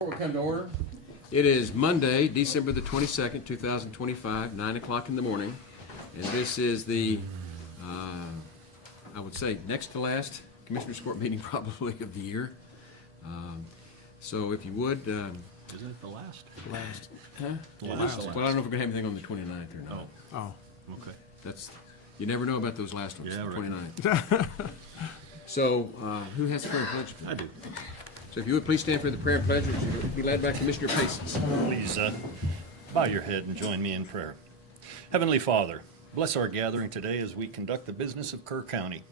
We'll come to order. It is Monday, December the 22nd, 2025, 9 o'clock in the morning. And this is the, I would say, next to last Commissioners Court meeting probably of the year. So if you would... Isn't it the last? Last. Huh? Last. Well, I don't know if we're going to have anything on the 29th or not. Oh. Okay. That's, you never know about those last ones, Yeah, the right. 29th. So, who has the prayer and pledge? I do. So if you would please stand for the prayer and pledge, which will be led by Commissioner Paces. Please bow your head and join me in prayer. Heavenly Father, bless our gathering today as we conduct the business of Kerr County.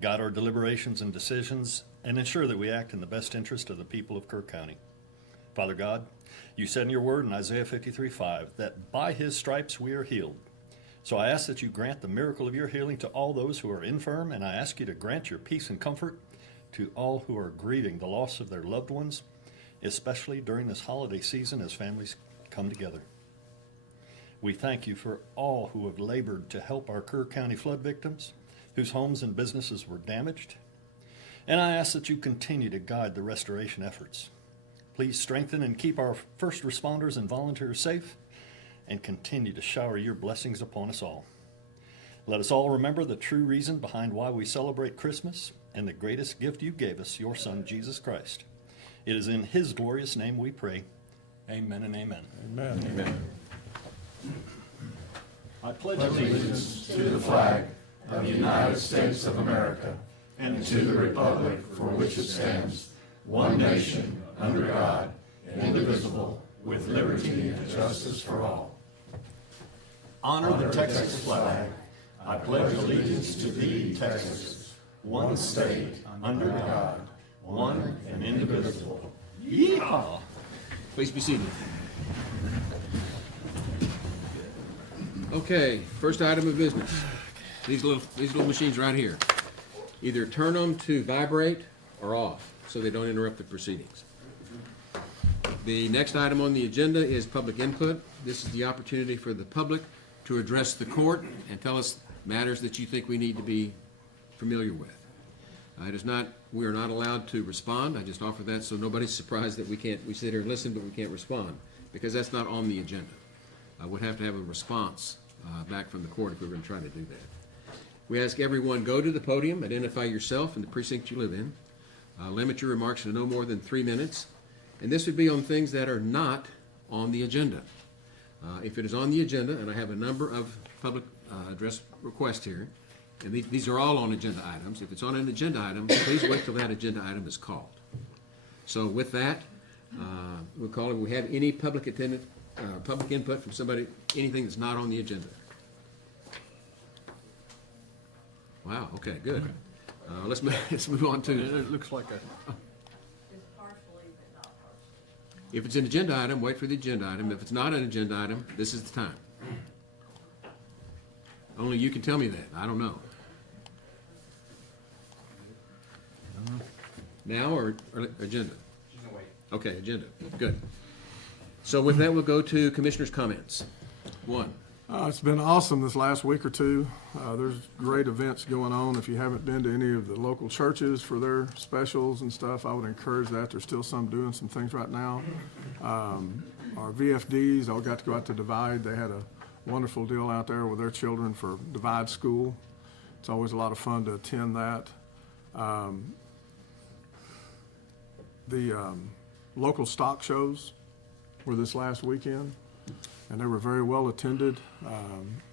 Guide our deliberations and decisions and ensure that we act in the best interest of the people of Kerr County. Father God, you said in your word in Isaiah 53:5 that by his stripes we are healed. So I ask that you grant the miracle of your healing to all those who are infirm, and I ask you to grant your peace and comfort to all who are grieving the loss of their loved ones, especially during this holiday season as families come together. We thank you for all who have labored to help our Kerr County flood victims, whose homes and businesses were damaged. And I ask that you continue to guide the restoration efforts. Please strengthen and keep our first responders and volunteers safe, and continue to shower your blessings upon us all. Let us all remember the true reason behind why we celebrate Christmas and the greatest gift you gave us, your Son, Jesus Christ. It is in his glorious name we pray. Amen and amen. Amen. Amen. I pledge allegiance to the flag of the United States of America and to the republic for which it stands, one nation, under God, indivisible, with liberty and justice for all. Honor the Texas flag. I pledge allegiance to thee, Texas, one state, under God, one and indivisible. Yeehaw! Please be seated. Okay, first item of business. These little machines right here. Either turn them to vibrate or off so they don't interrupt the proceedings. The next item on the agenda is public input. This is the opportunity for the public to address the court and tell us matters that you think we need to be familiar with. We are not allowed to respond. I just offer that so nobody's surprised that we sit here and listen, but we can't respond, because that's not on the agenda. We'd have to have a response back from the court if we were going to try to do that. We ask everyone, go to the podium, identify yourself and the precinct you live in. Limit your remarks to no more than 3 minutes. And this would be on things that are not on the agenda. If it is on the agenda, and I have a number of public address requests here, and these are all on agenda items. If it's on an agenda item, please wait till that agenda item is called. So with that, we'll call it. We have any public input from somebody, anything that's not on the agenda. Wow. Okay. Good. Let's move on to. It looks like a... If it's an agenda item, wait for the agenda item. If it's not an agenda item, this is the time. Only you can tell me that. I don't know. Now or agenda? Okay, agenda. Good. So with that, we'll go to commissioners' comments. One. It's been awesome this last week or two. There's great events going on. If you haven't been to any of the local churches for their specials and stuff, I would encourage that. There's still some doing some things right now. Our VFDs all got to go out to Divide. They had a wonderful deal out there with their children for Divide School. It's always a lot of fun to attend that. The local stock shows were this last weekend, and they were very well attended.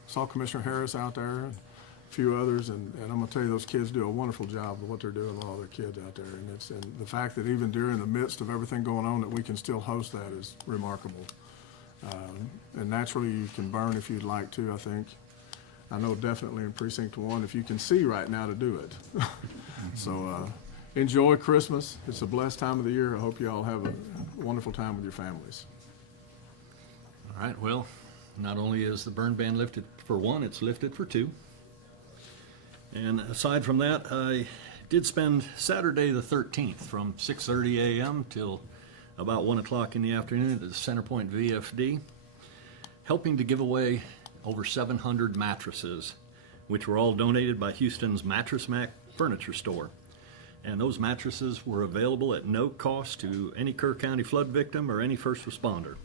Saw Commissioner Harris out there, and a few others, and I'm going to tell you, those kids do a wonderful job of what they're doing with all their kids out there. And the fact that even during the midst of everything going on that we can still host that is remarkable. And naturally, you can burn if you'd like to, I think. I know definitely in Precinct 1, if you can see right now, to do it. So enjoy Christmas. It's a blessed time of the year. I hope you all have a wonderful time with your families. All right, well, not only is the burn ban lifted for one, it's lifted for two. And aside from that, I did spend Saturday the 13th from 6:30 a.m. till about 1 o'clock in the afternoon at the Centerpoint VFD, helping to give away over 700 mattresses, which were all donated by Houston's Mattress Mac furniture store. And those mattresses were available at no cost to any Kerr County flood victim or any first responder.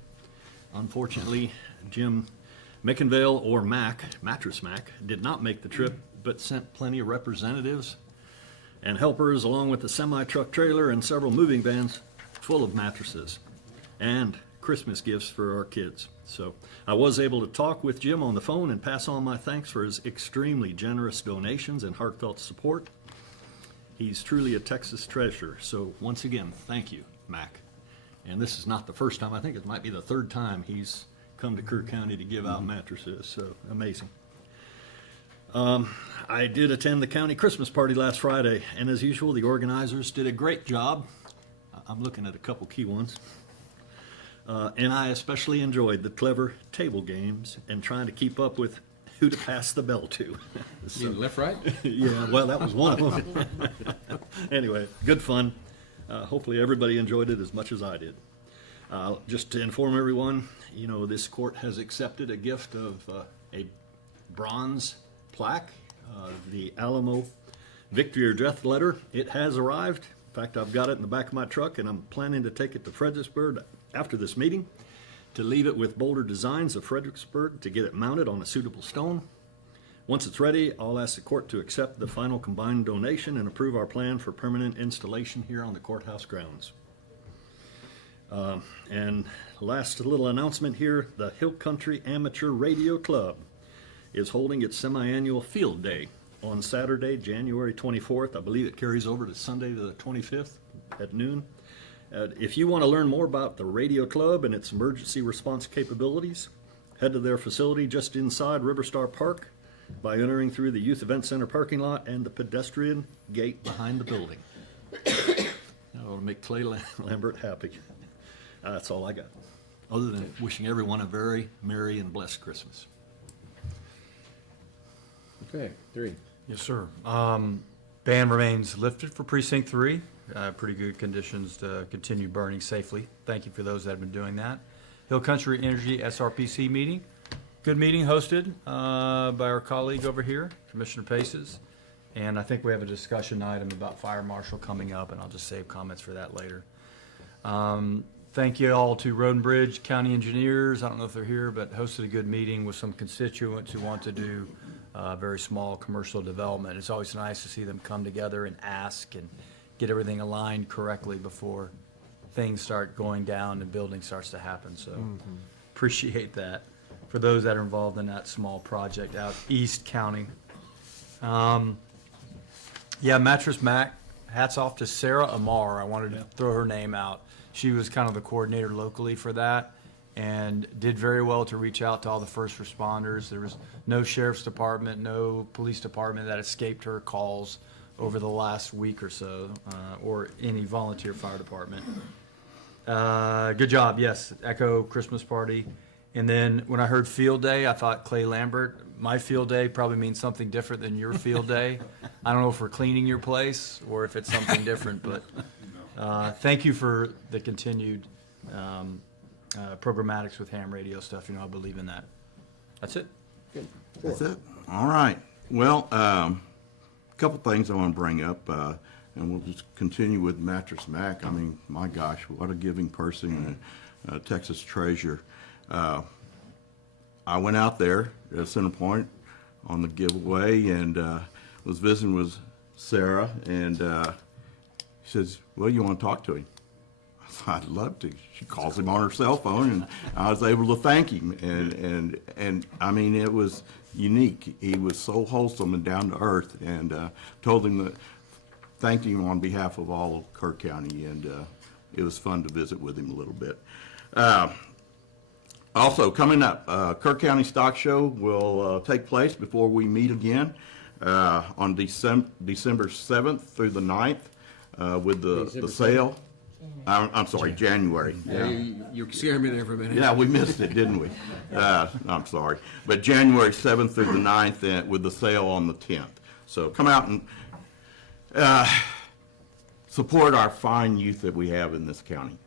Unfortunately, Jim Mickenville, or Mattress Mac, did not make the trip, but sent plenty of representatives and helpers along with a semi-truck trailer and several moving vans full of mattresses and Christmas gifts for our kids. So I was able to talk with Jim on the phone and pass on my thanks for his extremely generous donations and heartfelt support. He's truly a Texas treasure. So once again, thank you, Mac. And this is not the first time. I think it might be the third time he's come to Kerr County to give out mattresses. So amazing. I did attend the county Christmas party last Friday, and as usual, the organizers did a great job. I'm looking at a couple key ones. And I especially enjoyed the clever table games and trying to keep up with who to pass the bell to. You mean left, right? Yeah, well, that was one of them. Anyway, good fun. Hopefully everybody enjoyed it as much as I did. Just to inform everyone, you know, this court has accepted a gift of a bronze plaque, the Alamo Victory or Death Letter. It has arrived. In fact, I've got it in the back of my truck, and I'm planning to take it to Fredericksburg after this meeting to leave it with Boulder Designs of Fredericksburg to get it mounted on a suitable stone. Once it's ready, I'll ask the court to accept the final combined donation and approve our plan for permanent installation here on the courthouse grounds. And last little announcement here, the Hill Country Amateur Radio Club is holding its semi-annual field day on Saturday, January 24th. I believe it carries over to Sunday the 25th at noon. If you want to learn more about the radio club and its emergency response capabilities, head to their facility just inside Riverstar Park by entering through the Youth Event Center parking lot and the pedestrian gate behind the building. That'll make Clay Lambert happy. That's all I got, other than wishing everyone a very Merry and blessed Christmas. Okay, 3. Yes, sir. Ban remains lifted for Precinct 3. Pretty good conditions to continue burning safely. Thank you for those that have been doing that. Hill Country Energy SRPC meeting. Good meeting hosted by our colleague over here, Commissioner Paces. And I think we have a discussion item about fire marshal coming up, and I'll just save comments for that later. Thank you all to Road and Bridge County Engineers. I don't know if they're here, but hosted a good meeting with some constituents who want to do very small commercial development. It's always nice to see them come together and ask and get everything aligned correctly before things start going down and building starts to happen. So appreciate that for those that are involved in that small project out East County. Yeah, Mattress Mac, hats off to Sarah Amar. I wanted to throw her name out. She was kind of the coordinator locally for that and did very well to reach out to all the first responders. There was no sheriff's department, no police department that escaped her calls over the last week or so, or any volunteer fire department. Good job, yes, Echo Christmas party. And then when I heard field day, I thought Clay Lambert, my field day probably means something different than your field day. I don't know if we're cleaning your place or if it's something different, but thank you for the continued programmatics with ham radio stuff. You know, I believe in that. That's it. Good. That's it. All right. Well, a couple things I want to bring up, and we'll just continue with Mattress Mac. I mean, my gosh, what a giving person, and a Texas treasure. I went out there at Center Point on the giveaway and was visiting with Sarah, and she says, well, you want to talk to him? I thought, I'd love to. She calls him on her cell phone, and I was able to thank him. And I mean, it was unique. He was so wholesome and down to earth, and told him that, thanked him on behalf of all of Kerr County, and it was fun to visit with him a little bit. Also, coming up, Kerr County Stock Show will take place before we meet again on December 7th through the 9th with the sale. I'm sorry, January. Yeah, you scared me there for a minute. Yeah, we missed it, didn't we? I'm sorry. But January 7th through the 9th with the sale on the 10th. So come out and support our fine youth that we have in this county.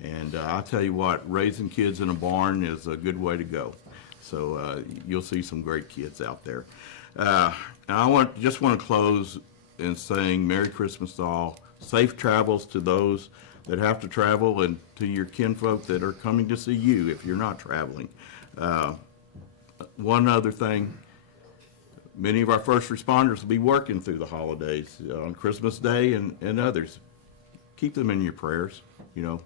And I'll tell you what, raising kids in a barn is a good way to go. So you'll see some great kids out there. And I just want to close and saying Merry Christmas to all. Safe travels to those that have to travel, and to your kinfolk that are coming to see you if you're not traveling. One other thing, many of our first responders will be working through the holidays on Christmas Day and others. Keep them in your prayers. You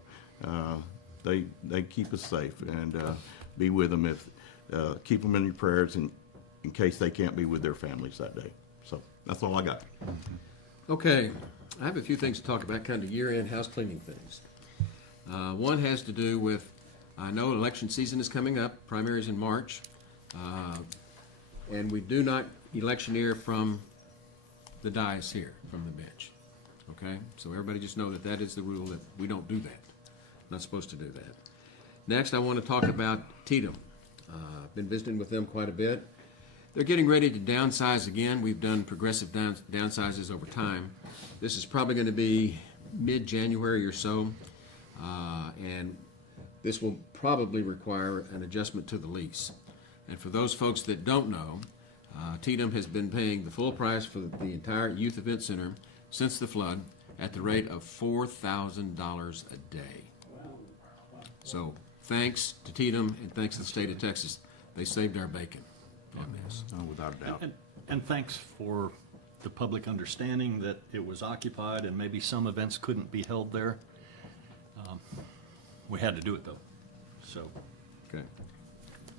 know, they keep us safe, and be with them if keep them in your prayers in case they can't be with their families that day. So that's all I got. Okay, I have a few things to talk about, kind of year-end house cleaning things. One has to do with, I know election season is coming up, primaries in March, and we do not electioneer from the dais here, from the bench. Okay, so everybody just know that that is the rule, that we don't do that. Not supposed to do that. Next, I want to talk about Tatum. I've been visiting with them quite a bit. They're getting ready to downsize again. We've done progressive downsizes over time. This is probably going to be mid-January or so, and this will probably require an adjustment to the lease. And for those folks that don't know, Tatum has been paying the full price for the entire youth event center since the flood at the rate of $4,000 a day. So thanks to Tatum and thanks to the state of Texas, they saved our bacon on this. Oh, without a doubt. And thanks for the public understanding that it was occupied and maybe some events couldn't be held there. We had to do it though, so. Okay.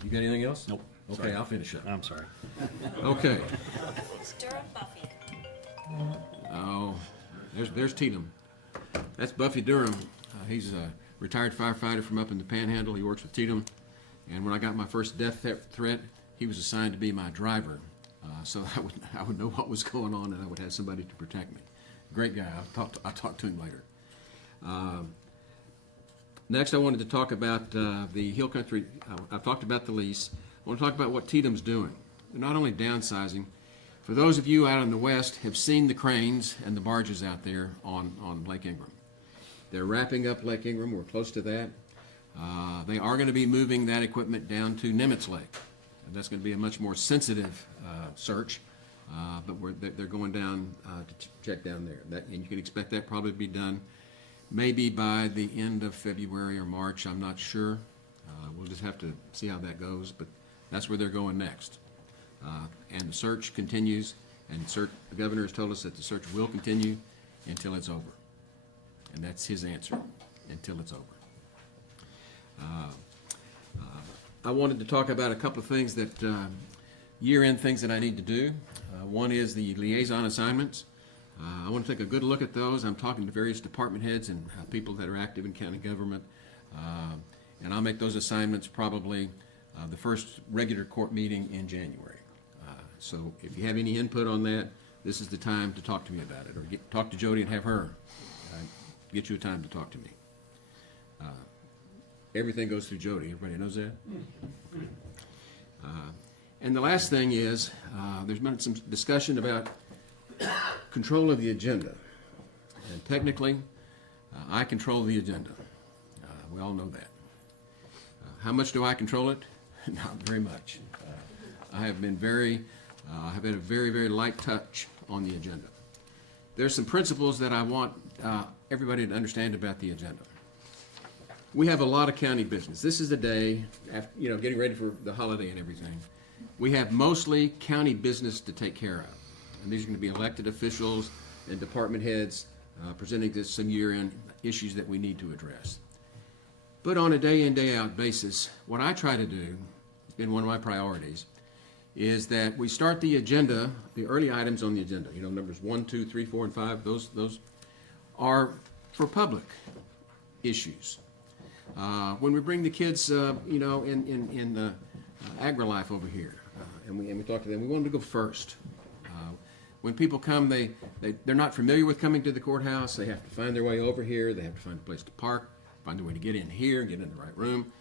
You got anything else? Nope. Okay, Sorry. I'll finish up. I'm sorry. Okay. Durham Buffy. Oh, there's Tatum. That's Buffy Durham. He's a retired firefighter from up in the Panhandle. He works with Tatum. And when I got my first death threat, he was assigned to be my driver. So I would know what was going on, and I would have somebody to protect me. Great guy. I'll talk to him later. Next, I wanted to talk about the Hill Country. I've talked about the lease. I want to talk about what Tatum's doing. They're not only downsizing. For those of you out in the west have seen the cranes and the barges out there on Lake Ingram. They're wrapping up Lake Ingram. We're close to that. They are going to be moving that equipment down to Nimitz Lake. And that's going to be a much more sensitive search, but they're going down to check down there. And you can expect that probably to be done maybe by the end of February or March. I'm not sure. We'll just have to see how that goes, but that's where they're going next. And the search continues, and the governor has told us that the search will continue until it's over. And that's his answer, until it's over. I wanted to talk about a couple of things that, year-end things that I need to do. One is the liaison assignments. I want to take a good look at those. I'm talking to various department heads and people that are active in county government. And I'll make those assignments probably the first regular court meeting in January. So if you have any input on that, this is the time to talk to me about it, or talk to Jody and have her get you a time to talk to me. Everything goes through Jody. Everybody knows that? And the last thing is, there's been some discussion about control of the agenda. And technically, I control the agenda. We all know that. How much do I control it? Not very much. I have been have had a very, very light touch on the agenda. There's some principles that I want everybody to understand about the agenda. We have a lot of county business. This is the day, after, getting ready for the holiday and everything. We have mostly county business to take care of. And these are going to be elected officials and department heads presenting to some year-end issues that we need to address. But on a day-in, day-out basis, what I try to do, it's been one of my priorities, is that we start the agenda, the early items on the agenda, numbers 1, 2, 3, 4, and 5, those are for public issues. When we bring the kids, in agri-life over here, and we talk to them, we want them to go first. When people come, they're not familiar with coming to the courthouse. They have to find their way over here. They have to find a place to park, find a way to get in here, get in the right room.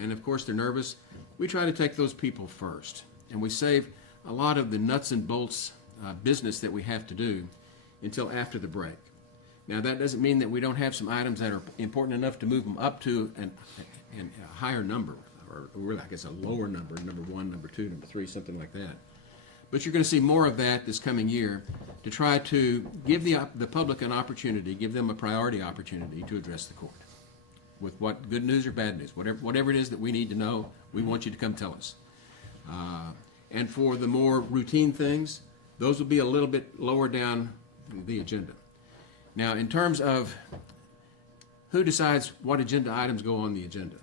And of course, they're nervous. We try to take those people first. And we save a lot of the nuts and bolts business that we have to do until after the break. Now, that doesn't mean that we don't have some items that are important enough to move them up to a higher number, or really, I guess, a lower number, number 1, number 2, number 3, something like that. But you're going to see more of that this coming year to try to give the public an opportunity, give them a priority opportunity to address the court with what good news or bad news, whatever it is that we need to know, we want you to come tell us. And for the more routine things, those will be a little bit lower down the agenda. Now, in terms of who decides what agenda items go on the agenda,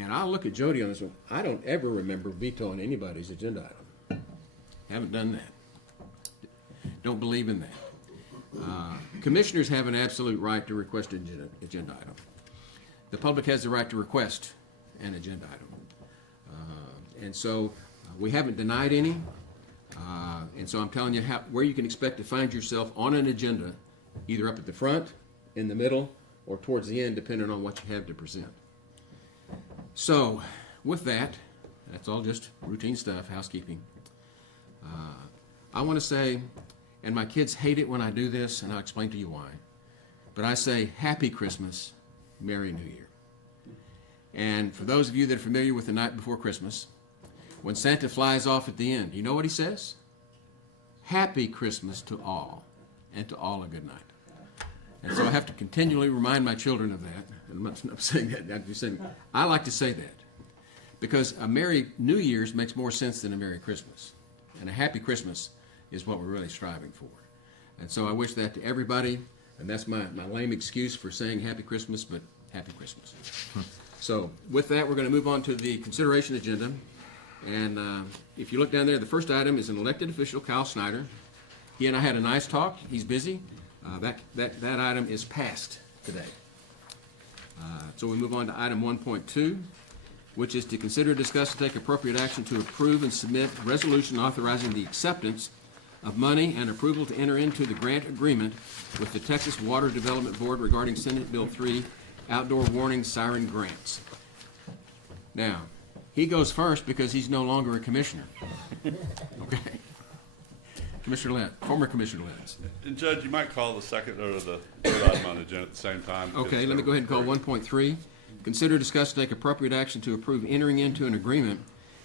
and I'll look at Jody on this one. I don't ever remember vetoing anybody's agenda item. Haven't done that. Don't believe in that. Commissioners have an absolute right to request an agenda item. The public has the right to request an agenda item. And so we haven't denied any. And so I'm telling you where you can expect to find yourself on an agenda, either up at the front, in the middle, or towards the end, depending on what you have to present. So, with that, that's all just routine stuff, housekeeping. I want to say, and my kids hate it when I do this, and I'll explain to you why, but I say Happy Christmas, Merry New Year. And for those of you that are familiar with the night before Christmas, when Santa flies off at the end, you know what he says? Happy Christmas to all, and to all a good night. And so I have to continually remind my children of that. And I'm not saying that, I'm just saying, I like to say that. Because a Merry New Year's makes more sense than a Merry Christmas. And a Happy Christmas is what we're really striving for. And so I wish that to everybody. And that's my lame excuse for saying Happy Christmas, but Happy Christmas. So with that, we're going to move on to the consideration agenda. And if you look down there, the first item is an elected official, Kyle Snyder. He and I had a nice talk. He's busy. That item is passed today. So we move on to item 1.2, which is to consider, discuss, and take appropriate action to approve and submit a resolution authorizing the acceptance of money and approval to enter into the grant agreement with the Texas Water Development Board regarding Senate Bill 3 outdoor warning siren grants. Now, he goes first because he's no longer a commissioner. Okay. Commissioner Lenz, former Commissioner Lenz. And Judge, you might call the second or the third item on the agenda at the same time. Okay, let me go ahead and call 1.3. Consider, discuss, and take appropriate action to approve entering into an agreement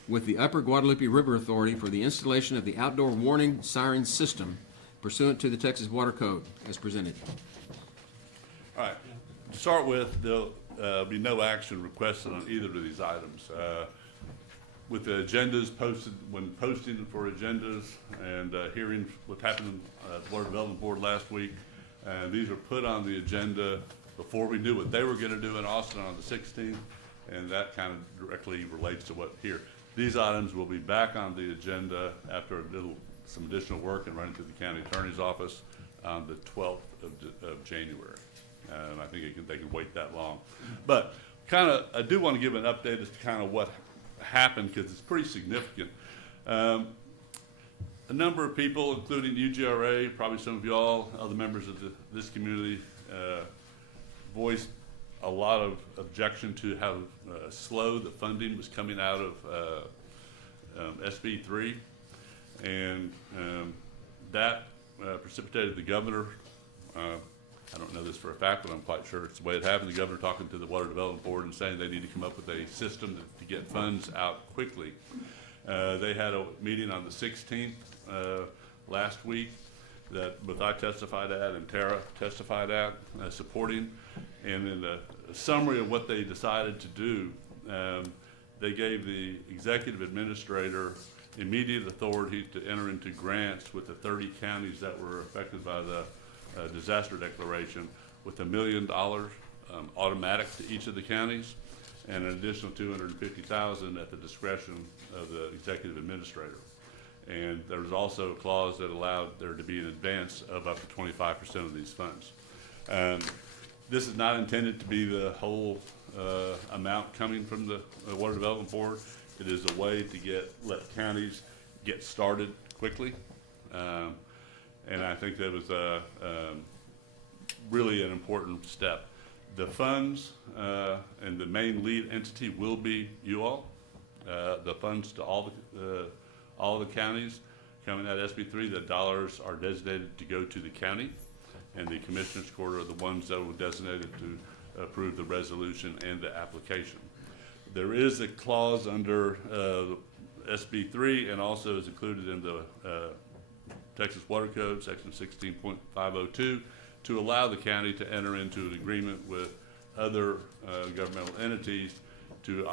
with the Upper Guadalupe River Authority for the installation of the outdoor warning siren system pursuant to the Texas Water Code as presented. All right. To start with, there'll be no action requested on either of these items. With the agendas posted, when posting for agendas and hearing what happened at the Water Development Board last week, these were put on the agenda before we knew what they were going to do in Austin on the 16th, and that kind of directly relates to what here. These items will be back on the agenda after some additional work and running through the county attorney's office on the 12th of January. And I think they can wait that long. But I do want to give an update as to kind of what happened, because it's pretty significant. A number of people, including UGRA, probably some of y'all, other members of this community, voiced a lot of objection to how slow the funding was coming out of SB 3, and that precipitated the governor. I don't know this for a fact, but I'm quite sure it's the way it happened. The governor talking to the Water Development Board and saying they need to come up with a system to get funds out quickly. They had a meeting on the 16th last week that both I testified at and Tara testified at, supporting. And in the summary of what they decided to do, they gave the executive administrator immediate authority to enter into grants with the 30 counties that were affected by the disaster declaration, with $1 million automatic to each of the counties, and an additional $250,000 at the discretion of the executive administrator. And there was also a clause that allowed there to be an advance of up to 25% of these funds. This is not intended to be the whole amount coming from the Water Development Board. It is a way to let counties get started quickly. And I think that was really an important step. The funds and the main lead entity will be you all. The funds to all the counties coming out of SB 3, the dollars are designated to go to the county, and the commissioners' court are the ones that were designated to approve the resolution and the application. There is a clause under SB 3 and also is included in the Texas Water Code, section 16.502, to allow the county to enter into an agreement with other governmental entities to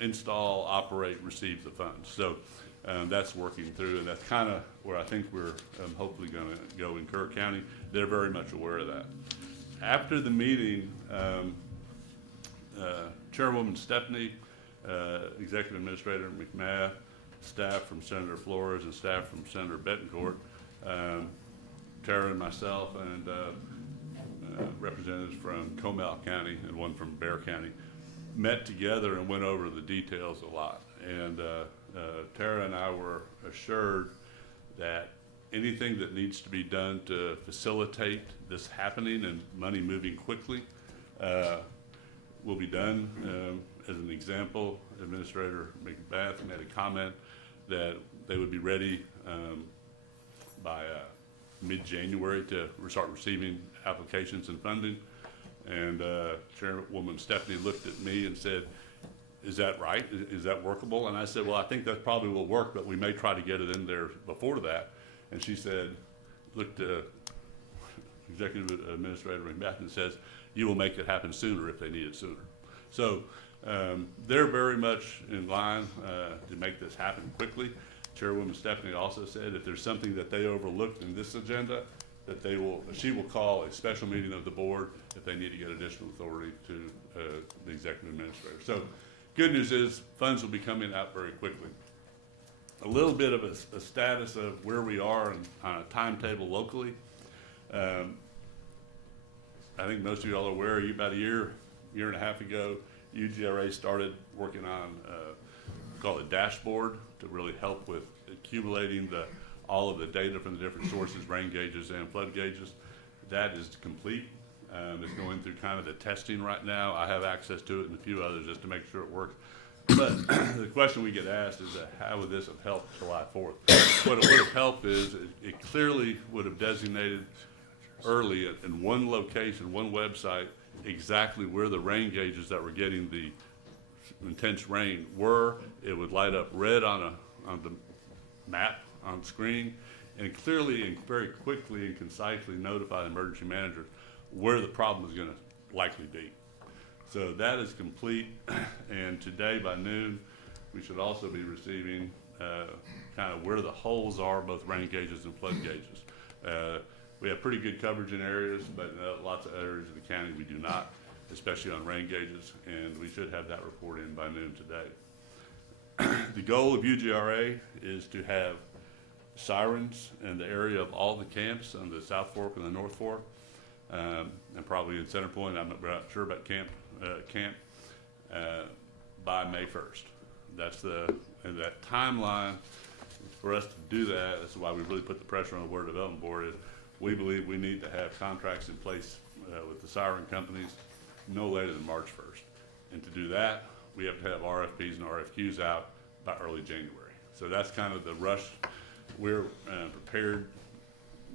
install, operate, receive the funds. So that's working through, and that's kind of where I think we're hopefully going to go in Kerr County. They're very much aware of that. After the meeting, Chairwoman Stepney, Executive Administrator McMath, staff from Senator Flores and staff from Senator Betancourt, Tara and myself, and representatives from Comal County and one from Bear County met together and went over the details a lot. And Tara and I were assured that anything that needs to be done to facilitate this happening and money moving quickly will be done. As an example, Administrator McBath made a comment that they would be ready by mid-January to start receiving applications and funding. And Chairwoman Stephanie looked at me and said, "Is that right? Is that workable?" And I said, "Well, I think that probably will work, but we may try to get it in there before that." And she said, looked at Executive Administrator McBath and says, "You will make it happen sooner if they need it sooner." So they're very much in line to make this happen quickly. Chairwoman Stephanie also said if there's something that they overlooked in this agenda, that she will call a special meeting of the board if they need to get additional authority to the executive administrator. So good news is funds will be coming out very quickly. A little bit of a status of where we are on a timetable locally. I think most of you all are aware, about a year and a half ago, UGRA started working on called a dashboard to really help with accumulating all of the data from the different sources, rain gauges and flood gauges. That is complete. It's going through kind of the testing right now. I have access to it and a few others just to make sure it works. But the question we get asked is how would this have helped July 4th? What it would have helped is it clearly would have designated early in one location, one website, exactly where the rain gauges that were getting the intense rain were. It would light up red on the map on screen, and clearly and very quickly and concisely notify the emergency manager where the problem is going to likely be. So that is complete, and today by noon, we should also be receiving kind of where the holes are, both rain gauges and flood gauges. We have pretty good coverage in areas, but lots of areas of the county we do not, especially on rain gauges, and we should have that report in by noon today. The goal of UGRA is to have sirens in the area of all the camps on the South Fork and the North Fork, and probably in Center Point. I'm not sure about camp by May 1st. And that timeline for us to do that. That's why we really put the pressure on the Water Development Board. Is we believe we need to have contracts in place with the siren companies no later than March 1st. And to do that, we have to have RFPs and RFQs out by early January. So that's kind of the rush. We're prepared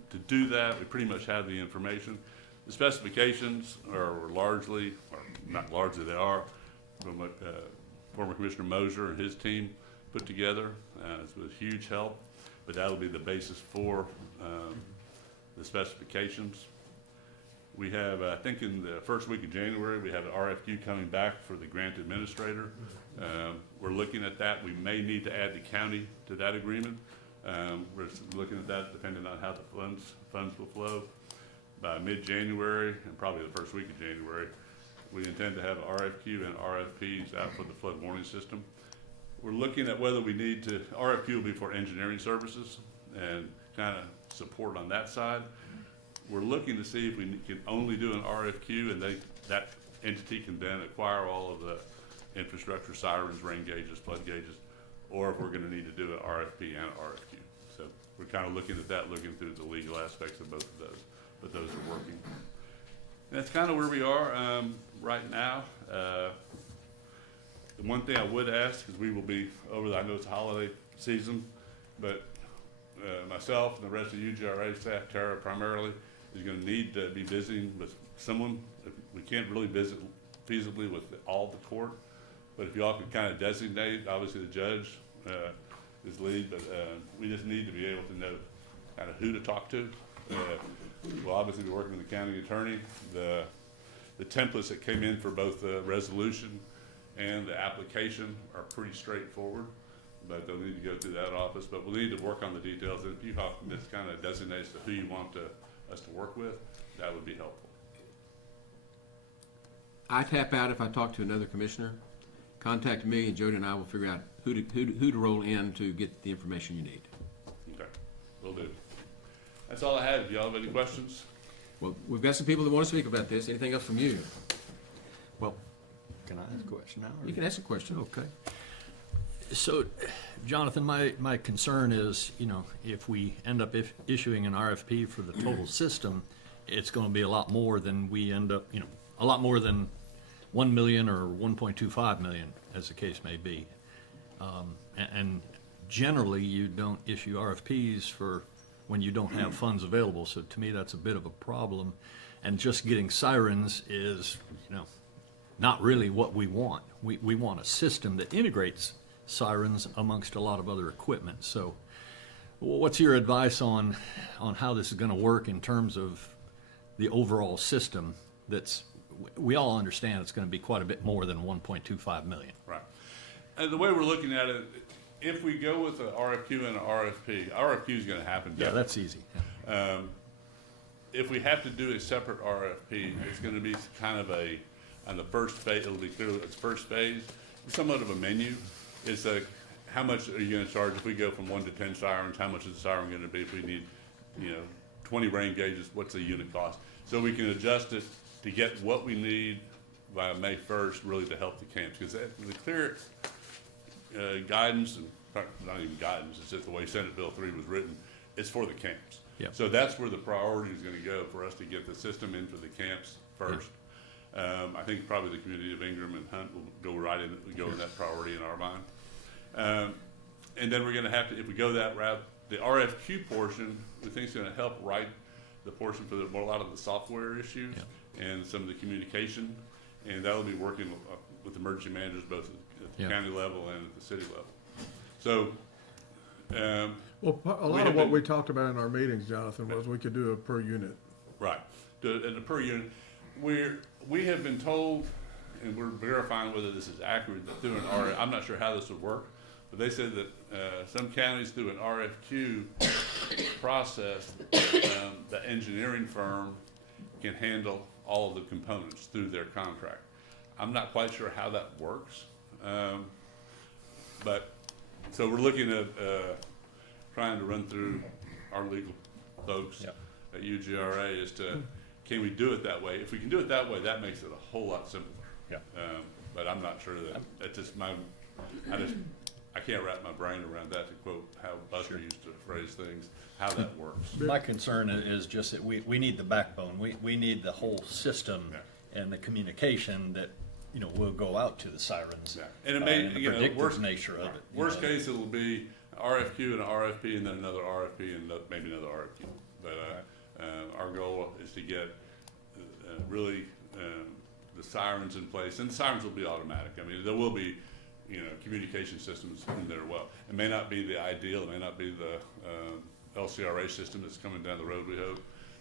to do that. We pretty much have the information. The specifications are largely, or not largely, they are from what former Commissioner Mosier and his team put together. It's with huge help, but that'll be the basis for the specifications. We have, I think in the first week of January, we have an RFQ coming back for the grant administrator. We're looking at that. We may need to add the county to that agreement. We're looking at that depending on how the funds will flow. By mid-January, and probably the first week of January, we intend to have RFQ and RFPs out for the flood warning system. We're looking at whether we need to, RFQ will be for engineering services and kind of support on that side. We're looking to see if we can only do an RFQ and that entity can then acquire all of the infrastructure, sirens, rain gauges, flood gauges, or if we're going to need to do an RFP and an RFQ. So we're kind of looking at that, looking through the legal aspects of both of those, but those are working. And that's kind of where we are right now. The one thing I would ask is we will be over, I know it's a holiday season, but myself and the rest of the UGRA staff, Tara primarily, is going to need to be visiting with someone. We can't really visit feasibly with all the court, but if you all could kind of designate, obviously the judge is lead, but we just need to be able to know kind of who to talk to. We'll obviously be working with the county attorney. The templates that came in for both the resolution and the application are pretty straightforward, but they'll need to go through that office. But we'll need to work on the details. And if you just kind of designates to who you want us to work with, that would be helpful. I tap out if I talk to another commissioner. Contact me, and Jody and I will figure out who to roll in to get the information you need. Okay, will do. That's all I had. Do y'all have any questions? Well, we've got some people that want to speak about this. Anything else from you? Well, can I ask a question now? or- You can ask a question. Okay. So, Jonathan, my concern is, if we end up issuing an RFP for the total system, it's going to be a lot more than we end up, a lot more than 1 million or 1.25 million, as the case may be. And generally, you don't issue RFPs for when you don't have funds available. So to me, that's a bit of a problem. And just getting sirens is, not really what we want. We want a system that integrates sirens amongst a lot of other equipment. So what's your advice on how this is going to work in terms of the overall system we all understand it's going to be quite a bit more than 1.25 million. Right. And the way we're looking at it, if we go with an RFQ and an RFP is going to happen. Yeah, that's easy. If we have to do a separate RFP, it's going to be kind of on the first phase, it'll be clear it's first phase, somewhat of a menu. It's like, how much are you going to charge if we go from 1 to 10 sirens? How much is the siren going to be if we need, 20 rain gauges? What's the unit cost? So we can adjust it to get what we need by May 1st, really to help the camps. Because the clear guidance, and not even guidance, it's just the way Senate Bill 3 was written, it's for the camps. Yep. So that's where the priority is going to go, for us to get the system in for the camps first. I think probably the community of Ingram and Hunt will go in that priority in our mind. And then we're going to have to, if we go that route, the RFQ portion, we think is going to help write the portion for a lot of the software issues and some of the communication. And that'll be working with emergency managers both at the county level and at the city level. So, Well, a lot of what we talked about in our meetings, Jonathan, was we could do a per unit. right, and the per unit, we have been told, and we're verifying whether this is accurate, that through an I'm not sure how this would work, but they said that some counties through an RFQ process, the engineering firm can handle all of the components through their contract. I'm not quite sure how that works, but so we're looking at trying to run through our legal folks at UGRA as to, can we do it that way? If we can do it that way, that makes it a whole lot simpler. Yeah. But I'm not sure that, it's just I can't wrap my brain around that, to quote how Buster used to phrase things, how that works. My concern is just that we need the backbone. We need the whole system and the communication that, will go out to the sirens. Yeah. And it may, and the predictive worst nature of it. Worst case, it'll be RFQ and an RFP and then another RFP and maybe another RFQ. But our goal is to get really the sirens in place, and the sirens will be automatic. I mean, there will be, communication systems in there. Well, it may not be the ideal. It may not be the LCRA system that's coming down the road. We hope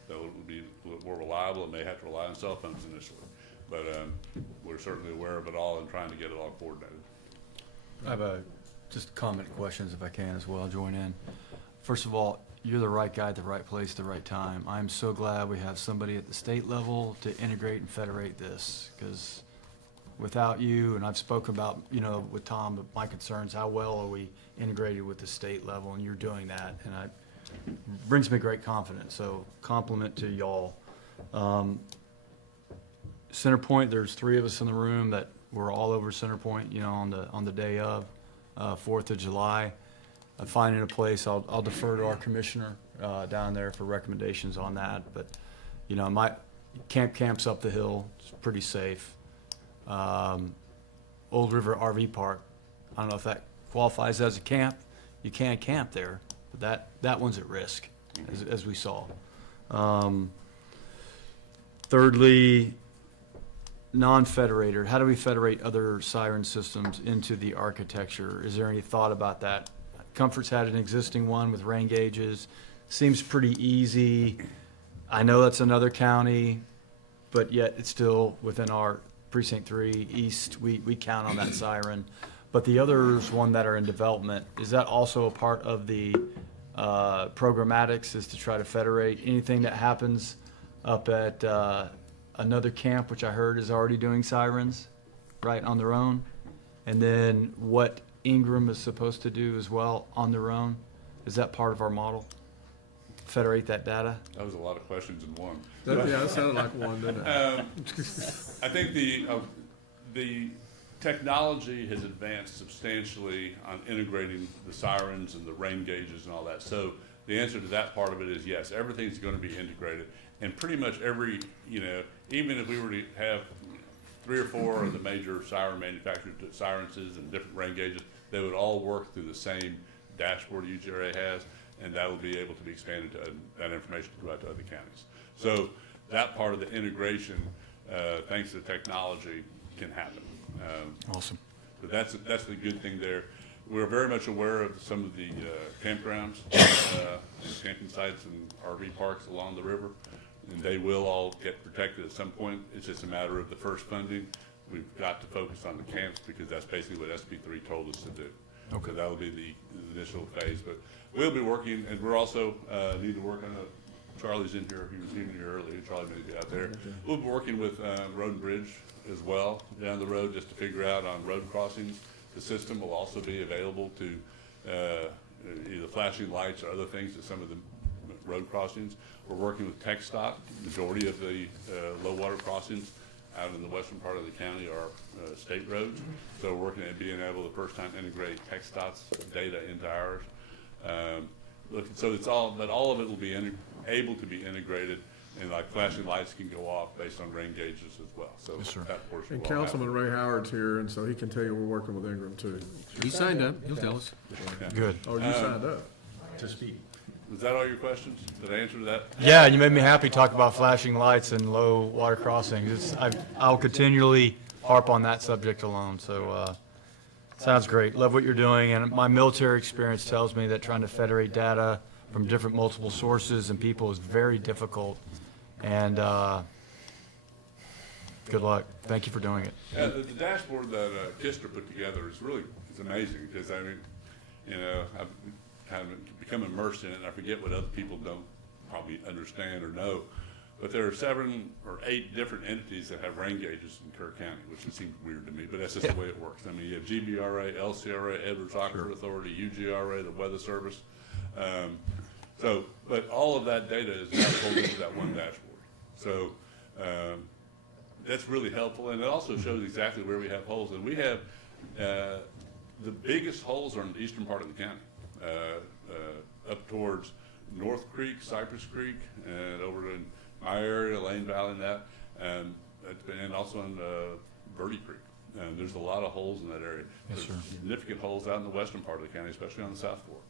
that will be a little more reliable. It may have to rely on cell phones initially, but we're certainly aware of it all and trying to get it all coordinated. I have just comment questions if I can as well, join in. First of all, you're the right guy at the right place at the right time. I'm so glad we have somebody at the state level to integrate and federate this, because without you, and I've spoken about, with Tom, but my concerns, how well are we integrated with the state level, and you're doing that, and it brings me great confidence, so compliment to y'all. Centerpoint, there's 3 of us in the room that were all over Centerpoint, on the day of 4th of July. Finding a place, I'll defer to our commissioner down there for recommendations on that. But my camp's up the hill. It's pretty safe. Old River RV Park. I don't know if that qualifies as a camp. You can't camp there, but that one's at risk, as we saw. Thirdly, non-federated, how do we federate other siren systems into the architecture? Is there any thought about that? Comfort's had an existing one with rain gauges, seems pretty easy. I know that's another county, but yet it's still within our precinct 3 east, we count on that siren. But the others, one that are in development, is that also a part of the programmatics, is to try to federate anything that happens up at another camp, which I heard is already doing sirens, right, on their own? And then what Ingram is supposed to do as well on their own? Is that part of our model? Federate that data? That was a lot of questions in one. That sounded like one, didn't it? I think the technology has advanced substantially on integrating the sirens and the rain gauges and all that. So the answer to that part of it is yes, everything's going to be integrated. And pretty much every, even if we were to have 3 or 4 of the major siren manufacturers, sirens and different rain gauges, they would all work through the same dashboard UGRA has, and that would be able to be expanded to that information to go out to other counties. So that part of the integration, thanks to the technology, can happen. Awesome. But that's the good thing there. We're very much aware of some of the campgrounds and camping sites and RV parks along the river, and they will all get protected at some point. It's just a matter of the first funding. We've got to focus on the camps because that's basically what SB3 told us to do. Okay. So that'll be the initial phase. But we'll be working, and we're also need to work on Charlie's in here. He was in here earlier. Charlie may be out there. We'll be working with Road and Bridge as well down the road just to figure out on road crossings. The system will also be available to either flashing lights or other things at some of the road crossings. We're working with TechStop. Majority of the low water crossings out in the western part of the county are state roads. So we're working at being able to first time integrate TechStop's data into ours. So it's all, but all of it will be able to be integrated, and like flashing lights can go off based on rain gauges as well. So Yes, sir. that portion And will all happen. Councilman Ray Howard's here, and so he can tell you we're working with Ingram too. He signed up, he'll tell us. Good. Oh, you signed up? Was that all your questions? Did I answer that? Yeah, you made me happy talk about flashing lights and low water crossings. I'll continually harp on that subject alone, so, sounds great. Love what you're doing, and my military experience tells me that trying to federate data from different multiple sources and people is very difficult, and, good luck. Thank you for doing it. Yeah, the dashboard that Kister put together is really, it's amazing, because I mean, I've kind of become immersed in it, and I forget what other people don't probably understand or know. But there are 7 or 8 different entities that have rain gauges in Kerr County, which seems weird to me, but that's just the way it works. I mean, you have GBRA, LCRA, Edwards Aquifer Authority, UGRA, the Weather Service. But all of that data is now pulled into that one dashboard. So that's really helpful, and it also shows exactly where we have holes. And we have the biggest holes are in the eastern part of the county, up towards North Creek, Cypress Creek, and over in my area, Lane Valley, and that, and also in Verde Creek. There's a lot of holes in that area. Yes, There's sir. significant holes out in the western part of the county, especially on the South Fork.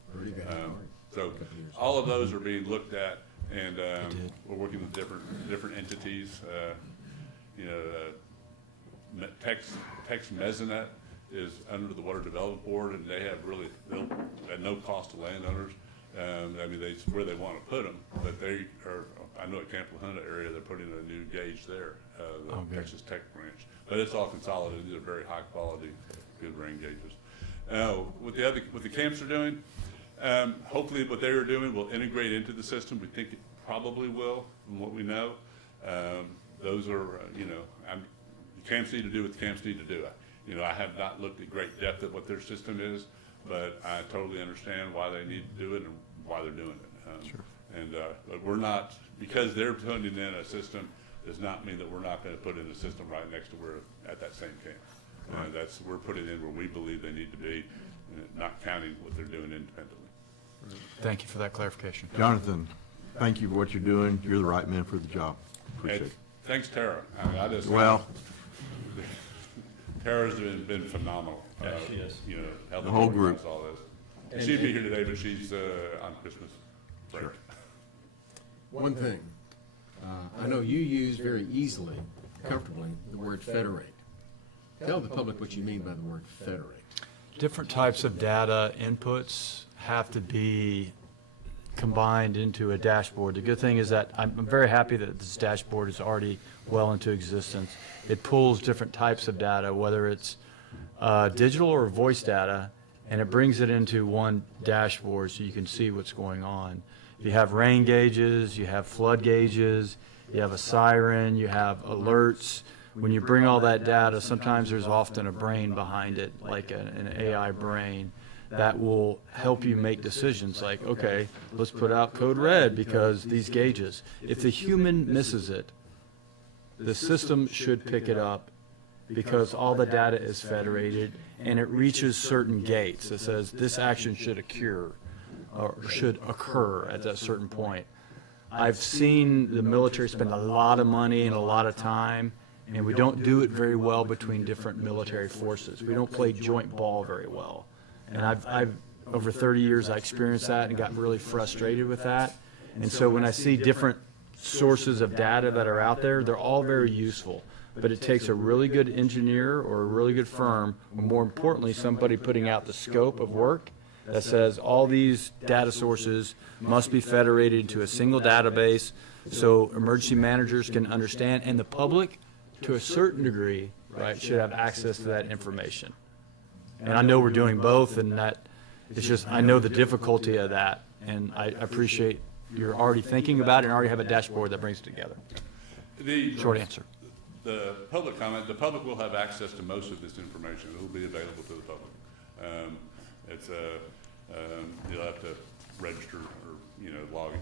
So all of those are being looked at, and we're working with different entities. Tex Mesonet is under the Water Development Board, and they have really, at no cost to landowners. I mean, it's where they want to put them, but they are, I know at Camp La Junta area, they're putting a new gauge there, the good. Texas Tech branch. But it's all consolidated. These are very high quality, good rain gauges. What the camps are doing, hopefully what they are doing will integrate into the system. We think it probably will, from what we know. Those are, the camps need to do what the camps need to do. I have not looked at great depth at what their system is, but I totally understand why they need to do it and why they're doing it. Sure. But we're not, because they're putting in a system, does not mean that we're not going to put in a system right next to where, at that same camp. We're putting in where we believe they need to be, not counting what they're doing independently. Thank you for that clarification. Jonathan, thank you for what you're doing. You're the right man for the job. Appreciate And it. thanks, Tara. I mean, I just. Well, Tara's been phenomenal. Yeah, she is. Helping The whole organize group. all this. And she'd be here today, but she's on Christmas break. Sure. One thing, I know you use very easily comfortably the word federate. Tell the public what you mean by the word federate. Different types of data inputs have to be combined into a dashboard. The good thing is that I'm very happy that this dashboard is already well into existence. It pulls different types of data, whether it's digital or voice data, and it brings it into one dashboard so you can see what's going on. You have rain gauges, you have flood gauges, you have a siren, you have alerts. When you bring all that data, sometimes there's often a brain behind it, like an AI brain, that will help you make decisions like, okay, let's put out code red because these gauges. If the human misses it, the system should pick it up because all the data is federated and it reaches certain gates that says this action should occur or should occur at that certain point. I've seen the military spend a lot of money and a lot of time, and we don't do it very well between different military forces. We don't play joint ball very well. And I've over 30 years, I experienced that and got really frustrated with that. And so when I see different sources of data that are out there, they're all very useful. But it takes a really good engineer or a really good firm, or more importantly, somebody putting out the scope of work that says all these data sources must be federated into a single database so emergency managers can understand, and the public, to a certain degree, right, should have access to that information. And I know we're doing both, and that it's just, I know the difficulty of that, and I appreciate you're already thinking about it and already have a dashboard that brings it together. Short answer. The public comment, the public will have access to most of this information. It will be available to the public. You'll have to register or, log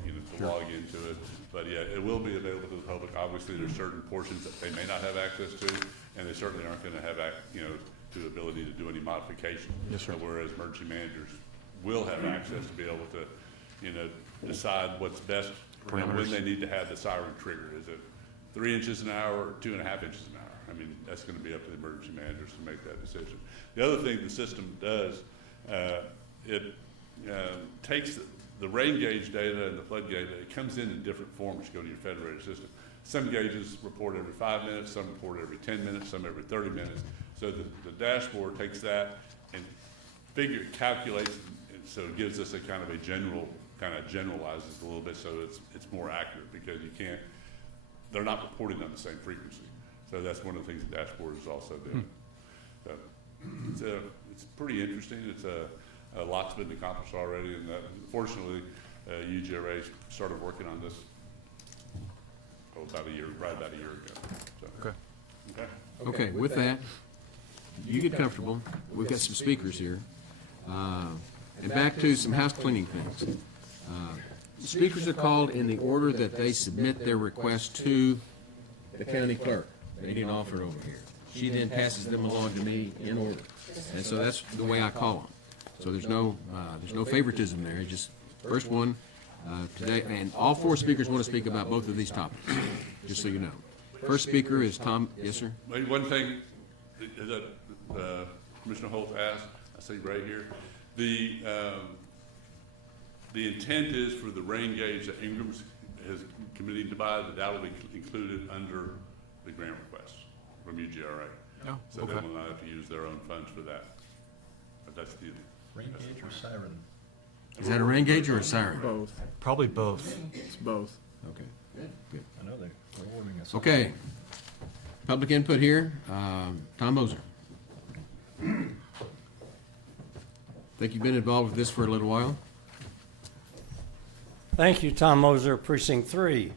into it. But yeah, it will be available to the public. Obviously, there's certain portions that they may not have access to, and they certainly aren't going to have, the ability to do any modification. Yes, sir. Whereas emergency managers will have access to be able to, decide what's best and when they need to have the siren trigger. Is it 3 inches an hour or 2.5 inches an hour? I mean, that's going to be up to the emergency managers to make that decision. The other thing the system does, it takes the rain gauge data and the flood data. It comes in different forms to go to your federated system. Some gauges report every 5 minutes, some report every 10 minutes, some every 30 minutes. So the dashboard takes that and calculates, and so it gives us a kind of generalizes a little bit, so it's more accurate because they're not reporting on the same frequency. So that's one of the things the dashboard is also doing. So it's pretty interesting. It's a lot's been accomplished already, and fortunately, UGRA started working on this about a year ago. So, Okay. Okay, with that, you get comfortable. We've got some speakers here. And back to some house cleaning things. Speakers are called in the order that they submit their request to the county clerk. They didn't offer it over here. She then passes them along to me in order. And so that's the way I call them. So there's no favoritism there. It's just first one today. And all 4 speakers want to speak about both of these topics, just so you know. First speaker is Tom. Yes, sir? Wait, one thing that Commissioner Holt asked, I see right here, the intent is for the rain gauge that Ingram's has committed to buy, that will be included under the grant request from UGRA. Oh, So okay. they will not have to use their own funds for that. But that's the Rain gauge or siren? Is that a rain gauge or a siren? Both. Probably both. It's both. Okay. Good. I know they're warning us. Okay. Public input here. Tom Moser. Think you've been involved with this for a little while? Thank you, Tom Moser, Precinct 3.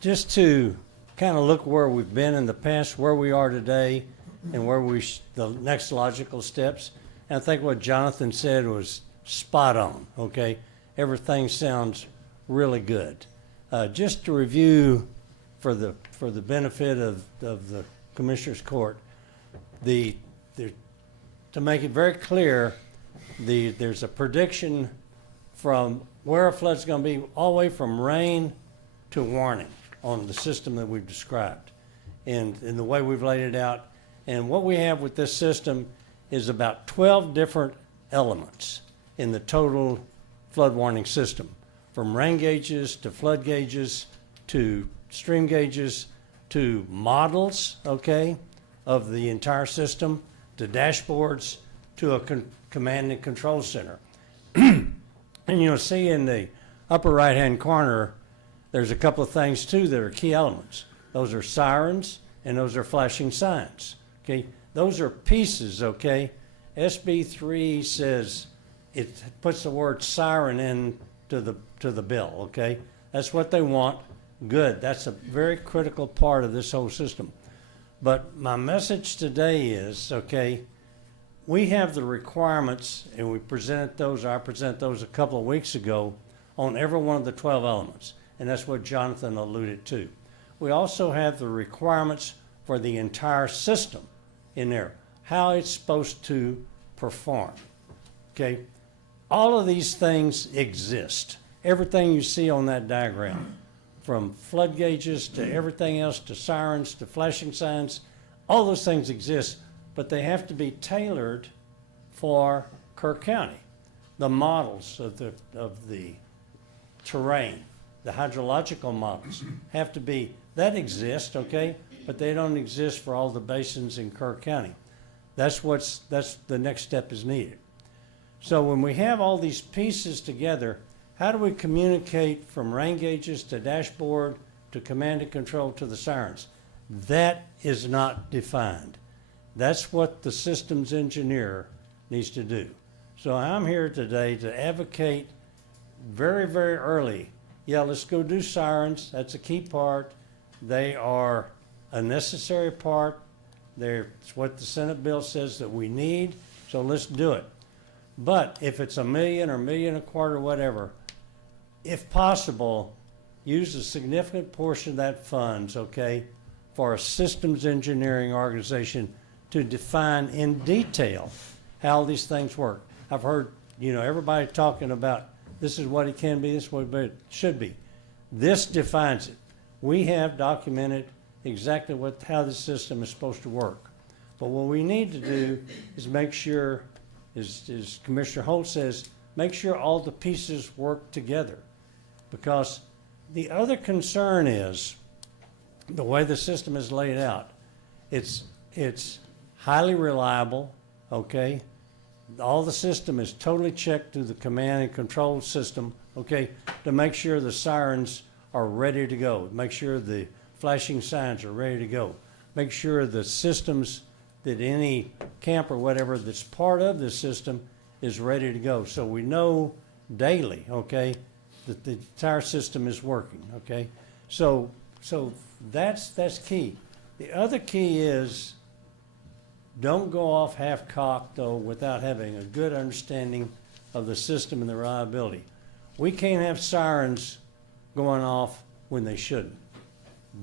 Just to kind of look where we've been in the past, where we are today, and where the next logical steps. And I think what Jonathan said was spot on, okay? Everything sounds really good. Just to review for the benefit of the Commissioners Court, to make it very clear, there's a prediction from where a flood's going to be all the way from rain to warning on the system that we've described and the way we've laid it out. And what we have with this system is about 12 different elements in the total flood warning system, from rain gauges to flood gauges to stream gauges to models, okay, of the entire system, to dashboards, to a command and control center. And you'll see in the upper right-hand corner, there's a couple of things too that are key elements. Those are sirens and those are flashing signs, okay? Those are pieces, okay? SB 3 says it puts the word siren in to the bill, okay? That's what they want. Good. That's a very critical part of this whole system. But my message today is, okay, we have the requirements, and we presented those, I presented those a couple of weeks ago on every one of the 12 elements, and that's what Jonathan alluded to. We also have the requirements for the entire system in there, how it's supposed to perform, okay? All of these things exist. Everything you see on that diagram, from flood gauges to everything else, to sirens, to flashing signs, all those things exist, but they have to be tailored for Kerr County. The models of the terrain, the hydrological models have to be, that exist, okay, but they don't exist for all the basins in Kerr County. That's the next step is needed. So when we have all these pieces together, how do we communicate from rain gauges to dashboard to command and control to the sirens? That is not defined. That's what the systems engineer needs to do. So I'm here today to advocate very, very early. Yeah, let's go do sirens. That's a key part. They are a necessary part. It's what the Senate bill says that we need, so let's do it. But if it's $1 million or $1.25 million, whatever, if possible, use a significant portion of that funds, okay, for a systems engineering organization to define in detail how these things work. I've heard, everybody talking about this is what it can be, this is what it should be. This defines it. We have documented exactly how the system is supposed to work. But what we need to do is make sure, as Commissioner Holt says, make sure all the pieces work together. Because the other concern is the way the system is laid out. It's highly reliable, okay? All the system is totally checked through the command and control system, okay, to make sure the sirens are ready to go, make sure the flashing signs are ready to go, make sure the systems that any camp or whatever that's part of this system is ready to go. So we know daily, okay, that the entire system is working, okay? So that's key. The other key is don't go off half-cocked, though, without having a good understanding of the system and the reliability. We can't have sirens going off when they shouldn't.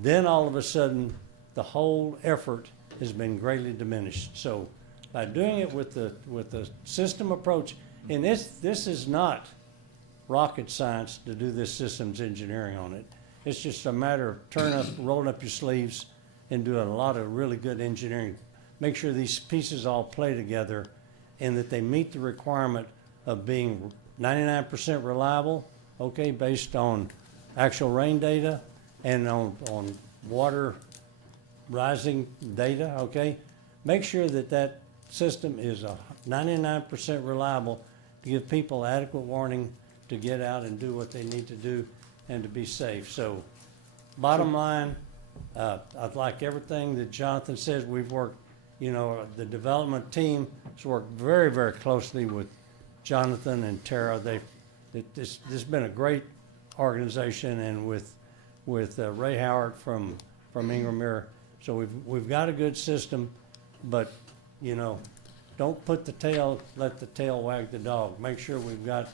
Then all of a sudden, the whole effort has been greatly diminished. So by doing it with the system approach, and this is not rocket science to do this systems engineering on it. It's just a matter of rolling up your sleeves and doing a lot of really good engineering. Make sure these pieces all play together and that they meet the requirement of being 99% reliable, okay, based on actual rain data and on water rising data, okay? Make sure that system is 99% reliable to give people adequate warning to get out and do what they need to do and to be safe. So bottom line, I'd like everything that Jonathan says. We've worked, the development team has worked very, very closely with Jonathan and Tara. This has been a great organization, and with Ray Howard from Ingram. So we've got a good system, but don't let the tail wag the dog. Make sure we've got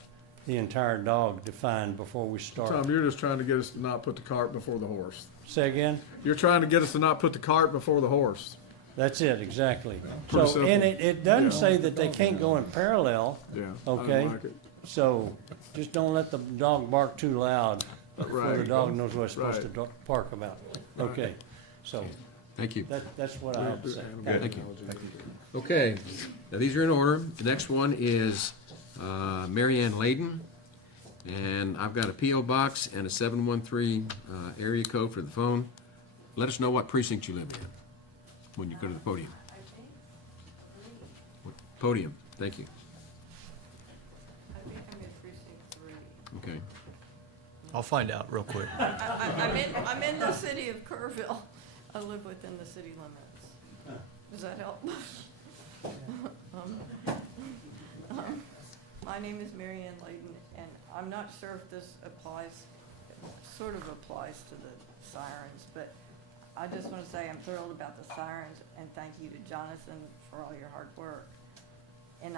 the entire dog defined before we start. Tom, you're just trying to get us to not put the cart before the horse. Say again? You're trying to get us to not put the cart before the horse. That's it, exactly. Pretty So, simple. and it doesn't say that they can't go in parallel. Yeah. Okay. I like it. So just don't let the dog bark too loud before the Right. dog knows what it's supposed Right. to bark about. Okay, so Thank you. that's what I have to say. Thank you. Okay, now these are in order. The next one is Mary Ann Layden. And I've got a P.O. box and a 713 area code for the phone. Let us know what precinct you live in when you go to the podium. Podium, thank you. I think I'm in precinct 3. Okay. I'll find out real quick. I'm in the city of Kerrville. I live within the city limits. Does that help? My name is Mary Ann Layden, and I'm not sure if this applies, it sort of applies to the sirens, but I just want to say I'm thrilled about the sirens, and thank you to Jonathan for all your hard work. And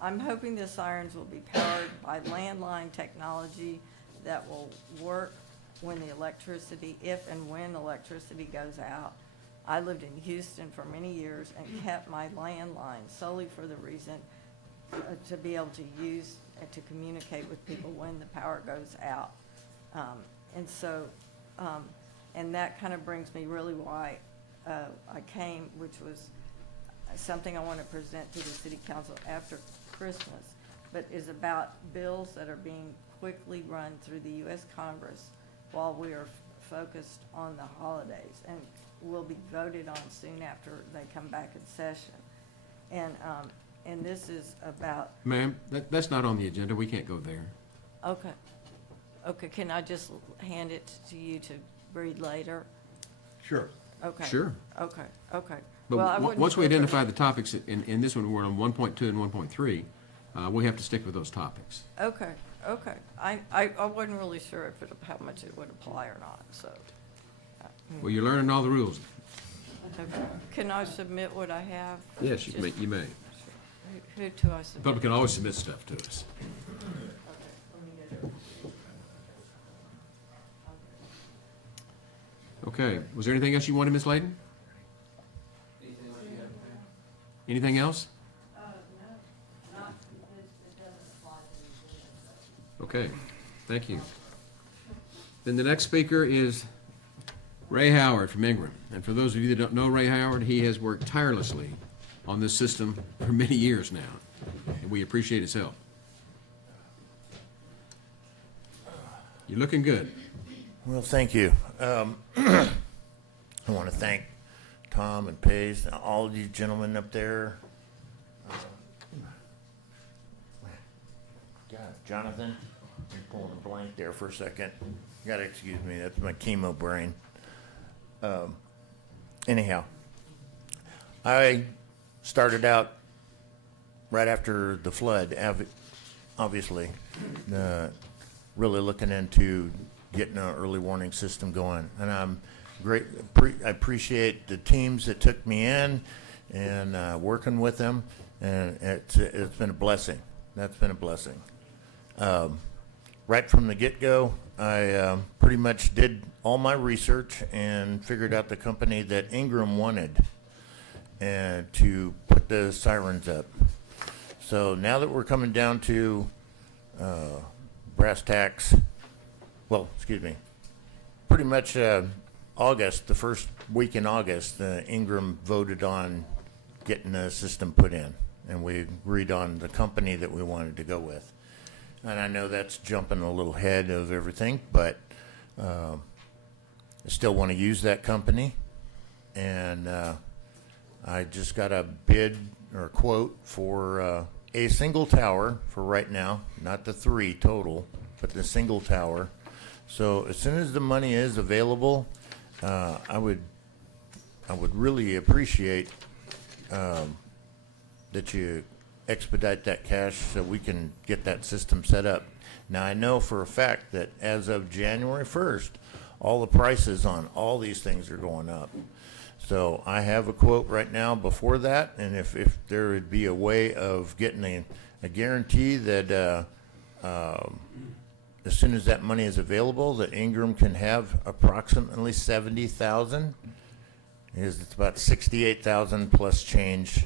I'm hoping the sirens will be powered by landline technology that will work when the electricity, if and when electricity goes out. I lived in Houston for many years and kept my landline solely for the reason to be able to use and to communicate with people when the power goes out. And that kind of brings me really why I came, which was something I want to present to the city council after Christmas, but is about bills that are being quickly run through the U.S. Congress while we are focused on the holidays, and will be voted on soon after they come back in session. And this is about, Ma'am, that's not on the agenda. We can't go there. okay, can I just hand it to you to read later? Sure. Okay. Sure. Okay. But Well, I wouldn't once we go for- identify the topics, in this one, we're on 1.2 and 1.3, we have to stick with those topics. Okay. I wasn't really sure how much it would apply or not, so. Well, you're learning all the rules. Okay. Can I submit what I have? Yes, you Just- may. Who do I The submit? public can always submit stuff to us. Okay, let me get it. Okay, was there anything else you wanted, Ms. Layden? Anything else? No, not, it doesn't apply to the Okay, thank you. Then the next speaker is Ray Howard from Ingram. And for those of you that don't know Ray Howard, he has worked tirelessly on this system for many years now, and we appreciate his help. You're looking good. Well, thank you. I want to thank Tom and Paige, and all of you gentlemen up there. Jonathan, I'm pulling a blank there for a second. You gotta excuse me, that's my chemo brain. Anyhow, I started out right after the flood, obviously, really looking into getting an early warning system going. And I'm I appreciate the teams that took me in and working with them, and it's been a blessing. That's been a blessing. Right from the get-go, I pretty much did all my research and figured out the company that Ingram wanted and to put the sirens up. So now that we're coming down to brass tacks, well, excuse me, pretty much August, the first week in August, Ingram voted on getting the system put in, and we agreed on the company that we wanted to go with. And I know that's jumping a little ahead of everything, but I still want to use that company. And I just got a bid or a quote for a single tower for right now, not the 3 total, but the single tower. So as soon as the money is available, I would really appreciate that you expedite that cash so we can get that system set up. Now, I know for a fact that as of January 1st, all the prices on all these things are going up. So I have a quote right now before that, and if there would be a way of getting a guarantee that as soon as that money is available, that Ingram can have approximately 70,000, because it's about 68,000 plus change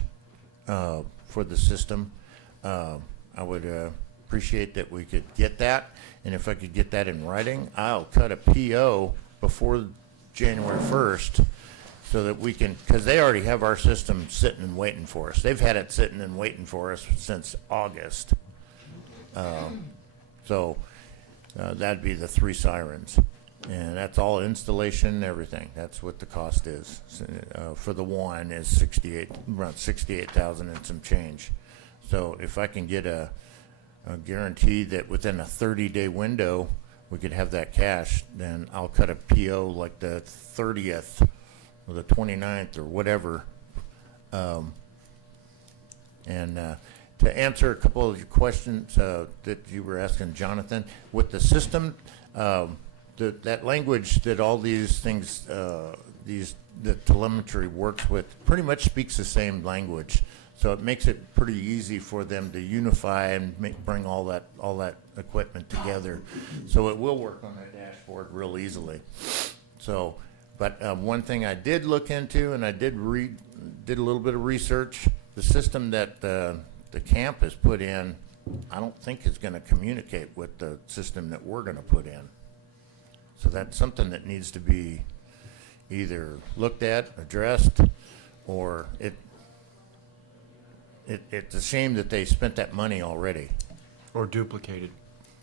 for the system. I would appreciate that we could get that, and if I could get that in writing, I'll cut a PO before January 1st so that we can, because they already have our system sitting and waiting for us. They've had it sitting and waiting for us since August. So that'd be the 3 sirens. And that's all installation and everything. That's what the cost is. For the one is around 68,000 and some change. So if I can get a guarantee that within a 30-day window we could have that cash, then I'll cut a PO like the 30th or the 29th or whatever. To answer a couple of your questions that you were asking, Jonathan, with the system, that language that all these things, the telemetry works with, pretty much speaks the same language. So it makes it pretty easy for them to unify and bring all that equipment together. So it will work on that dashboard real easily. So, but one thing I did look into, and I did a little bit of research, the system that the camp has put in, I don't think is going to communicate with the system that we're going to put in. So that's something that needs to be either looked at, addressed, or it's a shame that they spent that money already. Or duplicated.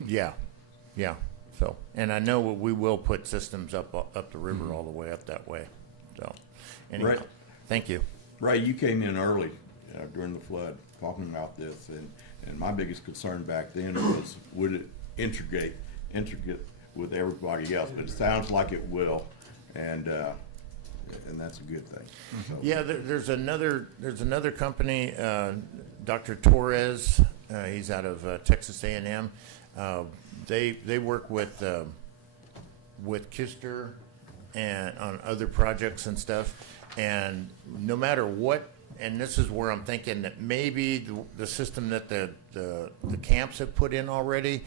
Yeah. So, and I know we will put systems up the river all the way up that way. So, anyway, Right. Thank you. Ray, you came in early during the flood talking about this, and my biggest concern back then was, would it integrate with everybody else? But it sounds like it will, and that's a good thing. So, Yeah, there's another company, Dr. Torres. He's out of Texas A&M. They work with Kister and on other projects and stuff. And no matter what, and this is where I'm thinking that maybe the system that the camps have put in already,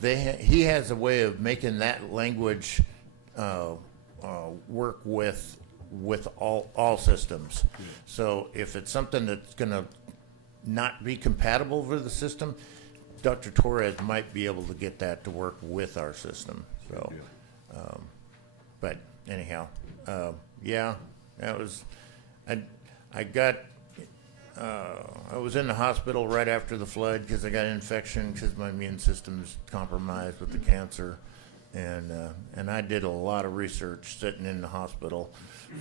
he has a way of making that language work with all systems. So if it's something that's going to not be compatible with the system, Dr. Torres might be able to get that to work with our system. So, but anyhow, yeah, that was, I was in the hospital right after the flood because I got an infection because my immune system's compromised with the cancer, and I did a lot of research sitting in the hospital,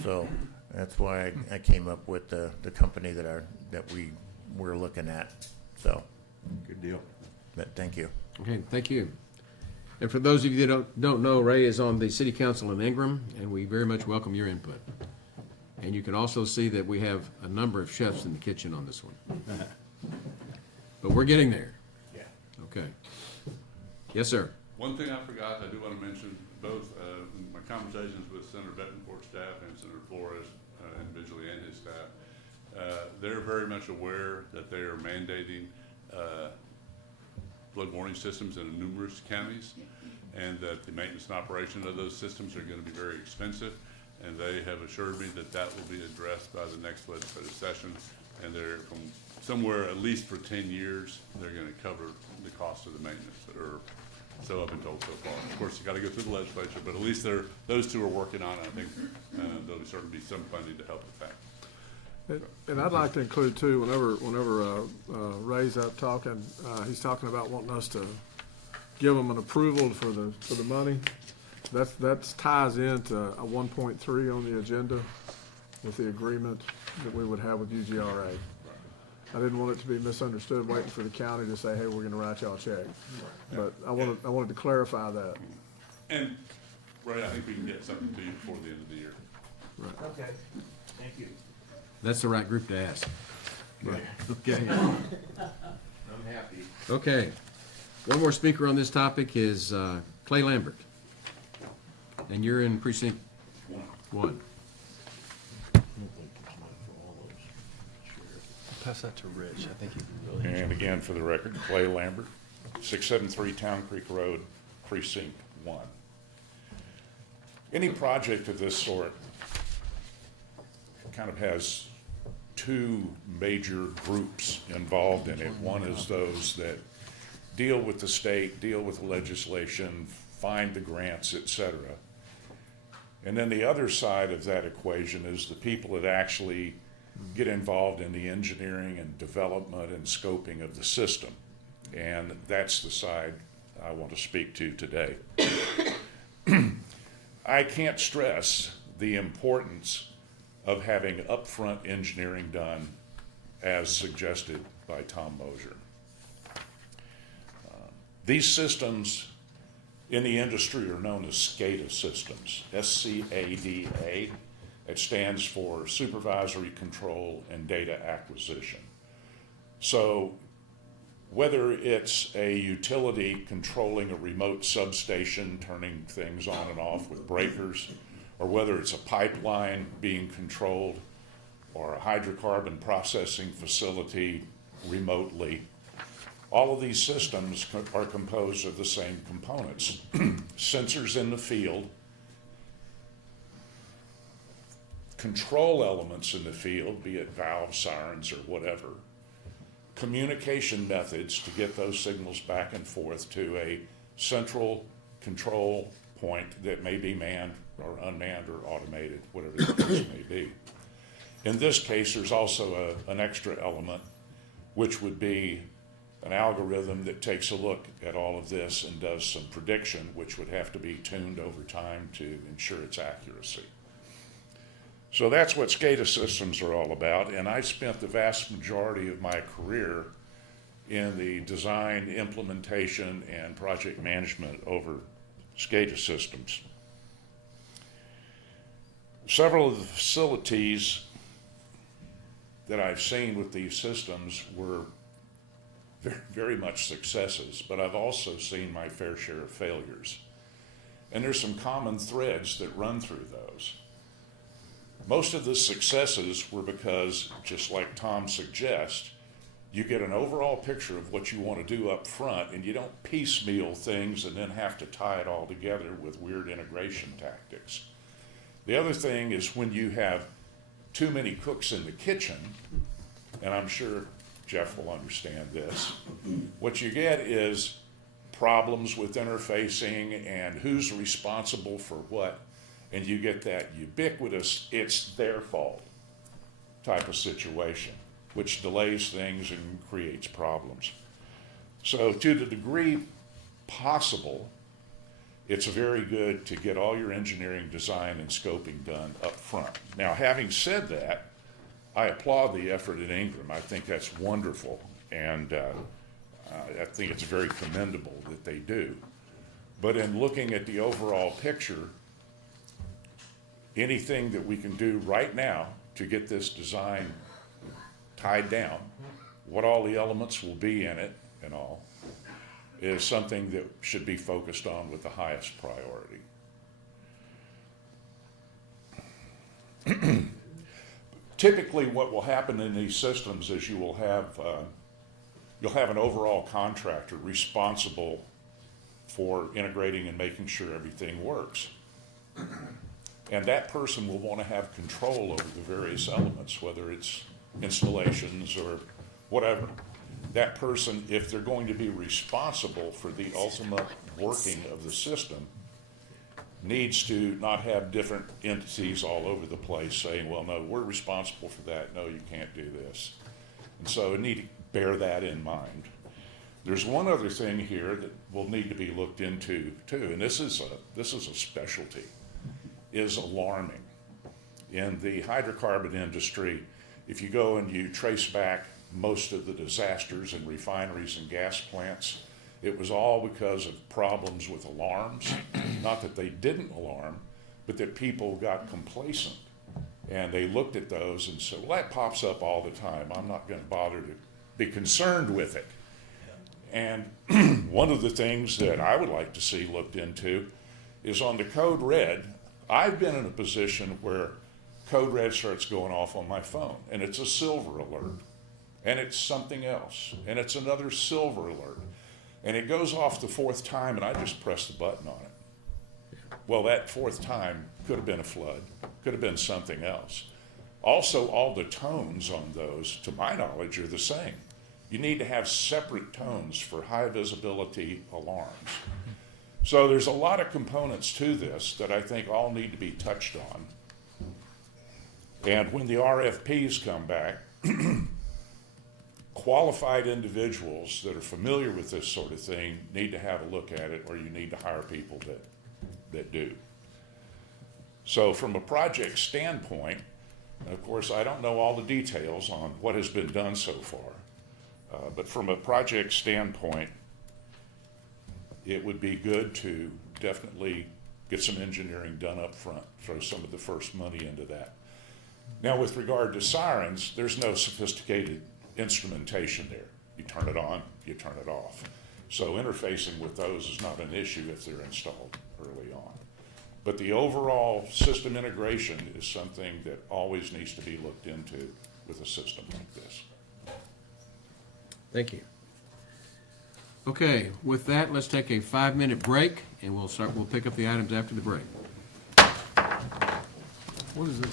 so that's why I came up with the company that we were looking at. So, good deal. but thank you. Okay, thank you. And for those of you that don't know, Ray is on the city council in Ingram, and we very much welcome your input. And you can also see that we have a number of chefs in the kitchen on this one. But we're getting there. Yeah. Okay. Yes, sir. One thing I forgot, I do want to mention, both in my conversations with Senator Betancourt's staff and Senator Flores individually and his staff, they're very much aware that they are mandating flood warning systems in numerous counties, and that the maintenance and operation of those systems are going to be very expensive. And they have assured me that that will be addressed by the next legislative session, and they're from somewhere, at least for 10 years, they're going to cover the cost of the maintenance, or so I've been told so far. Of course, you got to go through the legislature, but at least those two are working on it. I think there'll certainly be some funding to help with that. And I'd like to include too, whenever Ray's out talking, he's talking about wanting us to give him an approval for the money. That ties into a 1.3 on the agenda with the agreement that we would have with UGRA. I didn't want it to be misunderstood, waiting for the county to say, hey, we're gonna write y'all a check. But I wanted to clarify that. And, Ray, I think we can get something to you before the end of the year. Okay. Thank you. That's the right group to ask. Right. Okay. I'm happy. Okay. One more speaker on this topic is Clay Lambert. And you're in precinct 1. Pass that to Rich. I think he really. And again, for the record, Clay Lambert, 673 Town Creek Road, Precinct 1. Any project of this sort kind of has two major groups involved in it. One is those that deal with the state, deal with the legislation, find the grants, et cetera. And then the other side of that equation is the people that actually get involved in the engineering and development and scoping of the system. And that's the side I want to speak to today. I can't stress the importance of having upfront engineering done as suggested by Tom Mosier. These systems in the industry are known as SCADA systems, S-C-A-D-A. It stands for Supervisory Control and Data Acquisition. So whether it's a utility controlling a remote substation, turning things on and off with breakers, or whether it's a pipeline being controlled, or a hydrocarbon processing facility remotely, all of these systems are composed of the same components. Sensors in the field, control elements in the field, be it valves, sirens, or whatever, communication methods to get those signals back and forth to a central control point that may be manned or unmanned or automated, whatever the case may be. In this case, there's also an extra element, which would be an algorithm that takes a look at all of this and does some prediction, which would have to be tuned over time to ensure its accuracy. So that's what SCADA systems are all about, and I spent the vast majority of my career in the design, implementation, and project management over SCADA systems. Several of the facilities that I've seen with these systems were very, very much successes, but I've also seen my fair share of failures. And there's some common threads that run through those. Most of the successes were because, just like Tom suggests, you get an overall picture of what you want to do up front, and you don't piecemeal things and then have to tie it all together with weird integration tactics. The other thing is when you have too many cooks in the kitchen, and I'm sure Jeff will understand this, what you get is problems with interfacing and who's responsible for what, and you get that ubiquitous, it's their fault type of situation, which delays things and creates problems. So to the degree possible, it's very good to get all your engineering design and scoping done up front. Now, having said that, I applaud the effort at Ingram. I think that's wonderful, and I think it's very commendable that they do. But in looking at the overall picture, anything that we can do right now to get this design tied down, what all the elements will be in it and all, is something that should be focused on with the highest priority. Typically, what will happen in these systems is you'll have an overall contractor responsible for integrating and making sure everything works. And that person will want to have control over the various elements, whether it's installations or whatever. That person, if they're going to be responsible for the ultimate working of the system, needs to not have different entities all over the place saying, well, no, we're responsible for that. No, you can't do this. And so you need to bear that in mind. There's one other thing here that will need to be looked into too, and this is a specialty, is alarming. In the hydrocarbon industry, if you go and you trace back most of the disasters in refineries and gas plants, it was all because of problems with alarms. Not that they didn't alarm, but that people got complacent. And they looked at those and said, well, that pops up all the time. I'm not going to bother to be concerned with it. And one of the things that I would like to see looked into is on the code red. I've been in a position where code red starts going off on my phone, and it's a silver alert, and it's something else, and it's another silver alert. And it goes off the fourth time, and I just press the button on it. Well, that fourth time could have been a flood, could have been something else. Also, all the tones on those, to my knowledge, are the same. You need to have separate tones for high visibility alarms. So there's a lot of components to this that I think all need to be touched on. And when the RFPs come back, qualified individuals that are familiar with this sort of thing need to have a look at it, or you need to hire people that do. So from a project standpoint, of course, I don't know all the details on what has been done so far, but from a project standpoint, it would be good to definitely get some engineering done up front, throw some of the first money into that. Now, with regard to sirens, there's no sophisticated instrumentation there. You turn it on, you turn it off. So interfacing with those is not an issue if they're installed early on. But the overall system integration is something that always needs to be looked into with a system like this. Thank you. Okay, with that, let's take a 5-minute break, and we'll pick up the items after the break. What is this?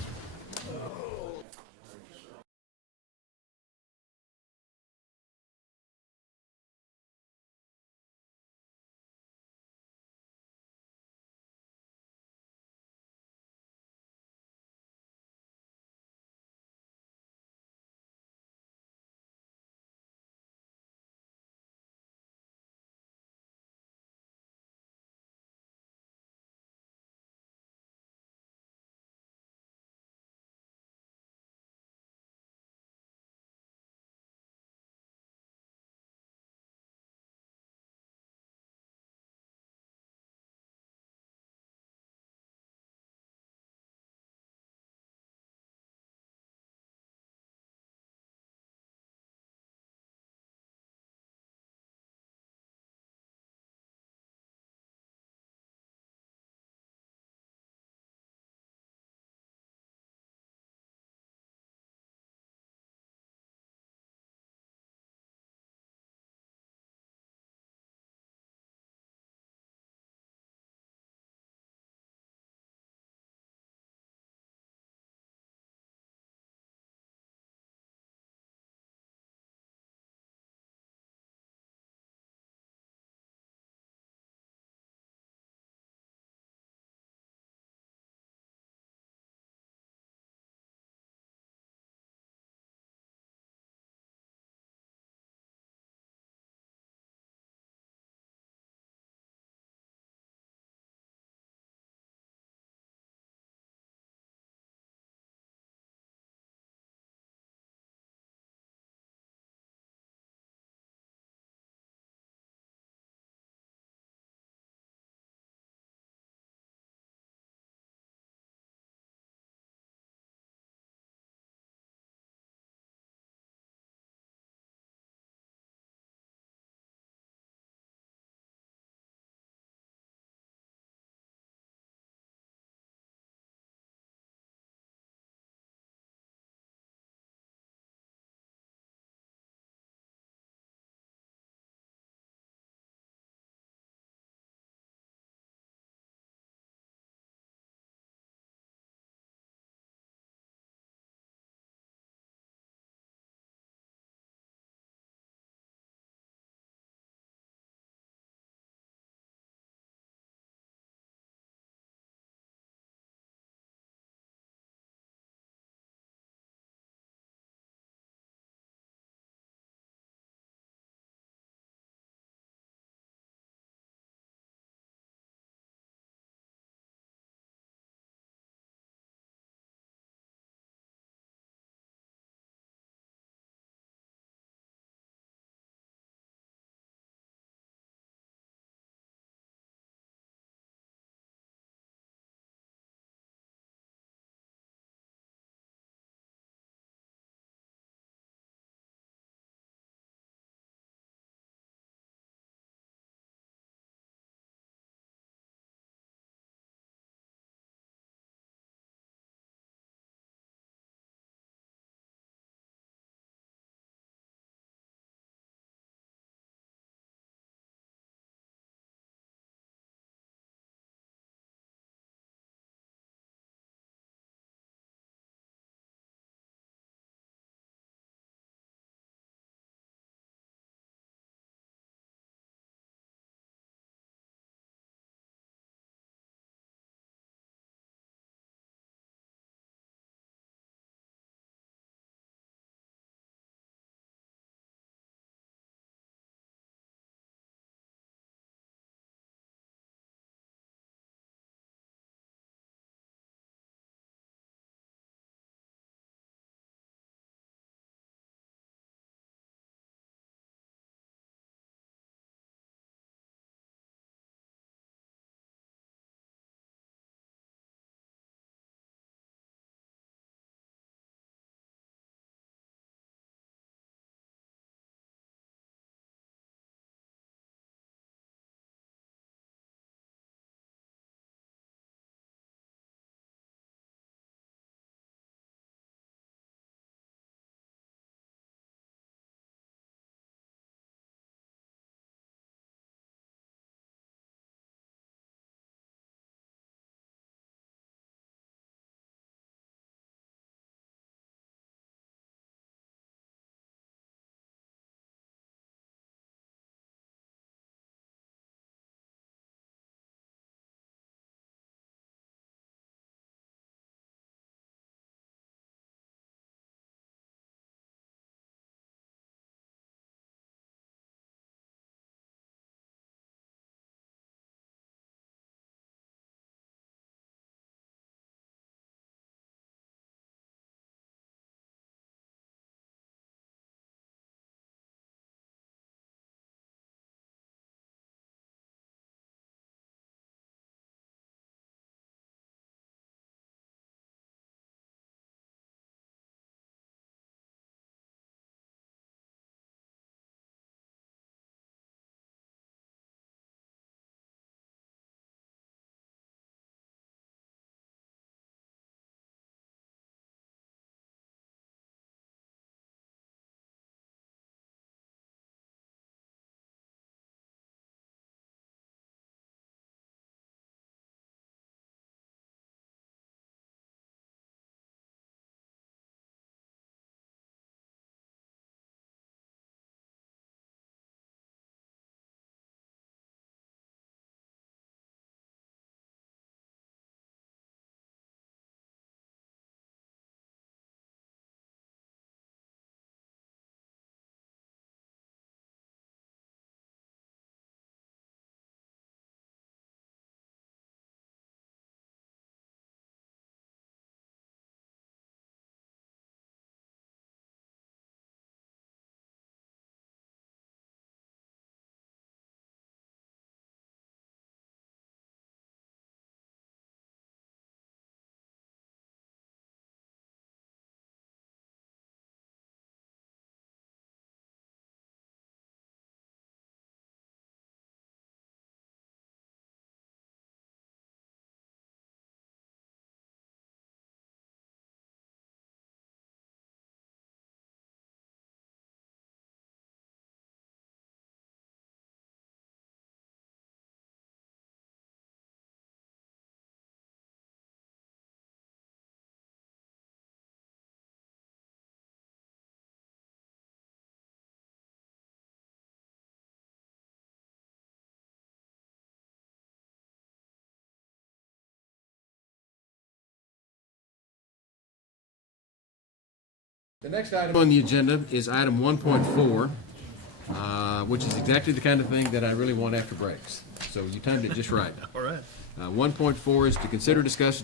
The next item on the agenda is item 1.4, which is exactly the kind of thing that I really want after breaks. So you timed it just right. All right. 1.4 is to consider, discuss,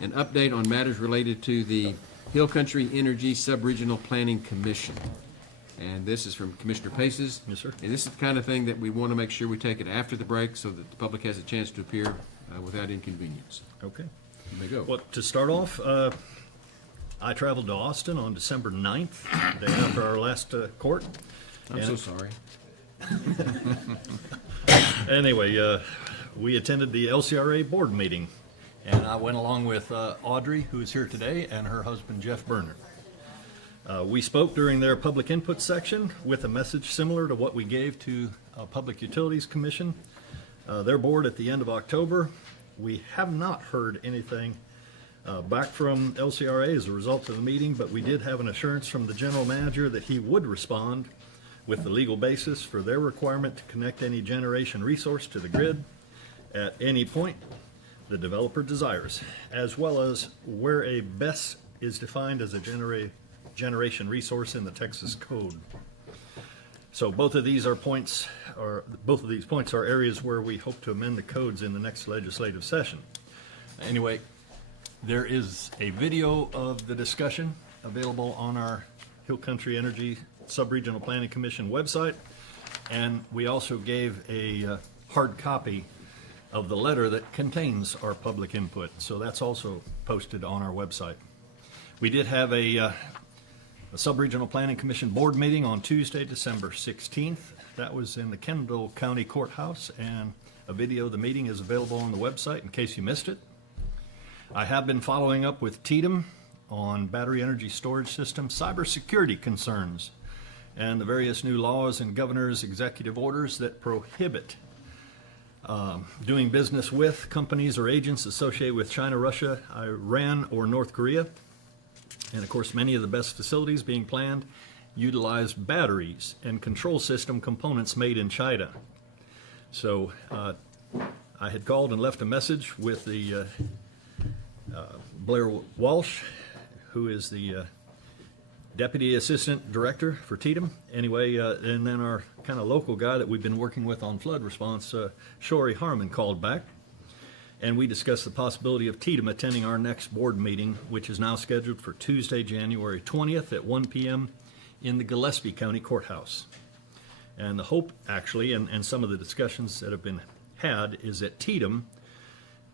and update on matters related to the Hill Country Energy Subregional Planning Commission. And this is from Commissioner Paces. Yes, sir. And this is the kind of thing that we want to make sure we take it after the break so that the public has a chance to appear without inconvenience. Okay. You may go. Well, to start off, I traveled to Austin on December 9th, the day after our last court. I'm so sorry. Anyway, we attended the LCRA board meeting, and I went along with Audrey, who is here today, and her husband, Jeff Berner. We spoke during their public input section with a message similar to what we gave to Public Utilities Commission, their board at the end of October. We have not heard anything back from LCRA as a result of the meeting, but we did have an assurance from the general manager that he would respond with the legal basis for their requirement to connect any generation resource to the grid at any point the developer desires, as well as where a BESS is defined as a generation resource in the Texas code. So both of these points are areas where we hope to amend the codes in the next legislative session. Anyway, there is a video of the discussion available on our Hill Country Energy Subregional Planning Commission website, and we also gave a hard copy of the letter that contains our public input, so that's also posted on our website. We did have a Subregional Planning Commission board meeting on Tuesday, December 16th. That was in the Kendall County Courthouse, and a video of the meeting is available on the website in case you missed it. I have been following up with TDM on battery energy storage system cybersecurity concerns and the various new laws and governor's executive orders that prohibit doing business with companies or agents associated with China, Russia, Iran, or North Korea. And of course, many of the best facilities being planned utilize batteries and control system components made in China. So I had called and left a message with the Blair Walsh, who is the Deputy Assistant Director for TDM. Anyway, and then our kind of local guy that we've been working with on flood response, Shory Harmon, called back. And we discussed the possibility of TDM attending our next board meeting, which is now scheduled for Tuesday, January 20th at 1 p.m. in the Gillespie County Courthouse. And the hope, actually, and some of the discussions that have been had, is that TDM,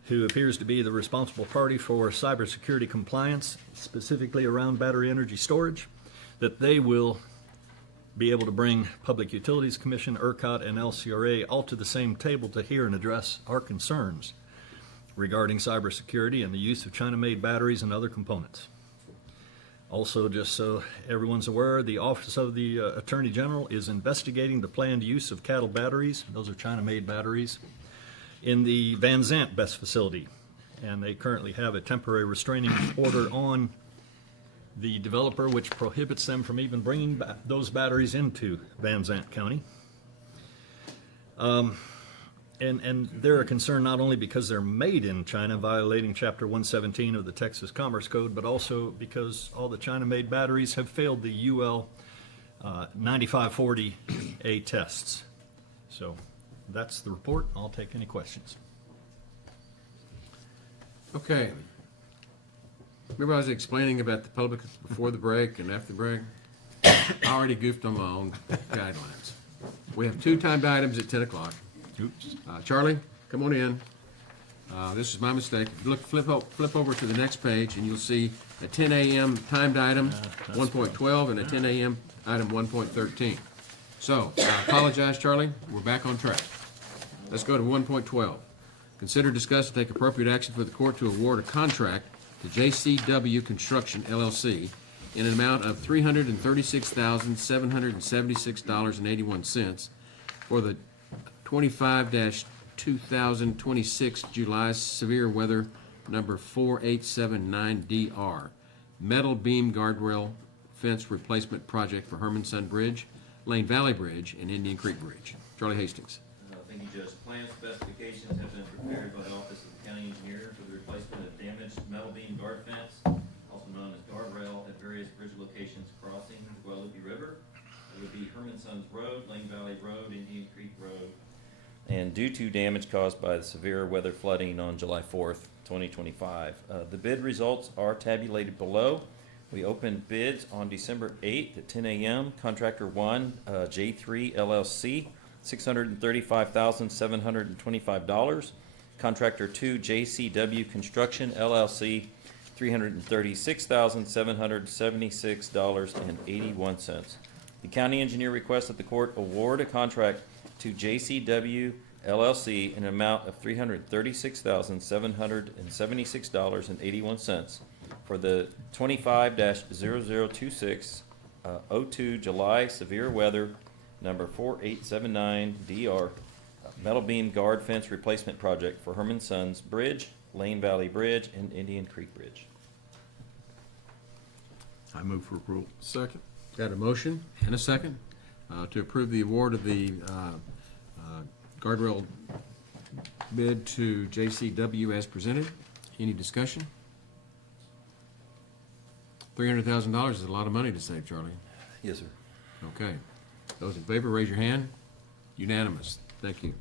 who appears to be the responsible party for cybersecurity compliance, specifically around battery energy storage, that they will be able to bring Public Utilities Commission, ERCOT, and LCRA all to the same table to hear and address our concerns regarding cybersecurity and the use of China-made batteries and other components. Also, just so everyone's aware, the Office of the Attorney General is investigating the planned use of cattle batteries, those are China-made batteries, in the Van Zant BESS facility. And they currently have a temporary restraining order on the developer, which prohibits them from even bringing those batteries into Van Zant County. And they're a concern not only because they're made in China, violating Chapter 117 of the Texas Commerce Code, but also because all the China-made batteries have failed the UL 9540A tests. So that's the report. I'll take any questions. Okay. Remember I was explaining about the public before the break and after the break? I already goofed on my own guidelines. We have two timed items at 10 o'clock. Oops. Charlie, come on in. This is my mistake. Flip over to the next page, and you'll see a 10 a.m. timed item, 1.12, and a 10 a.m. item, 1.13. So, I apologize, Charlie. We're back on track. Let's go to 1.12. Consider, discuss, and take appropriate action for the court to award a contract to JCW Construction, LLC, in an amount of $336,776.81 for the 25-2026 July severe weather number 4879DR metal beam guardrail fence replacement project for Herman Sun Bridge, Lane Valley Bridge, and Indian Creek Bridge. Charlie Hastings. Thank you, Judge. Plan specifications have been prepared by the Office of the County Engineer for the replacement of damaged metal beam guard fence, also known as guardrail at various bridge locations crossing the Guadalupe River. It would be Herman Sons Road, Lane Valley Road, Indian Creek Road. And due to damage caused by the severe weather flooding on July 4th, 2025. The bid results are tabulated below. We opened bids on December 8th at 10 a.m. Contractor 1, J3 LLC, $635,725. Contractor 2, JCW Construction LLC, $336,776.81. The county engineer requests that the court award a contract to JCW LLC in an amount of $336,776.81 for the 25-0026 02 July severe weather number 4879 DR metal beam guard fence replacement project for Herman Sons Bridge, Lane Valley Bridge, and Indian Creek Bridge. I move for approval. Second. Got a motion and a second to approve the award of the guardrail bid to JCW as presented. Any discussion? $300,000 is a lot of money to save, Charlie. Yes, sir. Okay. Those in favor, raise your hand. Unanimous. Thank you.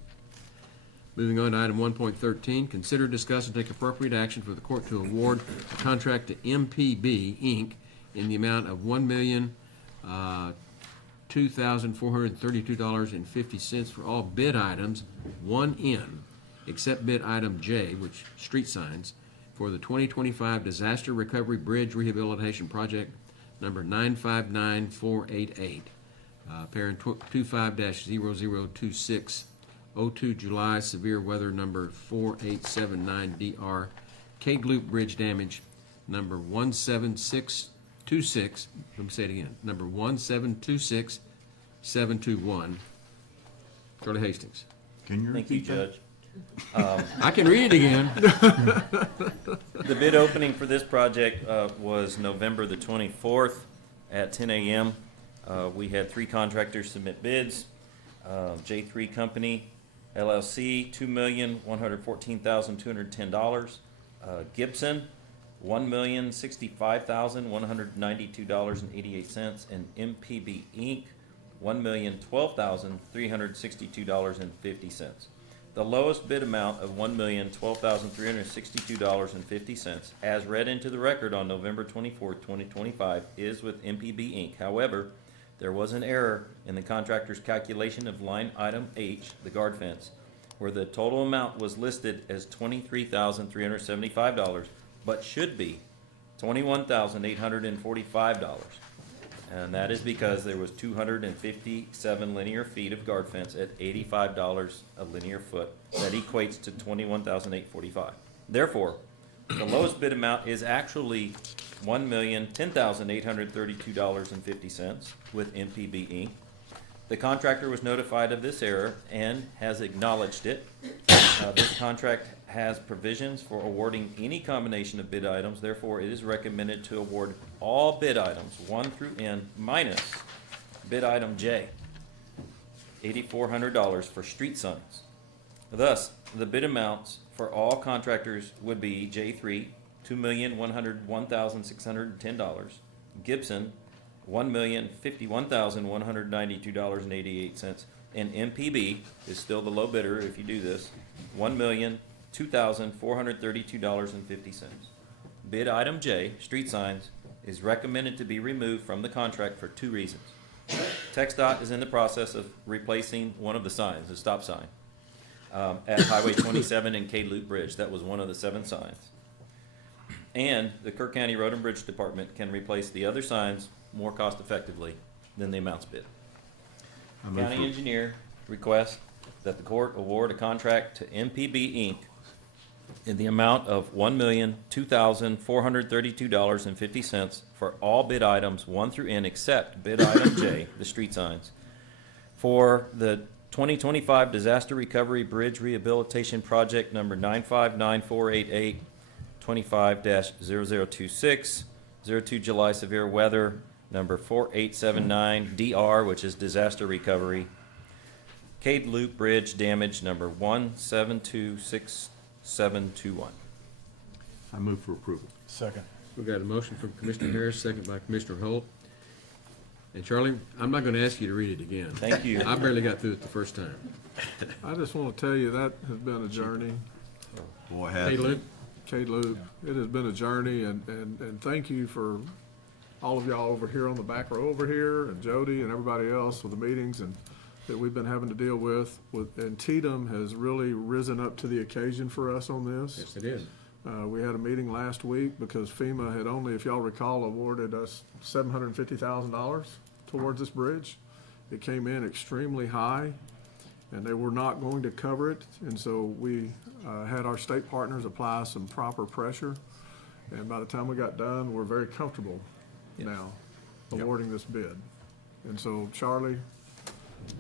Moving on to item 1.13, consider, discuss, and take appropriate action for the court to award a contract to MPB, Inc. in the amount of $2,432.50 for all bid items 1N, except bid item J, which street signs, for the 2025 Disaster Recovery Bridge Rehabilitation Project number 959488, parent 25-0026, 02 July severe weather number 4879 DR, Cade Loop Bridge damage number 17626, let me say it again, number 1726721. Charlie Hastings. Can you Thank you, repeat that? Judge. I can read it again. The bid opening for this project was November the 24th at 10 a.m. We had 3 contractors submit bids. J3 Company LLC, $2,114,210. Gibson, $1,065,192.88. And MPB Inc., $1,012,362.50. The lowest bid amount of $1,012,362.50, as read into the record on November 24, 2025, is with MPB Inc. However, there was an error in the contractor's calculation of line item H, the guard fence, where the total amount was listed as $23,375, but should be $21,845. And that is because there was 257 linear feet of guard fence at $85 a linear foot. That equates to $21,845. Therefore, the lowest bid amount is actually $1,010,832.50 with MPB Inc. The contractor was notified of this error and has acknowledged it. This contract has provisions for awarding any combination of bid items. Therefore, it is recommended to award all bid items 1 through N minus bid item J, $8,400 for street signs. Thus, the bid amounts for all contractors would be J3, $2,101,610, Gibson, $1,051,192.88, and MPB is still the low bidder if you do this, $1,002,432.50. Bid item J, street signs, is recommended to be removed from the contract for 2 reasons. TxDOT is in the process of replacing one of the signs, the stop sign, at Highway 27 and Cade Loop Bridge. That was one of the 7 signs. And the Kerr County Road and Bridge Department can replace the other signs more cost effectively than the amounts bid. County engineer requests that the court award a contract to MPB Inc. in the amount of $1,002,432.50 for all bid items 1 through N except bid item J, the street signs, for the 2025 Disaster Recovery Bridge Rehabilitation Project number 959488, 25-0026, 02 July severe weather number 4879 DR, which is disaster recovery, Cade Loop Bridge damage number 1726. 721. I move for approval. Second. We've got a motion from Commissioner Harris, second by Commissioner Holt. And Charlie, I'm not gonna ask you to read it again. Thank you. I barely got through it the first time. I just want to tell you, that has been a journey. Boy, Hey, has Luke, K-Lube, it has been a journey, and thank you for all of y'all over here on the back row over here, and Jody and everybody else with the meetings and that we've been having to deal with, and Tatum has really risen up to the occasion for us on this. yes, it is. We had a meeting last week because FEMA had only, if y'all recall, awarded us $750,000 towards this bridge. It came in extremely high, and they were not going to cover it, and so we had our state partners apply some proper pressure, and by the time we got done, we're very comfortable now awarding this bid. And so Charlie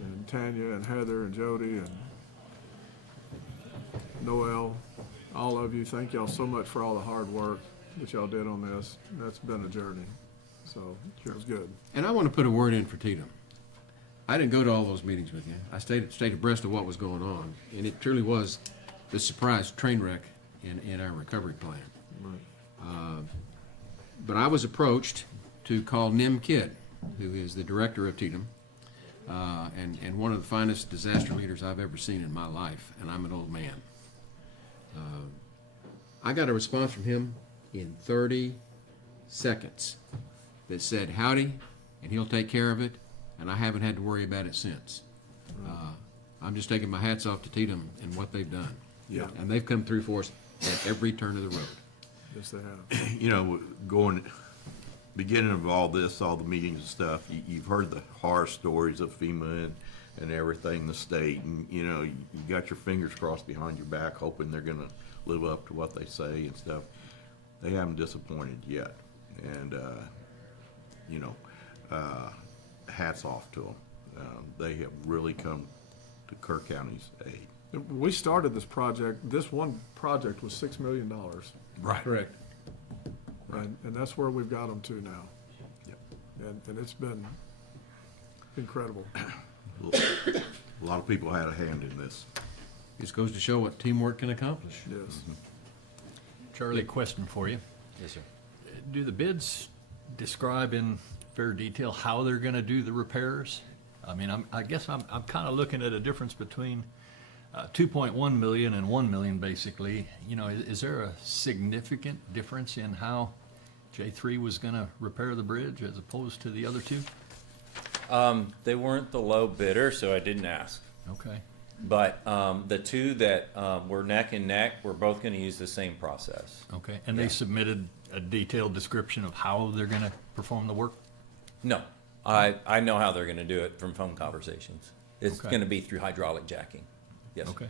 and Tanya and Heather and Jody and Noel, all of you, thank y'all so much for all the hard work that y'all did on this. That's been a journey, so it was good. And I want to put a word in for Tatum. I didn't go to all those meetings with you. I stayed abreast of what was going on, and it truly was the surprise train wreck in our recovery plan. But I was approached to call Nim Kidd, who is the director of Tatum, and one of the finest disaster leaders I've ever seen in my life, and I'm an old man. I got a response from him in 30 seconds that said, howdy, and he'll take care of it, and I haven't had to worry about it since. I'm just taking my hats off to Tatum and what they've done. Yeah. And they've come through for us at every turn of the road. Yes, they have. you know, beginning of all this, all the meetings and stuff, you've heard the horror stories of FEMA and everything, the state, and, you know, you got your fingers crossed behind your back, hoping they're gonna live up to what they say and stuff. They haven't disappointed yet, and, you know, hats off to them. They have really come to Kerr County's aid. We started this project, this one project was $6 million, Right. Correct. and that's where we've got them to now. Yep. And it's been incredible. A lot of people had a hand in this. Just goes to show what teamwork can accomplish. Yes. Charlie, question for you. Yes, sir. Do the bids describe in fair detail how they're gonna do the repairs? I mean, I guess I'm kind of looking at a difference between 2.1 million and 1 million, basically. You know, is there a significant difference in how J3 was gonna repair the bridge as opposed to the other two? They weren't the low bidder, so I didn't ask. Okay. But the two that were neck and neck, we're both going to use the same process. Okay, and they submitted a detailed description of how they're gonna perform the work? No, I know how they're going to do it from phone conversations. It's Okay. going to be through hydraulic jacking. Yes. Okay.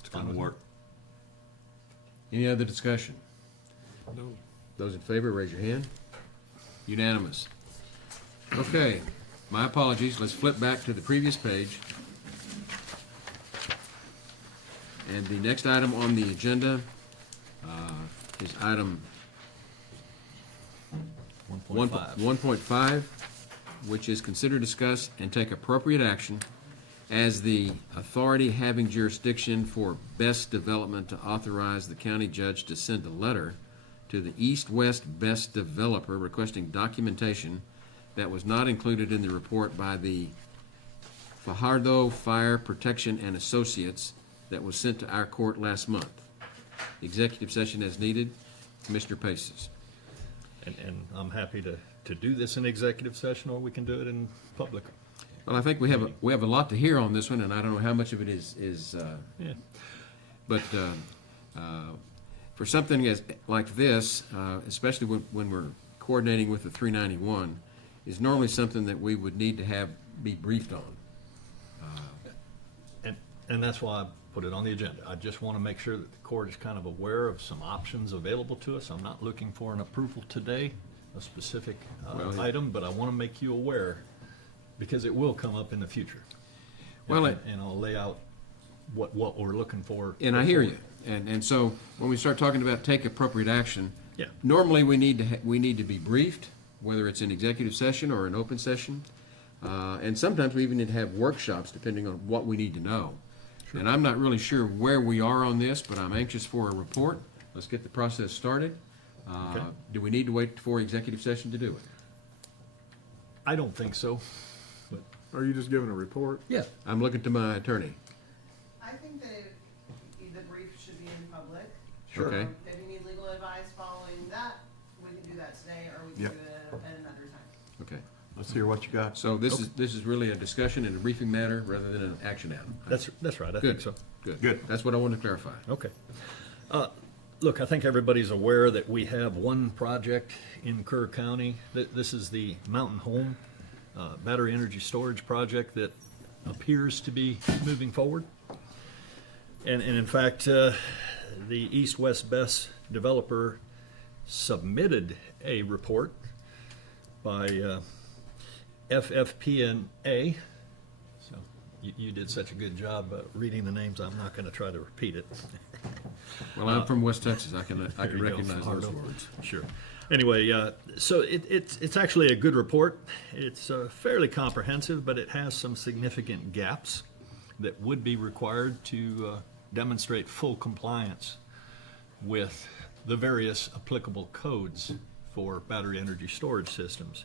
It's gonna work. Any other discussion? No. Those in favor, raise your hand. Unanimous. Okay, my apologies. Let's flip back to the previous page. And the next item on the agenda is item 1.5. 1.5, which is consider, discuss, and take appropriate action as the authority having jurisdiction for best development to authorize the county judge to send a letter to the east-west best developer requesting documentation that was not included in the report by the Fajardo Fire Protection and Associates that was sent to our court last month. Executive session as needed. Commissioner Paces. And I'm happy to do this in executive session, or we can do it in public. Well, I think we have a lot to hear on this one, and I don't know how much of it is Yeah. but for something like this, especially when we're coordinating with the 391, is normally something that we would need to be briefed on. And that's why I put it on the agenda. I just want to make sure that the court is kind of aware of some options available to us. I'm not looking for an approval today, a specific Well, item, but I want to make you aware because it will come up in the future. Well, And I'll lay out what we're looking for. And I hear you. And so when we start talking about take appropriate action, Yeah. normally we need to be briefed, whether it's in executive session or an open session. And sometimes we even need to have workshops depending on what we need to know. And I'm not really sure where we are on this, but I'm anxious for a report. Let's get the process started. Okay. Do we need to wait for executive session to do it? I don't think so. But Are you just giving a report? Yeah. I'm looking to my attorney. I think that the brief should be in public. Okay. If you need legal advice following that, we can do that today, or we can Yep. do it at another time. Okay. Let's hear what you got. So this is really a discussion and a briefing matter rather than an action item. that's right, I Good. think so. Good. That's what I wanted to clarify. Okay. Look, I think everybody's aware that we have one project in Kerr County. This is the Mountain Home battery energy storage project that appears to be moving forward. And in fact, the East-West Best developer submitted a report by FFP&A. So you did such a good job reading the names, I'm not going to try to repeat it. Well, I'm from West Texas. I can There you go, recognize those Florida. words. Sure. Anyway, so it's actually a good report. It's fairly comprehensive, but it has some significant gaps that would be required to demonstrate full compliance with the various applicable codes for battery energy storage systems.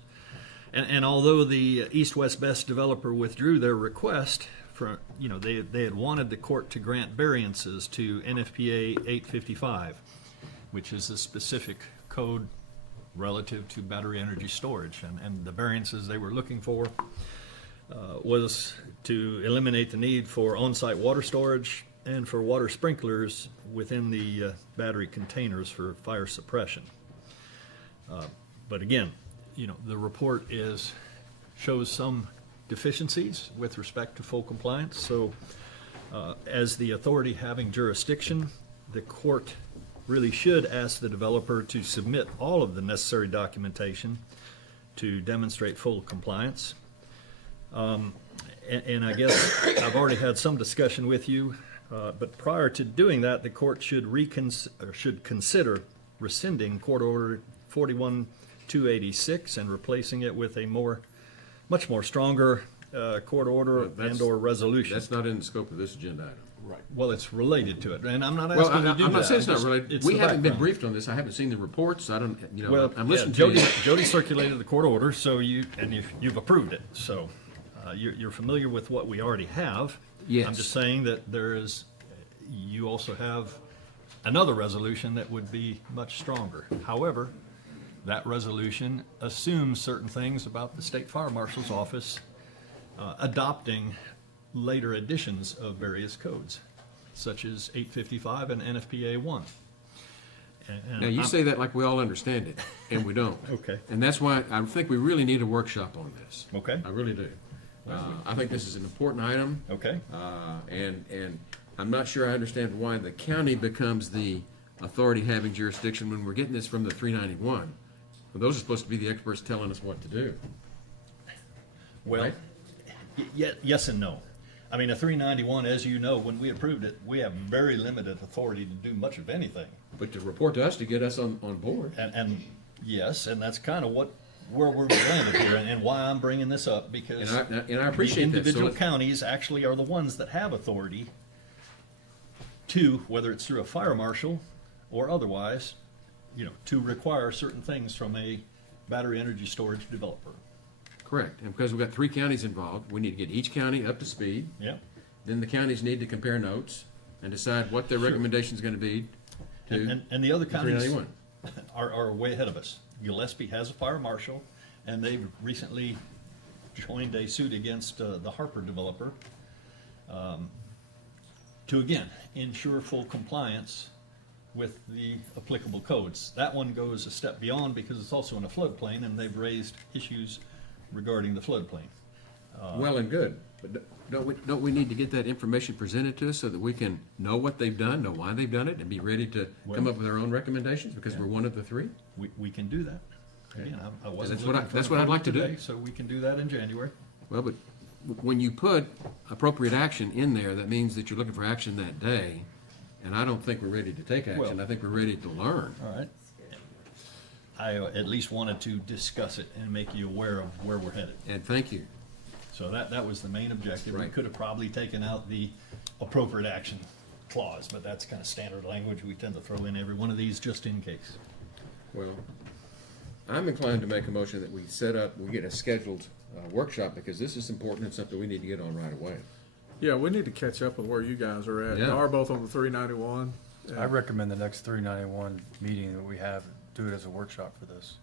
And although the East-West Best developer withdrew their request, for, they had wanted the court to grant variances to NFPA 855, which is a specific code relative to battery energy storage. And the variances they were looking for was to eliminate the need for on-site water storage and for water sprinklers within the battery containers for fire suppression. But again, the report shows some deficiencies with respect to full compliance. So as the authority having jurisdiction, the court really should ask the developer to submit all of the necessary documentation to demonstrate full compliance. And I guess I've already had some discussion with you, but prior to doing that, the court should consider rescinding Court Order 41-286 and replacing it with a much more stronger court order and/or resolution. That's not in the scope of this agenda item. Right. Well, it's related to it, and I'm not Well, asking you to do that. I'm not saying it's not Just- related. it's We the haven't been background. briefed on this. I haven't seen the reports. I don't, Well, I'm yeah, listening to you. Jody circulated the court order, so you've approved it. So you're familiar with what we already have. Yes. I'm just saying that you also have another resolution that would be much stronger. However, that resolution assumes certain things about the state fire marshal's office adopting later editions of various codes, such as 855 and NFPA 1. Now, you say that like we all understand it, and we don't. Okay. And that's why I think we really need a workshop on this. Okay. I really do. I think this is an important item. Okay. And I'm not sure I understand why the county becomes the authority having jurisdiction when we're getting this from the 391. Well, those are supposed to be the experts telling us what to do. Well, Right? yes and no. I mean, a 391, as you know, when we approved it, we have very limited authority to do much of anything. But to report to us to get us on board. And yes, and that's kind of where we're landed here, and why I'm bringing this up, because And I appreciate the that. So individual it- counties actually are the ones that have authority to, whether it's through a fire marshal or otherwise, to require certain things from a battery energy storage developer. Correct. And because we've got 3 counties involved, we need to get each county up to speed. Yeah. Then the counties need to compare notes and decide what their recommendation is going to be to And the other the counties 391. are way ahead of us. Gillespie has a fire marshal, and they've recently joined a suit against the Harper developer to, again, ensure full compliance with the applicable codes. That one goes a step beyond because it's also in a floodplain, and they've raised issues regarding the floodplain. Well and good, but don't we need to get that information presented to us so that we can know what they've done, know why they've done it, and be ready to come up with our own recommendations because we're one of the 3? We can do that. Again, I wasn't That's what looking for that's what I'd like to do. today, so we can do that in January. Well, but when you put appropriate action in there, that means that you're looking for action that day, and I don't think we're ready to take action. Well- I think we're ready to learn. All right. I at least wanted to discuss it and make you aware of where we're headed. And thank you. So that was the main objective. We Right. could have probably taken out the appropriate action clause, but that's kind of standard language we tend to throw in every one of these just in case. Well, I'm inclined to make a motion that we get a scheduled workshop, because this is important and something we need to get on right away. Yeah, we need to catch up with where you guys are at. Yeah. You are both on the 391. I recommend the next 391 meeting that we have, do it as a workshop for this.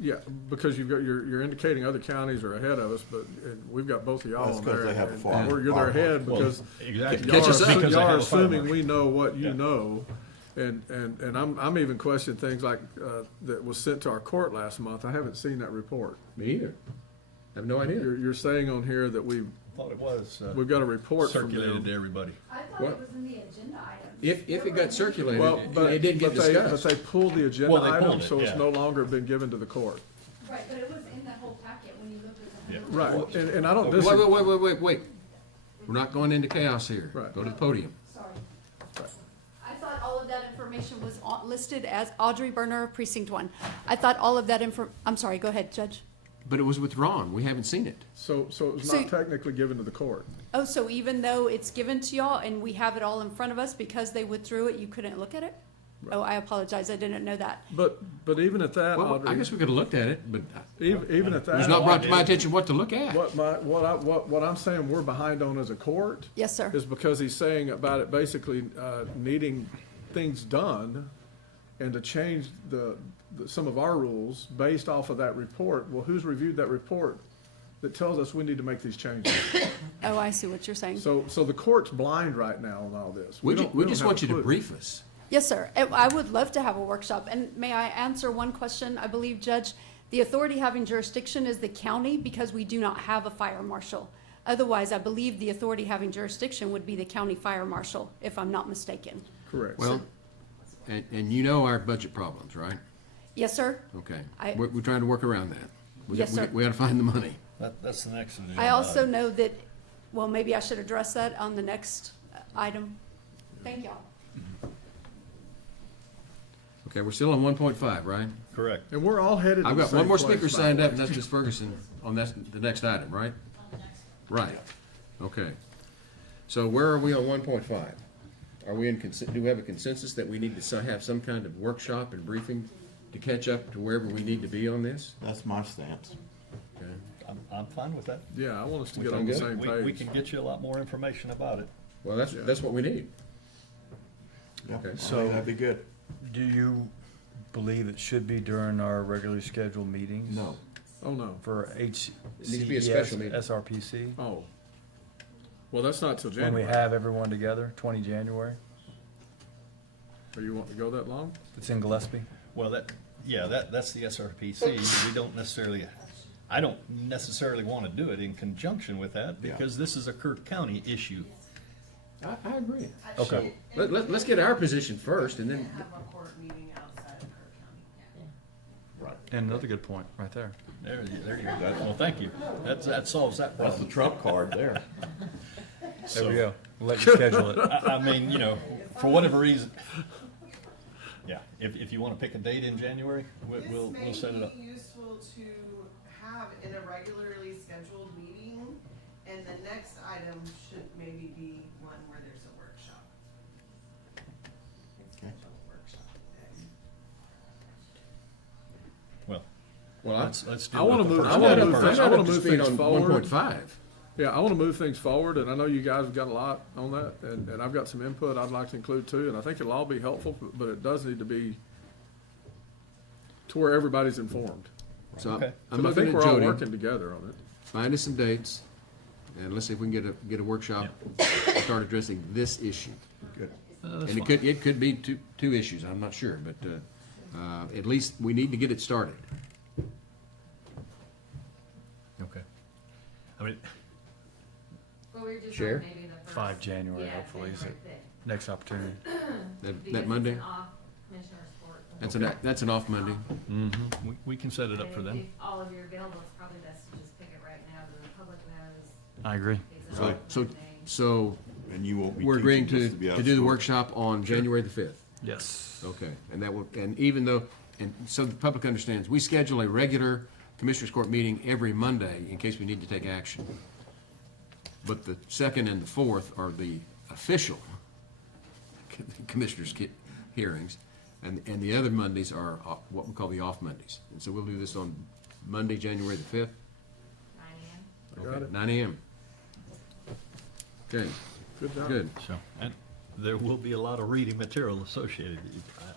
Yeah, because you're indicating other counties are ahead of us, but we've got both of y'all That's on 'cause there. they have a and farm- you're there ahead Well, because exactly. Catch us up. Because they y'all are have a fire assuming marshal. we know what you Yeah. know. And I'm even questioning things like, that was sent to our court last month. I haven't seen that report. Me either. I have no idea. You're saying on here that we've Thought it was got a report from circulated to them. everybody. I thought What? it was in the agenda item. If it got circulated, Well, it didn't get but discussed. they pulled the agenda Well, they item, pulled it, so it's yeah. no longer been given to the court. Right, but it was in the whole packet when you looked at the. Yeah. Right, and I don't Wait, disagree. wait. We're not going into chaos here. Right. Go to the podium. Sorry. I thought all of that information was listed as Audrey Berner, Precinct 1. I thought all of that I'm sorry, go ahead, Judge. But it was withdrawn. We haven't seen it. So it was So- not technically given to the court. Oh, so even though it's given to y'all and we have it all in front of us, because they withdrew it, you couldn't look at it? Oh, I apologize, I didn't know that. But even at that, Well, Audrey, I guess we could have looked at it, but even at it that. was not brought to my attention what to look at. What I'm saying we're behind on as a court Yes, sir. is because he's saying about it basically needing things done and to change some of our rules based off of that report. Well, who's reviewed that report that tells us we need to make these changes? Oh, I see what you're saying. So the court's blind right now on all this. We don't just have want a you to clue. brief us. Yes, sir. I would love to have a workshop. And may I answer one question? I believe, Judge, the authority having jurisdiction is the county because we do not have a fire marshal. Otherwise, I believe the authority having jurisdiction would be the county fire marshal, if I'm not mistaken. Correct. Well, and you know our budget problems, right? Yes, sir. Okay. I- We're trying to work around that. Yes, sir. We gotta find the money. That's the next agenda I also item. know that, well, maybe I should address that on the next item. Thank y'all. Okay, we're still on 1.5, right? Correct. And we're all headed to I've the got same one more place, speaker by the signed way. up, and that's Ms. Ferguson on the next item, right? Right. Okay. So where are we on 1.5? Are we do we have a consensus that we need to have some kind of workshop and briefing to catch up to wherever we need to be on this? That's my stance. Okay. I'm fine with that. Yeah, I want us to We get can on the get- same We page. can get you a lot more information about it. Well, that's what we need. Yeah, Okay. I So- think that'd be good. Do you believe it should be during our regularly scheduled meetings? No. Oh, no. For needs to be a special meeting. SRPC? Oh. Well, that's not till When we January. have everyone together, 20 January? Or you want to go that long? It's in Gillespie? Well, that's the SRPC. I don't necessarily want to do it in conjunction with that because this is a Kirk County issue. I agree. Okay. Let's get our position first, and then, Have a court meeting outside of Kerr County. And another good point, right there. There you go. Well, thank you. That solves that That's the problem. trump card there. There we go. We'll let you schedule it. I mean, for whatever reason. Yeah, if you want to pick a date in January, we'll set it up. This may be useful to have in a regularly scheduled meeting, and the next item should maybe be one where there's a workshop. Schedule a workshop day. Well, let's do I it wanna with the move- first I wanna item move first. things- I wanna I'm not move up to speed things on forward. 1.5. Yeah, I want to move things forward, and I know you guys have got a lot on that, and I've got some input I'd like to include too, and I think it'll all be helpful, but it does need to be to where everybody's informed. So Okay. I'm But I looking think at we're all Jody, working together on it. find us some dates, and let's see if we can get a workshop, start addressing this issue. Good. And it could be two issues, I'm not sure, but at least we need to get it started. Okay. I mean, Well, we're just Share? maybe the 5 January, hopefully, is it next opportunity. That Monday? That's an off Monday. we can set it up for them. If all of you are available, it's probably best to just pick it right now, so the public knows I agree. exactly. So And you won't be we're agreeing teaching to just be out do of the school. workshop on January the 5th. Yes. Okay, and even though, and so the public understands, we schedule a regular Commissioners Court meeting every Monday in case we need to take action. But the 2nd and the 4th are the official commissioners' hearings. And the other Mondays are what we call the off Mondays. And so we'll do this on Monday, January the 5th. 9 a.m. Got it. 9 a.m. Okay, Good job. good. So, and there will be a lot of reading material associated.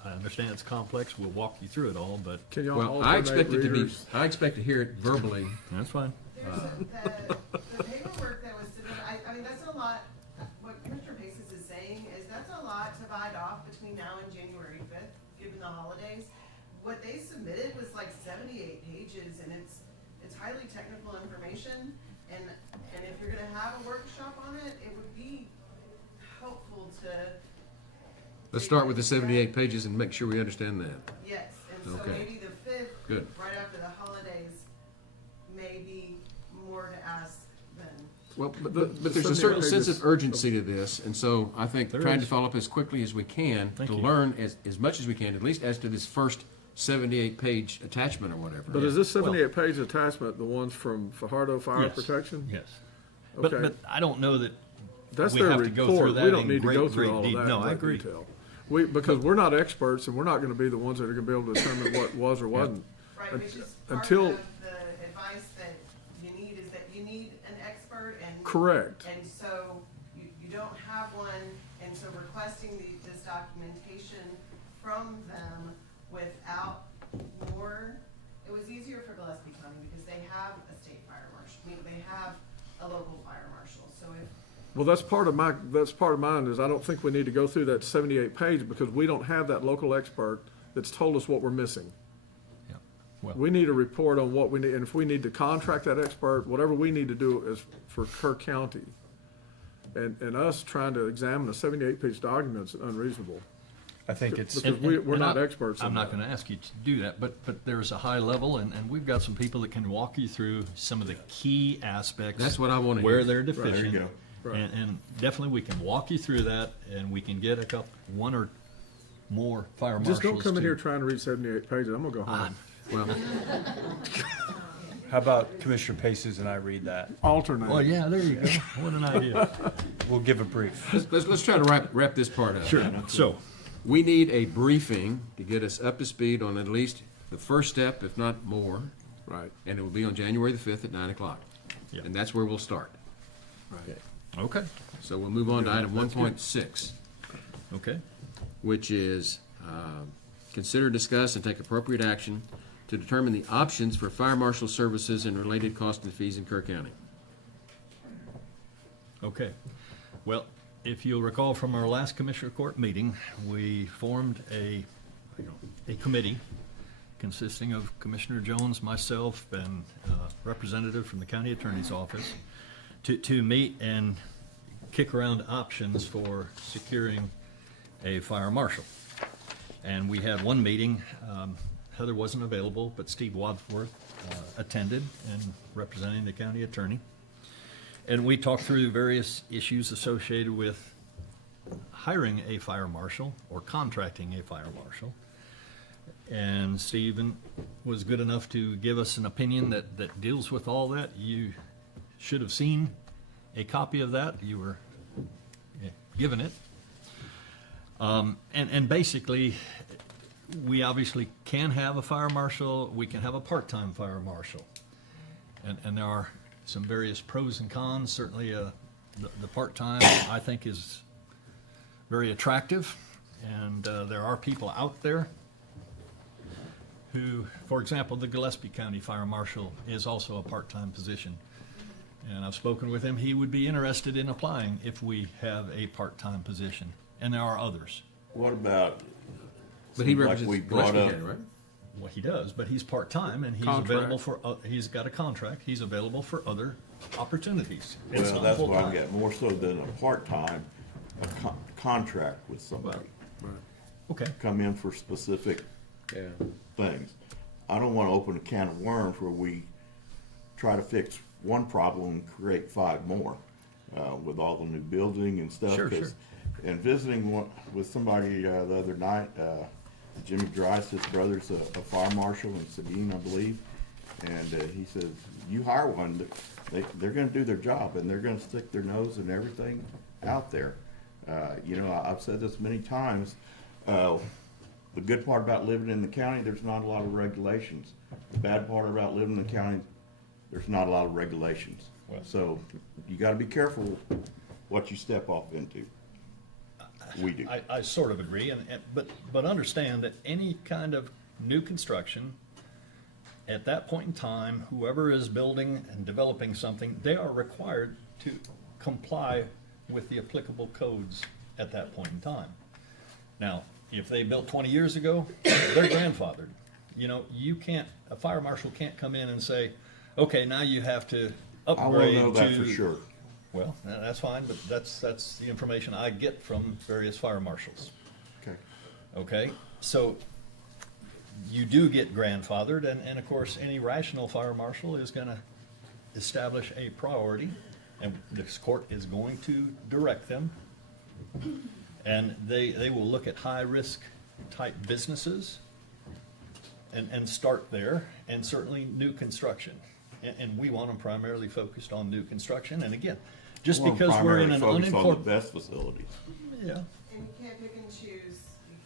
I understand it's complex. We'll walk you through it all, but Can y'all Well, I alternate expect it to be, readers? I expect to hear it verbally. that's fine. There's the paperwork that was submitted, I mean, that's a lot, what Commissioner Basis is saying is that's a lot to bite off between now and January 5th, given the holidays. What they submitted was like 78 pages, and it's highly technical information, and if you're gonna have a workshop on it, it would be helpful to. Let's start with the 78 pages and make sure we understand that. Yes, and so Okay. maybe the 5th, Good. right after the holidays, may be more to ask than. Well, But there's a certain sense of urgency to this, and so I think There trying to is. follow up as quickly as we can Thank to you. learn as much as we can, at least as to this first 78-page attachment or whatever. But is this 78-page attachment the ones from Fajardo Fire Yes. Protection? Yes. Okay. But I don't know that That's we their have to go through report. that We don't in need to go great, through great all of deep. that No, in I great agree. detail. Because we're not experts and we're not gonna be the ones that are gonna be able to determine what was or wasn't. Right, Un- which is part until- of the advice that you need, is that you need an expert and. Correct. And so you don't have one, and so requesting this documentation from them without more, it was easier for Gillespie County because they have a state fire marshal, I mean, they have a local fire marshal, so if. Well, that's part of mine is I don't think we need to go through that 78 page because we don't have that local expert that's told us what we're missing. Yeah. Well, We need a report on what we need, and if we need to contract that expert, whatever we need to do is for Kerr County. And us trying to examine a 78-page document is unreasonable. I think it's, Because we're not experts in I'm not that. going to ask you to do that, but there's a high level, and we've got some people that can walk you through some of the key aspects. That's what I wanna Where hear. they're There you deficient. go. Right. And definitely we can walk you through that, and we can get one or more fire marshals. Just don't come in to- here trying to read 78 pages. I'm gonna go home. Well, how about Commissioner Paces and I read that? Alternate. Well, yeah, there you go. What an idea. We'll give a brief. let's try to wrap this part up. Sure. So, We need a briefing to get us up to speed on at least the first step, if not more, Right. and it will be on January the 5th at 9 o'clock. Yeah. And that's where we'll start. okay, So we'll move on to item 1.6, okay. which is consider, discuss, and take appropriate action to determine the options for fire marshal services and related costs and fees in Kerr County. Okay. Well, if you'll recall from our last Commissioner Court meeting, we formed a committee consisting of Commissioner Jones, myself, and a representative from the County Attorney's Office to meet and kick around options for securing a fire marshal. And we had one meeting. Heather wasn't available, but Steve Wadsworth attended and representing the county attorney. And we talked through various issues associated with hiring a fire marshal or contracting a fire marshal. And Stephen was good enough to give us an opinion that deals with all that. You should have seen a copy of that. You were given it. And basically, we obviously can have a fire marshal. We can have a part-time fire marshal. And there are some various pros and cons. Certainly, the part-time, I think, is very attractive. And there are people out there who, for example, the Gillespie County Fire Marshal is also a part-time position. And I've spoken with him. He would be interested in applying if we have a part-time position. And there are others. What about, But he seems like represents we brought Gillespie up, County, right? Well, he does, but he's part-time and he's Contract. available for, he's got a contract. He's available for other opportunities. It's well, not that's what I'm full-time. getting, more so than a part-time, a contract with somebody. Okay. Come in for specific Yeah. things. I don't wanna open a can of worms where we try to fix one problem and create five more, with all the new building and stuff. Sure, 'Cause in visiting with somebody, the other night, Jimmy Grice, his brother's a fire marshal in Sabine, I believe. And, he says, you hire one, they're gonna do their job and they're gonna stick their nose and everything out there. You know, I've said this many times, the good part about living in the county, there's not a lot of regulations. The bad part about living in the county, there's not a lot of regulations. Well- So you gotta be careful what you step off into. We do. I sort of agree, but understand that any kind of new construction, at that point in time, whoever is building and developing something, they are required to comply with the applicable codes at that point in time. Now, if they built 20 years ago, they're grandfathered. You know, a fire marshal can't come in and say, okay, now you have to upgrade I wanna know that to- for sure. Well, that's fine, but that's the information I get from various fire marshals. Okay. Okay, so you do get grandfathered, and of course, any rational fire marshal is gonna establish a priority, and this court is going to direct them. And they will look at high-risk type businesses and start there, and certainly new construction. And we want them primarily focused on new construction, and again, just Well, because we're in an primarily focused on the unincorporated. best facilities. Yeah, And you can't pick and choose.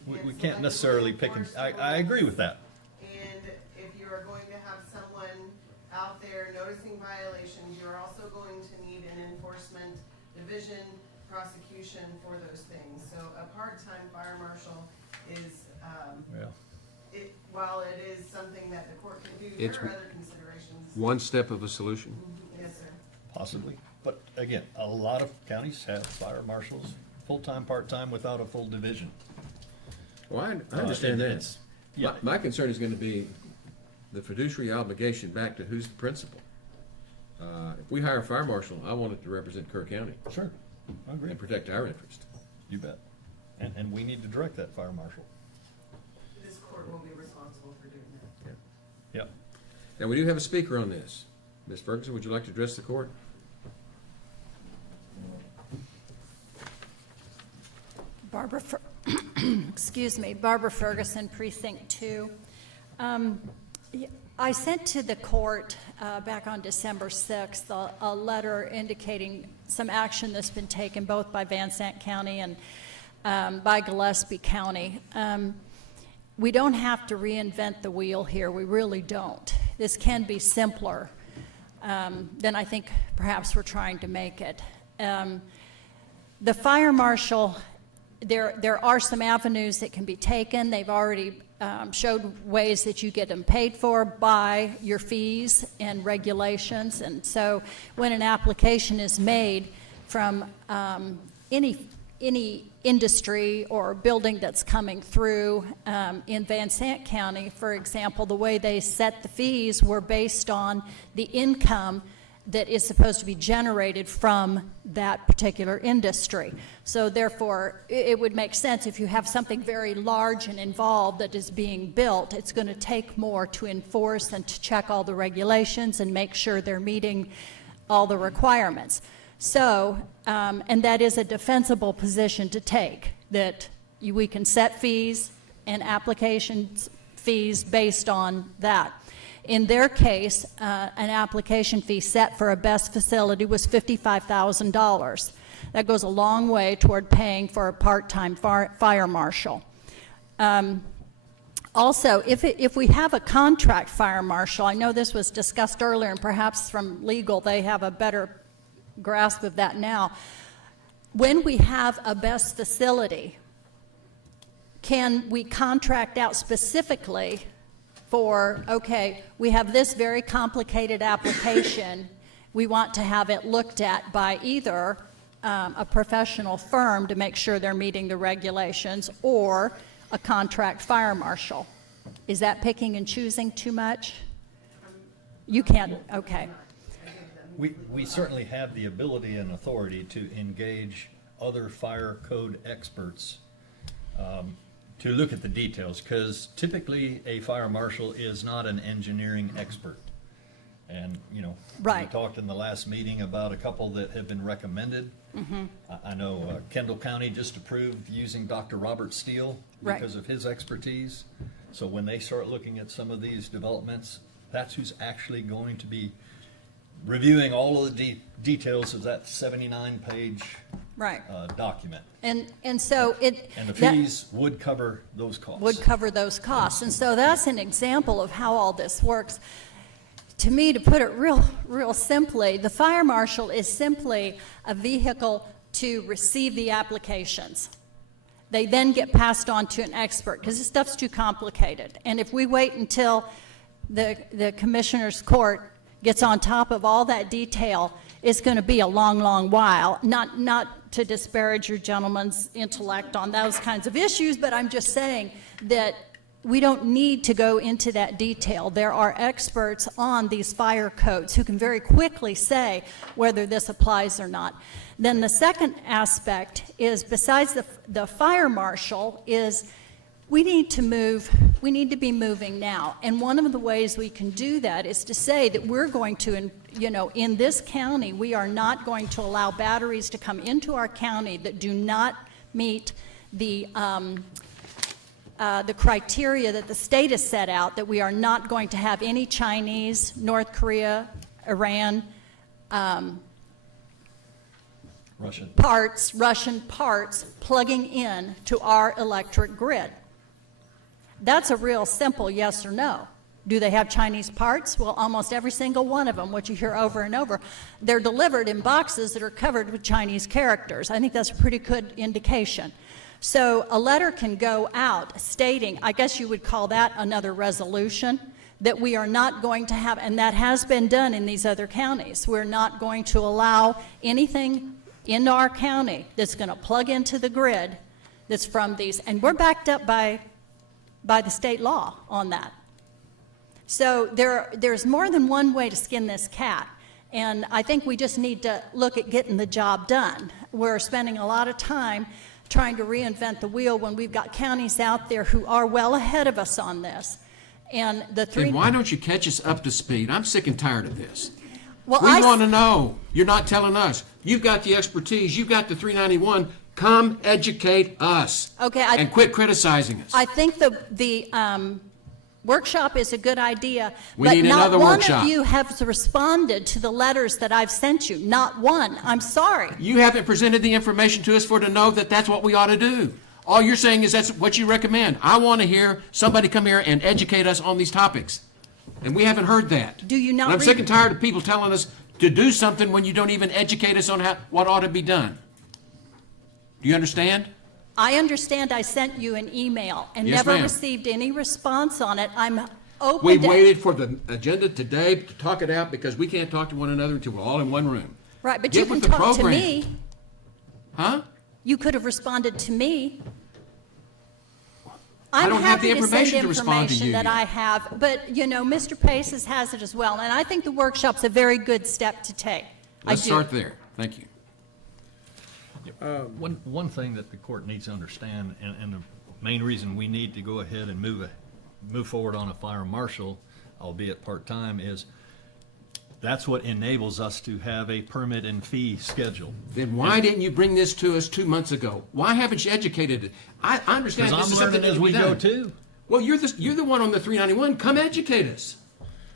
You we can't selectively necessarily pick and, enforce the I agree rules. with that. And if you are going to have someone out there noticing violations, you're also going to need an enforcement division, prosecution for those things. So a part-time fire marshal is, Yeah. while it is something that the court can do, It's there are other considerations. One step of a solution. Yes, sir. Possibly, but again, a lot of counties have fire marshals, full-time, part-time, without a full division. Well, I understand that. it's- Yeah, My concern is gonna be the fiduciary obligation back to who's the principal. If we hire a fire marshal, I want it to represent Kerr County sure, I agree, and protect our interest. you bet. And we need to direct that fire marshal. This court will be responsible for doing that. Yep. Now, we do have a speaker on this. Ms. Ferguson, would you like to address the court? Barbara, excuse me, Barbara Ferguson, Precinct 2. I sent to the court back on December 6th a letter indicating some action that's been taken both by Van Sant County and by Gillespie County. We don't have to reinvent the wheel here. We really don't. This can be simpler than I think perhaps we're trying to make it. The fire marshal, there are some avenues that can be taken. They've already showed ways that you get them paid for by your fees and regulations. And so when an application is made from any industry or building that's coming through in Van Sant County, for example, the way they set the fees were based on the income that is supposed to be generated from that particular industry. So therefore, it would make sense if you have something very large and involved that is being built, it's going to take more to enforce and to check all the regulations and make sure they're meeting all the requirements. So, and that is a defensible position to take, that we can set fees and applications fees based on that. In their case, an application fee set for a best facility was $55,000. That goes a long way toward paying for a part-time fire marshal. Also, if we have a contract fire marshal, I know this was discussed earlier, and perhaps from legal they have a better grasp of that now. When we have a best facility, can we contract out specifically for, okay, we have this very complicated application, we want to have it looked at by either a professional firm to make sure they're meeting the regulations, or a contract fire marshal? Is that picking and choosing too much? You can't, okay. We certainly have the ability and authority to engage other fire code experts to look at the details, because typically a fire marshal is not an engineering expert. And, you know, Right. we talked in the last meeting about a couple that have been recommended. I know Kendall County just approved using Dr. Robert Steele Right. because of his expertise. So when they start looking at some of these developments, that's who's actually going to be reviewing all of the details of that 79-page Right. document. And so it. And the that fees would cover those costs. would cover those costs. And so that's an example of how all this works. To me, to put it real simply, the fire marshal is simply a vehicle to receive the applications. They then get passed on to an expert because this stuff's too complicated. And if we wait until the commissioner's court gets on top of all that detail, it's going to be a long, long while. Not to disparage your gentleman's intellect on those kinds of issues, but I'm just saying that we don't need to go into that detail. There are experts on these fire codes who can very quickly say whether this applies or not. Then the second aspect is, besides the fire marshal, is we need to be moving now. And one of the ways we can do that is to say that we're going to, in this county, we are not going to allow batteries to come into our county that do not meet the criteria that the state has set out, that we are not going to have any Chinese, North Korea, Iran, Russian parts plugging in to our electric grid. That's a real simple yes or no. Do they have Chinese parts? Well, almost every single one of them, what you hear over and over, they're delivered in boxes that are covered with Chinese characters. I think that's a pretty good indication. So a letter can go out stating, I guess you would call that another resolution, that we are not going to have, and that has been done in these other counties. We're not going to allow anything in our county that's going to plug into the grid that's from these, and we're backed up by the state law on that. So there's more than one way to skin this cat, and I think we just need to look at getting the job done. We're spending a lot of time trying to reinvent the wheel when we've got counties out there who are well ahead of us on this. And the three. Then why don't you catch us up to speed? I'm sick and tired of this. Well, We want to know. You're not telling us. You've got the expertise. You've got the 391. Come educate us. Okay, and quit criticizing us. I think the workshop is a good idea, We but need not another one workshop. of you has responded to the letters that I've sent you. Not one. I'm sorry. You haven't presented the information to us to know that that's what we ought to do. All you're saying is that's what you recommend. I want to hear somebody come here and educate us on these topics. And we haven't heard that. Do you not And I'm read- sick and tired of people telling us to do something when you don't even educate us on what ought to be done. Do you understand? I understand I sent you an email and Yes, never ma'am. received any response on it. I'm open We to... waited for the agenda today to talk it out because we can't talk to one another until we're all in one room. Right, but Get you can with the talk to program. me. Huh? You could have responded to me. I I'm don't have the happy to send information to respond to information you that yet. I have, but, Mr. Paces has it as well, and I think the workshop's a very good step to take. Let's I do. start there. Thank you. One thing that the court needs to understand, and the main reason we need to go ahead and move forward on a fire marshal, albeit part-time, is that's what enables us to have a permit and fee schedule. Then why didn't you bring this to us 2 months ago? Why haven't you educated it? I understand Because this is I'm something learning that as can be we go done. too. Well, you're the one on the 391. Come educate us.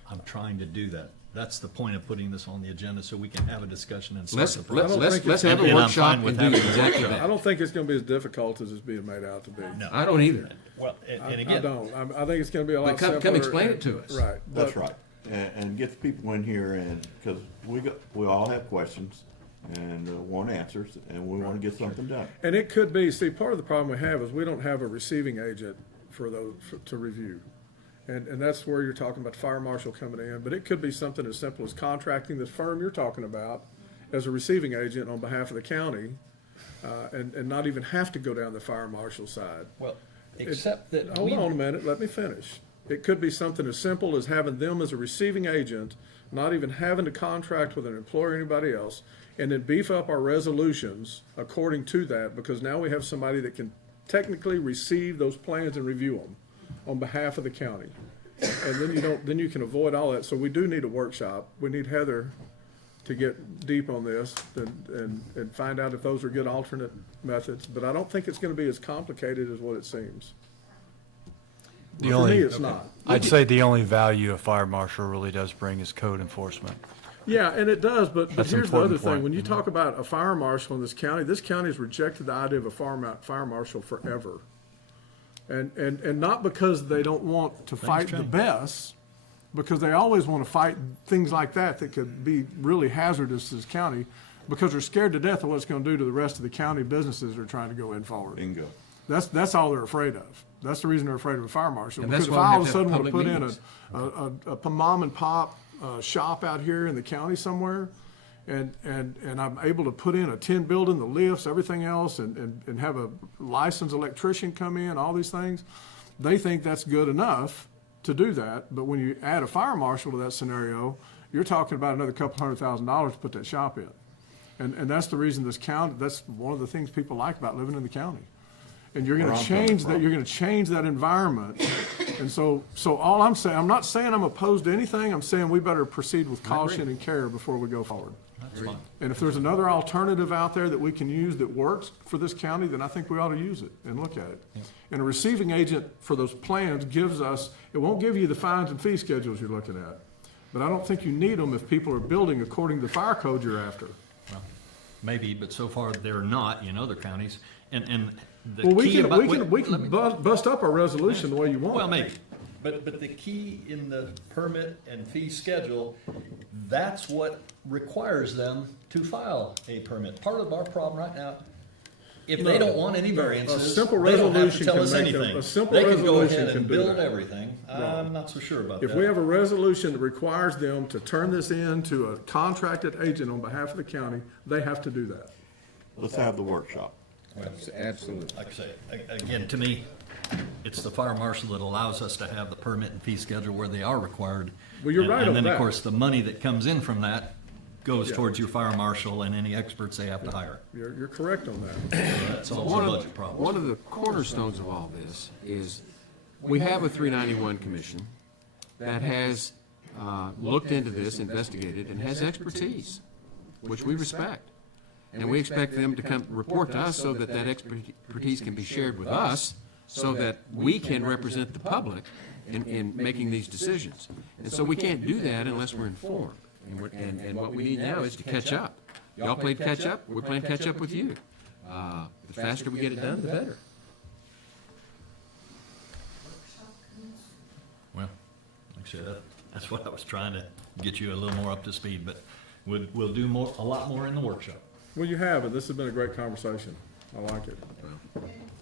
I'm trying to do that. That's the point of putting this on the agenda, so we can have a discussion and start the process. Let's have a And I'm workshop fine with and do having a exactly workshop. I that. don't think it's gonna be as difficult as it's being made out to be. No. I don't either. Well, and I again, don't. I think it's gonna be a lot But come simpler. explain it and- to us. Right. That's but- right. And get the people in here and, because we all have questions and want answers and we want to get something done. And it could be, see, part of the problem we have is we don't have a receiving agent to review. And that's where you're talking about the fire marshal coming in, but it could be something as simple as contracting the firm you're talking about as a receiving agent on behalf of the county, and not even have to go down the fire marshal side. well, except that Hold we. on a minute, let me finish. It could be something as simple as having them as a receiving agent, not even having to contract with an employer or anybody else, and then beef up our resolutions according to that, because now we have somebody that can technically receive those plans and review them on behalf of the county. And then you can avoid all that. So we do need a workshop. We need Heather to get deep on this and find out if those are good alternate methods. But I don't think it's gonna be as complicated as what it seems. For me, it's not. I'd say the only value a fire marshal really does bring is code enforcement. Yeah, and it does, but That's an here's the other important thing. point. When you talk about a fire marshal in this county has rejected the idea of a fire marshal forever. And not because they don't want to fight the change. best, because they always want to fight things like that could be really hazardous to this county, because they're scared to death of what it's going to do to the rest of the county businesses that are trying to go in forward. Bingo. That's all they're afraid of. That's the reason they're afraid of a fire marshal. And Because that's if why we I all have of a to have sudden want to public put in meetings. a mom and pop shop out here in the county somewhere, and I'm able to put in a tin building, the lifts, everything else, and have a licensed electrician come in, all these things, they think that's good enough to do that. But when you add a fire marshal to that scenario, you're talking about another couple $100,000 to put that shop in. And that's the reason this county, that's one of the things people like about living in the county. And you're Where gonna I'm coming change that, from. you're gonna change that environment. And so all I'm saying, I'm not saying I'm opposed to anything, I'm saying we better proceed with caution and care before we go forward. That's fine. And if there's another alternative out there that we can use that works for this county, then I think we ought to use it and look at it. And a receiving agent for those plans gives us, it won't give you the fines and fee schedules you're looking at. But I don't think you need them if people are building according to the fire code you're after. Well, maybe, but so far they're not in other counties. And the Well, we key can, about. we can bust up our resolution the way you want. Well, maybe, but the key in the permit and fee schedule, that's what requires them to file a permit. Part of our problem right now, if they don't want any variances, A simple they don't have to resolution tell can us make it- anything. a simple They can go resolution ahead can and do build that. everything. I'm not so sure about that. If we have a resolution that requires them to turn this in to a contracted agent on behalf of the county, they have to do that. Let's have the workshop. Absolutely. Like I say, again, to me, it's the fire marshal that allows us to have the permit and fee schedule where they are required. Well, you're And- right on And then, that. of course, the money that comes in from that goes Yeah. towards your fire marshal and any experts they have to hire. You're correct on that. That solves the budget problem. One of the cornerstones of all this is, we have a 391 commission that has looked into this, investigated, and has expertise, which we respect. And we expect them to come report to us so that that expertise can be shared with us, so that we can represent the public in making these decisions. And so we can't do that unless we're informed. And what we need now is to catch up. Y'all played catch up, we're playing catch up with you. The faster we get it done, the better. Well, like I said, that's what I was trying to get you a little more up to speed, but we'll do a lot more in the workshop. Well, you have, and this has been a great conversation. I like it.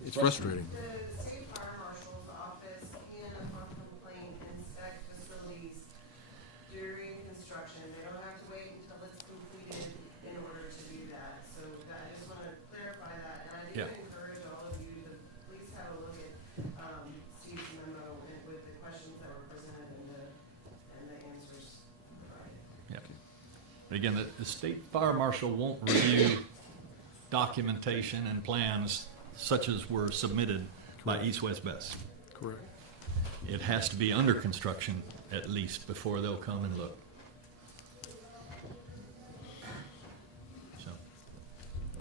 It's frustrating. The state fire marshal's office can, upon complaint, inspect facilities during construction. They don't have to wait until it's completed in order to do that. So I just want to clarify that. And I do Yeah. encourage all of you to please have a look at Steve's memo with the questions that were presented and the answers provided. Yeah. But again, the state fire marshal won't review documentation and plans such as were submitted by East West Best. Correct. It has to be under construction at least before they'll come and look. So,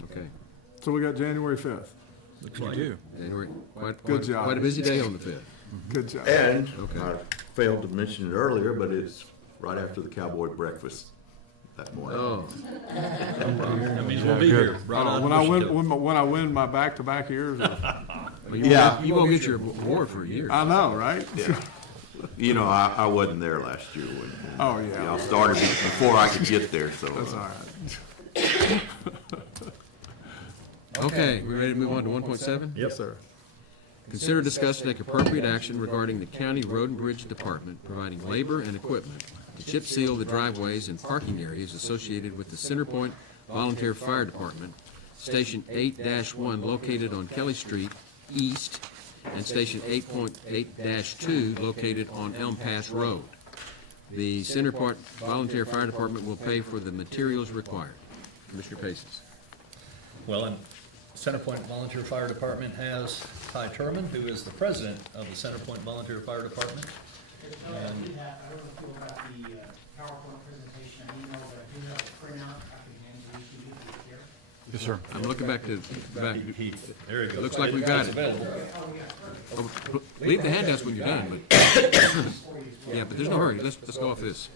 Okay. So we got January 5th. looks like it. January, Good job. quite a busy day on the 5th. Good job. And Okay. I failed to mention it earlier, but it's right after the cowboy breakfast that morning. Oh, That means we'll be here right on When I Washington. win, when I win my back-to-back years, well, Yeah. you won't get your award for a year. I know, right? Yeah. You know, I wasn't there last year when Oh, yeah. y'all started before I could get there, so. That's all right. Okay, we ready to move on to 1.7? Yes, sir. Consider, discuss, take appropriate action regarding the county road and bridge department providing labor and equipment to chip seal the driveways and parking areas associated with the Centerpoint Volunteer Fire Department, Station 8-1 located on Kelly Street East, and Station 8.8-2 located on Elm Pass Road. The Centerpoint Volunteer Fire Department will pay for the materials required. Commissioner Paces. Well, and Centerpoint Volunteer Fire Department has Ty Turman, who is the president of the Centerpoint Volunteer Fire Department. I don't know if you got the PowerPoint presentation, I emailed, but I do have a printout, I can hand to each of you here. Yes, sir. I'm looking back to, There you go. Looks like we've got It's it. available. Oh, leave the handouts when you're done, but, yeah, but there's no hurry. Let's go off this.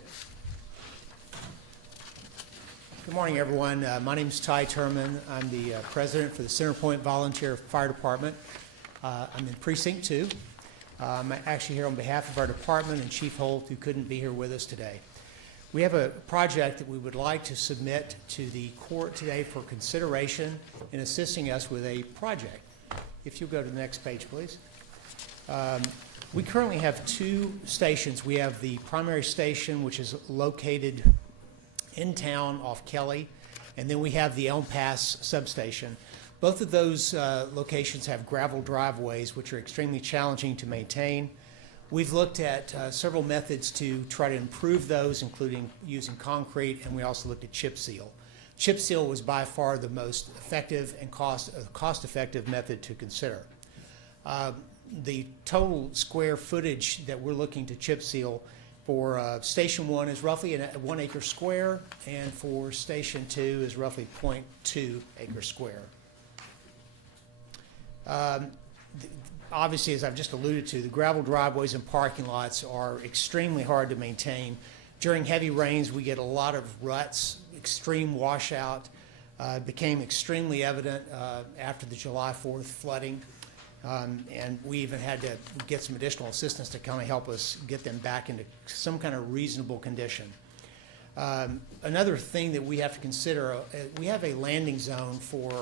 Good morning, everyone. My name is Ty Turman. I'm the president for the Centerpoint Volunteer Fire Department. I'm in Precinct 2. I'm actually here on behalf of our department and Chief Holt, who couldn't be here with us today. We have a project that we would like to submit to the court today for consideration in assisting us with a project. If you'll go to the next page, please. We currently have two stations. We have the primary station, which is located in town off Kelly, and then we have the Elm Pass substation. Both of those locations have gravel driveways, which are extremely challenging to maintain. We've looked at several methods to try to improve those, including using concrete, and we also looked at chip seal. Chip seal was by far the most effective and cost-effective method to consider. The total square footage that we're looking to chip seal for Station 1 is roughly 1 acre square, and for Station 2 is roughly 0.2 acre square. Obviously, as I've just alluded to, the gravel driveways and parking lots are extremely hard to maintain. During heavy rains, we get a lot of ruts, extreme washout. Became extremely evident after the July 4th flooding. And we even had to get some additional assistance to kind of help us get them back into some kind of reasonable condition. Another thing that we have to consider, we have a landing zone for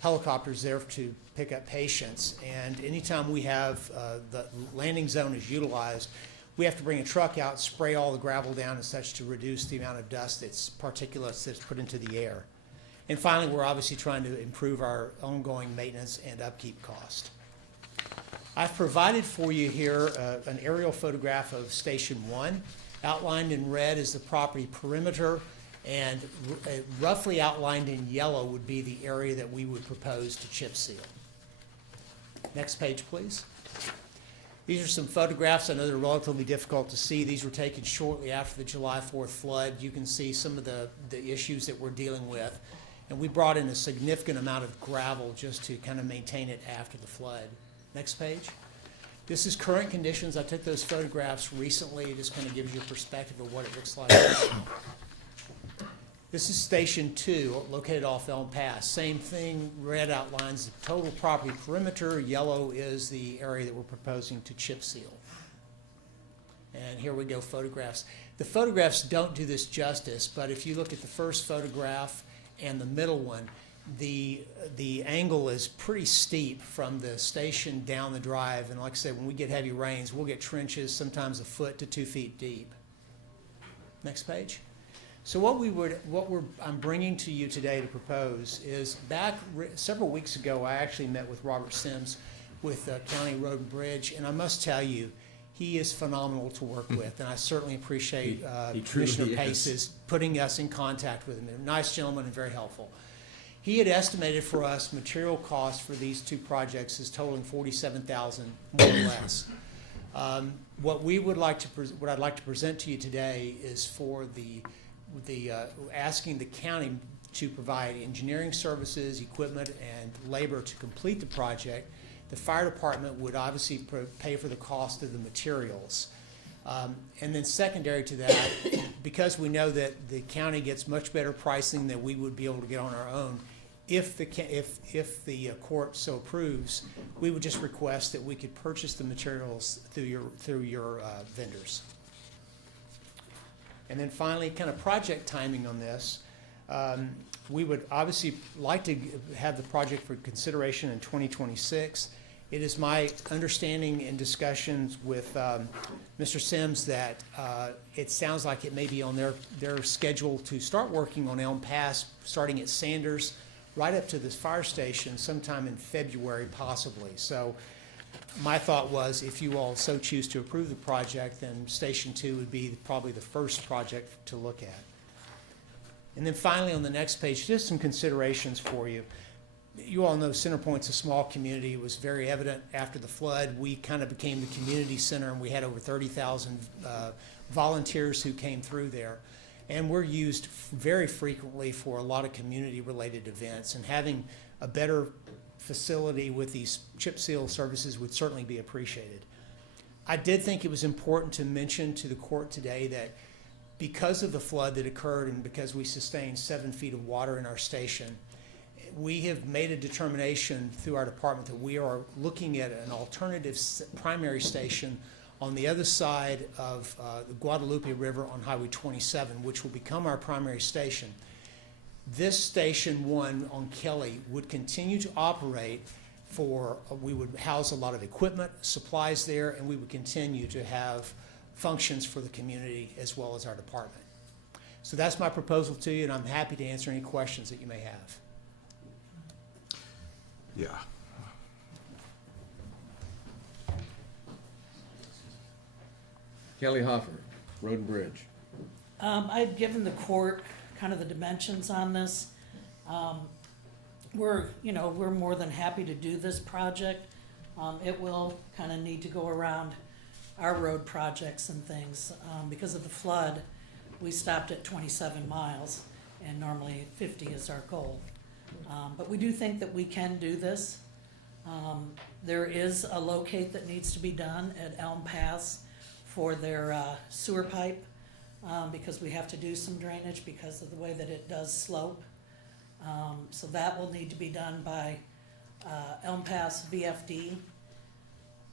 helicopters there to pick up patients, and anytime we have the landing zone is utilized, we have to bring a truck out, spray all the gravel down and such to reduce the amount of dust, particulates that's put into the air. And finally, we're obviously trying to improve our ongoing maintenance and upkeep cost. I've provided for you here an aerial photograph of Station 1. Outlined in red is the property perimeter, and roughly outlined in yellow would be the area that we would propose to chip seal. Next page, please. These are some photographs. I know they're relatively difficult to see. These were taken shortly after the July 4th flood. You can see some of the issues that we're dealing with. And we brought in a significant amount of gravel just to kind of maintain it after the flood. Next page. This is current conditions. I took those photographs recently. It just kind of gives you a perspective of what it looks like. This is Station 2, located off Elm Pass. Same thing, red outlines the total property perimeter. Yellow is the area that we're proposing to chip seal. And here we go, photographs. The photographs don't do this justice, but if you look at the first photograph and the middle one, the angle is pretty steep from the station down the drive. And like I said, when we get heavy rains, we'll get trenches sometimes 1 foot to 2 feet deep. Next page. So I'm bringing to you today to propose is several weeks ago, I actually met with Robert Sims with County Road and Bridge, and I must tell you, he is phenomenal to work with, and I certainly appreciate Commissioner Pace's putting us in contact with him. A nice gentleman and very helpful. He had estimated for us material costs for these two projects is totaling $47,000 more or less. What I'd like to present to you today is for asking the county to provide engineering services, equipment, and labor to complete the project. The fire department would obviously pay for the cost of the materials. And then secondary to that, because we know that the county gets much better pricing than we would be able to get on our own, if the court so approves, we would just request that we could purchase the materials through your vendors. And then finally, kind of project timing on this. We would obviously like to have the project for consideration in 2026. It is my understanding in discussions with Mr. Sims that it sounds like it may be on their schedule to start working on Elm Pass, starting at Sanders, right up to this fire station sometime in February possibly. So my thought was if you all so choose to approve the project, then Station 2 would be probably the first project to look at. And then finally on the next page, just some considerations for you. You all know Centerpoint's a small community. It was very evident after the flood. We kind of became the community center, and we had over 30,000 volunteers who came through there. And we're used very frequently for a lot of community-related events, and having a better facility with these chip seal services would certainly be appreciated. I did think it was important to mention to the court today that because of the flood that occurred and because we sustained 7 feet of water in our station, we have made a determination through our department that we are looking at an alternative primary station on the other side of the Guadalupe River on Highway 27, which will become our primary station. This Station 1 on Kelly would continue to operate for, we would house a lot of equipment, supplies there, and we would continue to have functions for the community as well as our department. So that's my proposal to you, and I'm happy to answer any questions that you may have. Yeah. Kelly Hoffer, Road and Bridge. I've given the court kind of the dimensions on this. We're more than happy to do this project. It will kind of need to go around our road projects and things. Because of the flood, we stopped at 27 miles, and normally 50 is our goal. But we do think that we can do this. There is a locate that needs to be done at Elm Pass for their sewer pipe, because we have to do some drainage because of the way that it does slope. So that will need to be done by Elm Pass VFD.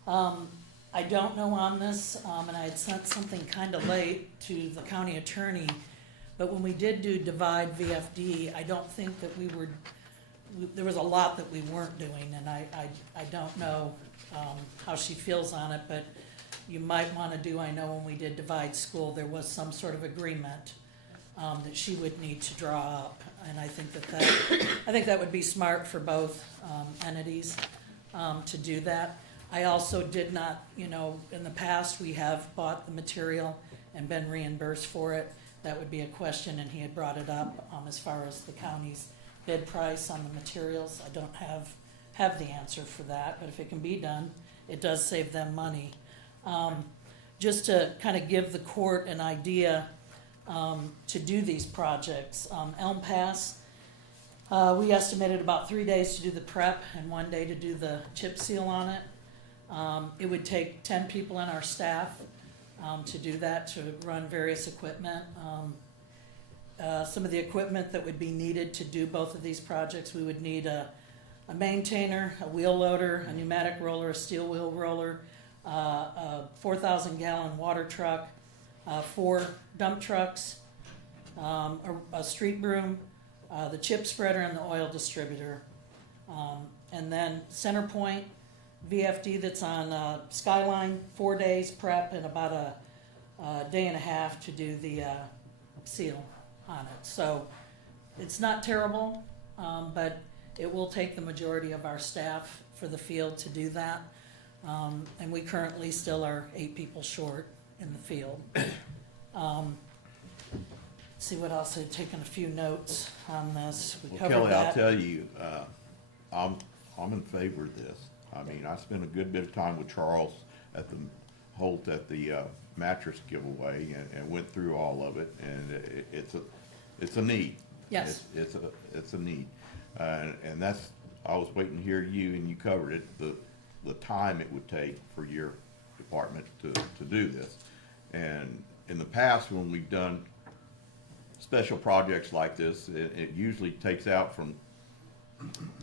I don't know on this, and I had sent something kind of late to the county attorney, but when we did do Divide VFD, I don't think that there was a lot that we weren't doing, and I don't know how she feels on it, but you might want to do, I know when we did Divide School, there was some sort of agreement that she would need to draw up, and I think that would be smart for both entities to do that. I also did not, in the past, we have bought the material and been reimbursed for it. That would be a question, and he had brought it up as far as the county's bid price on the materials. I don't have the answer for that, but if it can be done, it does save them money. Just to kind of give the court an idea to do these projects, Elm Pass, we estimated about 3 days to do the prep and 1 day to do the chip seal on it. It would take 10 people in our staff to do that, to run various equipment. Some of the equipment that would be needed to do both of these projects, we would need a maintainer, a wheel loader, a pneumatic roller, a steel wheel roller, a 4,000-gallon water truck, 4 dump trucks, a street broom, the chip spreader, and the oil distributor. And then Centerpoint VFD that's on Skyline, 4 days prep and about a day and a half to do the seal on it. So it's not terrible, but it will take the majority of our staff for the field to do that. And we currently still are 8 people short in the field. See what else, I've taken a few notes on this. We Well, covered Kelly, I'll that. tell you, I'm in favor of this. I mean, I spent a good bit of time with Charles at the Holt at the mattress giveaway and went through all of it, and it's a need. Yes. It's a need, and that's, I was waiting to hear you, and you covered it, the time it would take for your department to do this. And in the past, when we've done special projects like this, it usually takes out from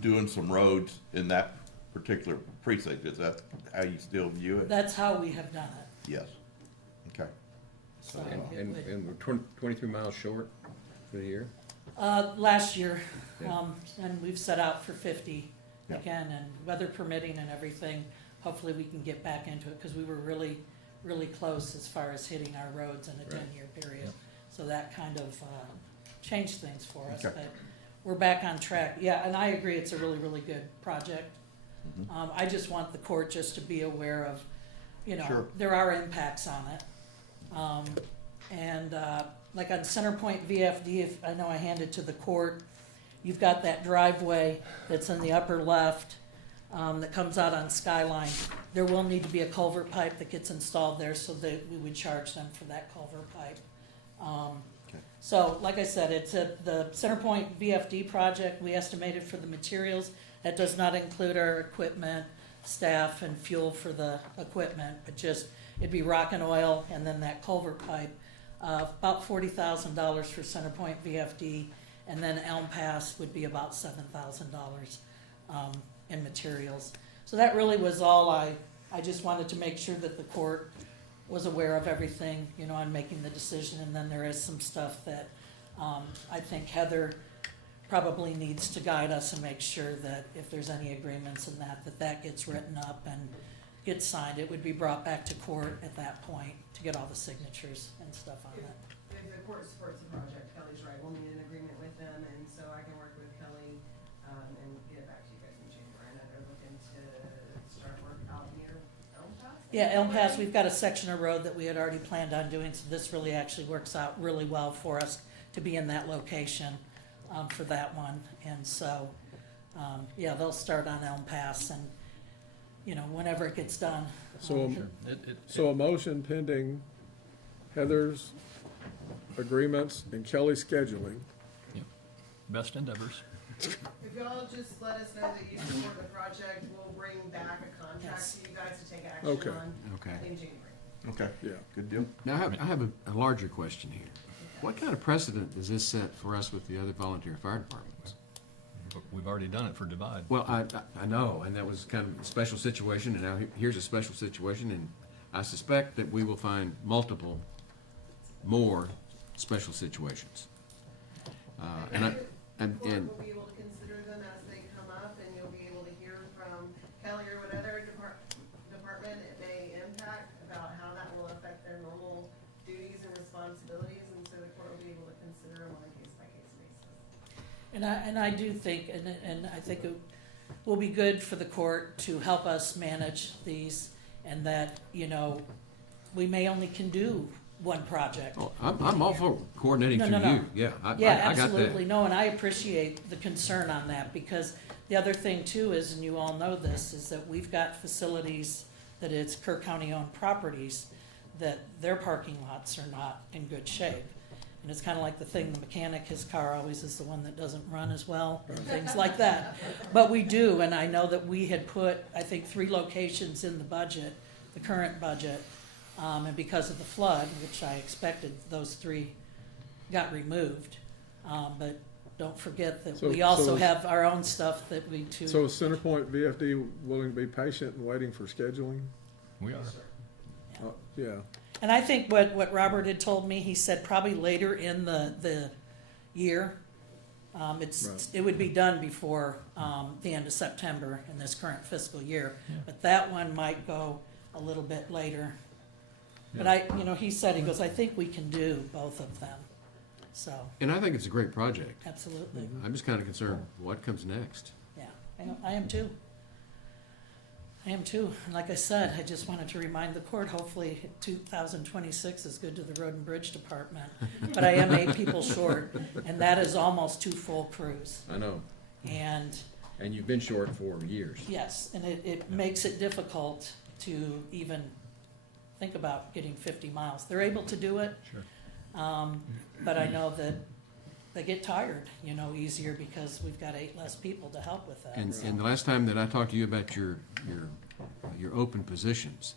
doing some roads in that particular precinct. Is that how you still view it? That's how we have done it. Yes. Okay. So And it would- we're 23 miles short for the year? Last year, Yeah. and we've set out for 50 Yeah. again, and weather permitting and everything, hopefully we can get back into it, because we were really, really close as far as hitting our roads in a Right. 10-year period. So that kind of changed things for us, Okay. but we're back on track. Yeah, and I agree, it's a really, really good project. I just want the court just to be aware of, Sure. there are impacts on it. And like on Centerpoint VFD, if I know I handed to the court, you've got that driveway that's in the upper left that comes out on Skyline. There will need to be a culvert pipe that gets installed there, so that we would charge them for that culvert pipe. So, like I said, it's the Centerpoint VFD project. We estimated for the materials. That does not include our equipment, staff, and fuel for the equipment, but just, it'd be rock and oil and then that culvert pipe. about $40,000 for Centerpoint VFD, and then Elm Pass would be about $7,000 in materials. So that really was all I just wanted to make sure that the court was aware of everything, you know, on making the decision. And then there is some stuff that I think Heather probably needs to guide us and make sure that if there's any agreements in that gets written up and gets signed. It would be brought back to court at that point to get all the signatures and stuff on it. If the court supports the project, Kelly's right, we'll need an agreement with them, and so I can work with Kelly, and get it back to you guys in January. I know they're looking to start work out near Elm Pass. Yeah, Elm Pass, we've got a section of road that we had already planned on doing, so this really actually works out really well for us to be in that location for that one. And so, yeah, they'll start on Elm Pass and, you know, whenever it gets done. So, so a motion pending Heather's agreements and Kelly's scheduling. Best endeavors. If y'all just let us know that you support the project, we'll bring back a contract Yes. to you guys to take action Okay. on Okay. in January. Okay, Yeah. good deal. Now, I have a larger question here. What kind of precedent does this set for us with the other volunteer fire departments? We've already done it for Divide. Well, I know, and that was kind of a special situation, and now here's a special situation, and I suspect that we will find multiple more special situations. And The court and will be able to consider them as they come up, and you'll be able to hear from Kelly or whatever department it may impact about how that will affect their normal duties and responsibilities, and so the court will be able to consider them on a case-by-case basis. And I do think, and I think it will be good for the court to help us manage these, and that, you know, we may only can do one project. oh, I'm all for coordinating No, through no, no. you. Yeah, I Yeah, got that. absolutely. No, and I appreciate the concern on that, because the other thing too is, and you all know this, is that we've got facilities that it's Kerr County-owned properties, that their parking lots are not in good shape. And it's kind of like the thing, the mechanic, his car always is the one that doesn't run as well, and things like that. But we do, and I know that we had put, I think, 3 locations in the budget, the current budget, and because of the flood, which I expected, those 3 got removed. But don't forget that we also have our own stuff that we too. So is Centerpoint VFD willing to be patient and waiting for scheduling? We are. Yeah. And I think what Robert had told me, he said probably later in the year. Right. It would be done before the end of September in this current fiscal year. But that one might go a little bit later. But he said, he goes, I think we can do both of them. So, And I think it's a great project. absolutely, I'm just kind of concerned, what comes next? yeah, I am too. I am too, and like I said, I just wanted to remind the court, hopefully 2026 is good to the Road and Bridge Department. But I am 8 people short, and that is almost 2 full crews. I know, And and you've been short for years. yes, and it makes it difficult to even think about getting 50 miles. They're able to do it. Sure. But I know that they get tired, easier because we've got 8 less people to help with that. And the last time that I talked to you about your open positions,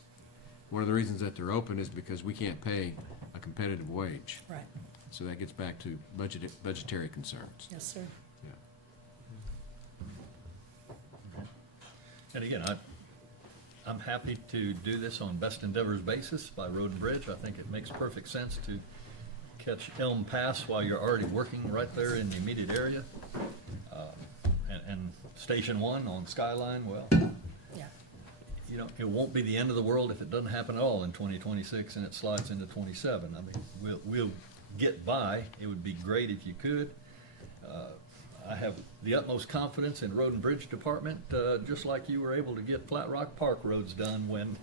one of the reasons that they're open is because we can't pay a competitive wage. Right, So that gets back to budgetary concerns. yes, sir. And again, I'm happy to do this on best endeavors basis by Road and Bridge. I think it makes perfect sense to catch Elm Pass while you're already working right there in the immediate area. And Station 1 on Skyline, well, Yeah, it won't be the end of the world if it doesn't happen at all in 2026 and it slides into 27. I mean, we'll get by. It would be great if you could. I have the utmost confidence in Road and Bridge Department, just like you were able to get Flat Rock Park roads done when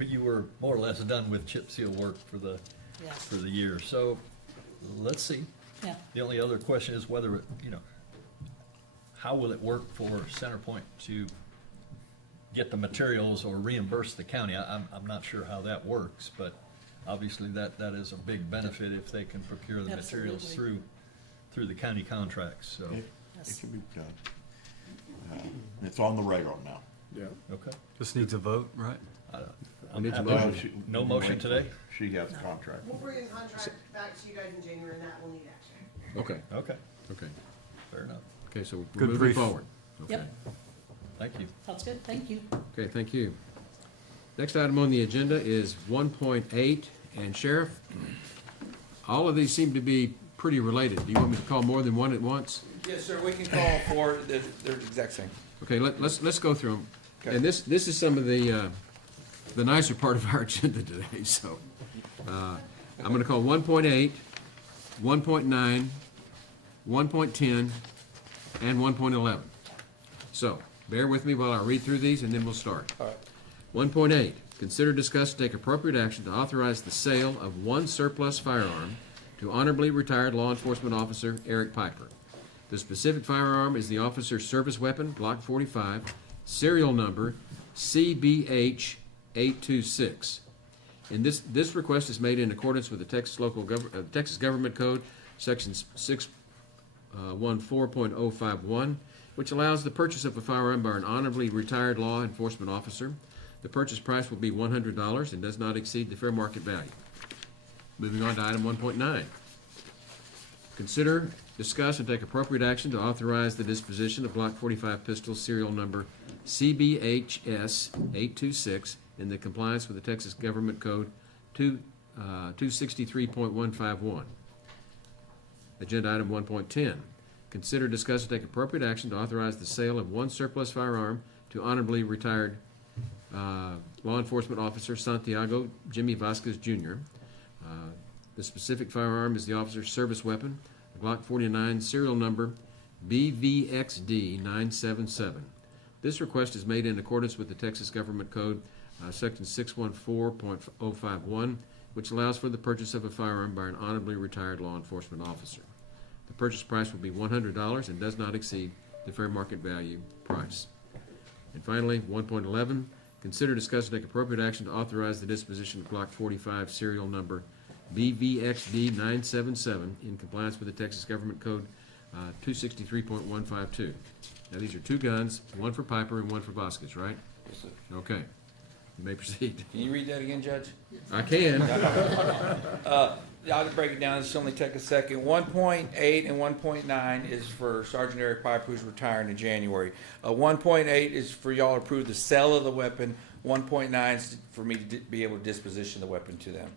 you were more or less done with chip seal work for the year. So let's see. yeah. The only other question is whether, how will it work for Centerpoint to get the materials or reimburse the county? I'm not sure how that works, but obviously that is a big benefit if they can procure the materials Absolutely. through the county contracts, so, It can be done. It's on the radar now. Yeah. okay. This needs a vote, right? I'm need some happy. motion. No motion today? She has a contract. We'll bring the contract back to you guys in January, and that will need action. Okay, Okay, okay. fair enough. Okay, so we're Good moving brief. forward. Okay. Yep, Thank you. sounds good, thank you. Okay, thank you. Next item on the agenda is 1.8, and Sheriff, all of these seem to be pretty related. Do you want me to call more than one at once? Yes, sir, we can call for, they're the exact same. Okay, let's go through them. Okay. And this is some of the nicer part of our agenda today, so. I'm gonna call 1.8, 1.9, 1.10, and 1.11. So, bear with me while I read through these, and then we'll start. All right. 1.8, consider, discuss, and take appropriate action to authorize the sale of one surplus firearm to honorably retired law enforcement officer Eric Piper. The specific firearm is the officer's service weapon, Glock 45, serial number CBH 826. And this request is made in accordance with the Texas Texas Government Code, Section 614.051, which allows the purchase of a firearm by an honorably retired law enforcement officer. The purchase price will be $100 and does not exceed the fair market value. Moving on to item 1.9. Consider, discuss, and take appropriate action to authorize the disposition of Glock 45 pistol serial number CBHS 826 in the compliance with the Texas Government Code 263.151. Agenda item 1.10. Consider, discuss, and take appropriate action to authorize the sale of one surplus firearm to honorably retired law enforcement officer Santiago Jimmy Vasquez Jr. The specific firearm is the officer's service weapon, a Glock 49 serial number BVXD 977. This request is made in accordance with the Texas Government Code, Section 614.051, which allows for the purchase of a firearm by an honorably retired law enforcement officer. The purchase price will be $100 and does not exceed the fair market value price. And finally, 1.11, consider, discuss, and take appropriate action to authorize the disposition of Glock 45 serial number BVXD 977 in compliance with the Texas Government Code 263.152. Now, these are two guns, one for Piper and one for Vasquez, right? Yes, sir. Okay, you may proceed. Can you read that again, Judge? I can. I'll break it down, this will only take a second. 1.8 and 1.9 is for Sergeant Eric Piper, who's retiring in January. 1.8 is for y'all to approve the sale of the weapon. 1.9 is for me to be able to disposition the weapon to them.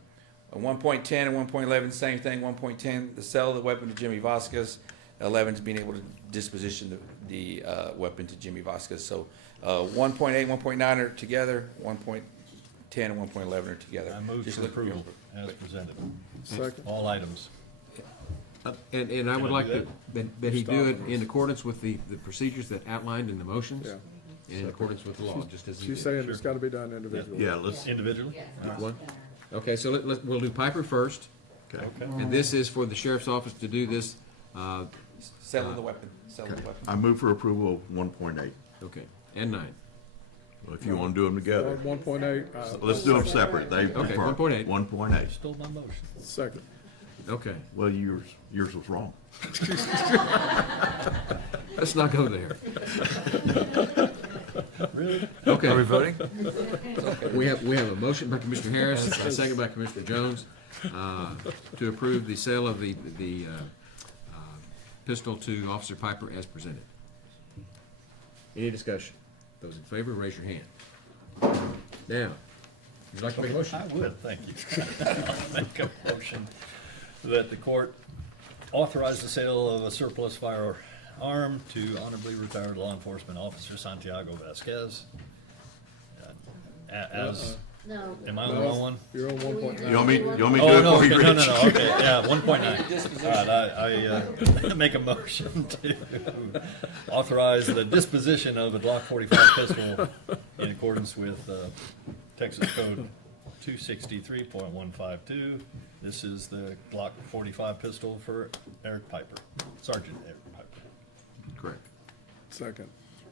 1.10 and 1.11, same thing. 1.10, the sale of the weapon to Jimmy Vasquez. 11 is being able to disposition the weapon to Jimmy Vasquez. So 1.8, 1.9 are together. 1.10 and 1.11 are together. I move Just for look- approval as presented. Second. All items. And I would Can I like do that he do it in accordance with the procedures that outlined in the motions, Yeah. and in accordance with the law, just as he She's did. saying it's gotta be done individually. Yeah, let's, Individually? One? Okay, so we'll do Piper first, Okay. and this is for the sheriff's office to do this, Sell of the weapon. Sell of the weapon. I move for approval of 1.8. okay, and 9. Well, if you want to do them together. 1.8. Let's do them separate. They Okay, prefer 1.8. 1.8. Stole my motion. Second. Okay, Well, yours was wrong. let's not go there. Really? Okay. Are we voting? We have a motion by Commissioner Harris, a second by Commissioner Jones, to approve the sale of the pistol to Officer Piper as presented. Any discussion? Those in favor, raise your hand. Now, would you like to make a motion? I would, thank you. I'll make a motion that the court authorize the sale of a surplus firearm to honorably retired law enforcement officer Santiago Vasquez. As, No. am I on the wrong one? You're on 1.9. You want me to Oh, do it no, for you, okay, no, Rich? okay, yeah, 1.9. All right, I make a motion to authorize the disposition of a Glock 45 pistol in accordance with Texas Code 263.152. This is the Glock 45 pistol for Eric Piper, Sergeant Eric Piper. Correct. Second.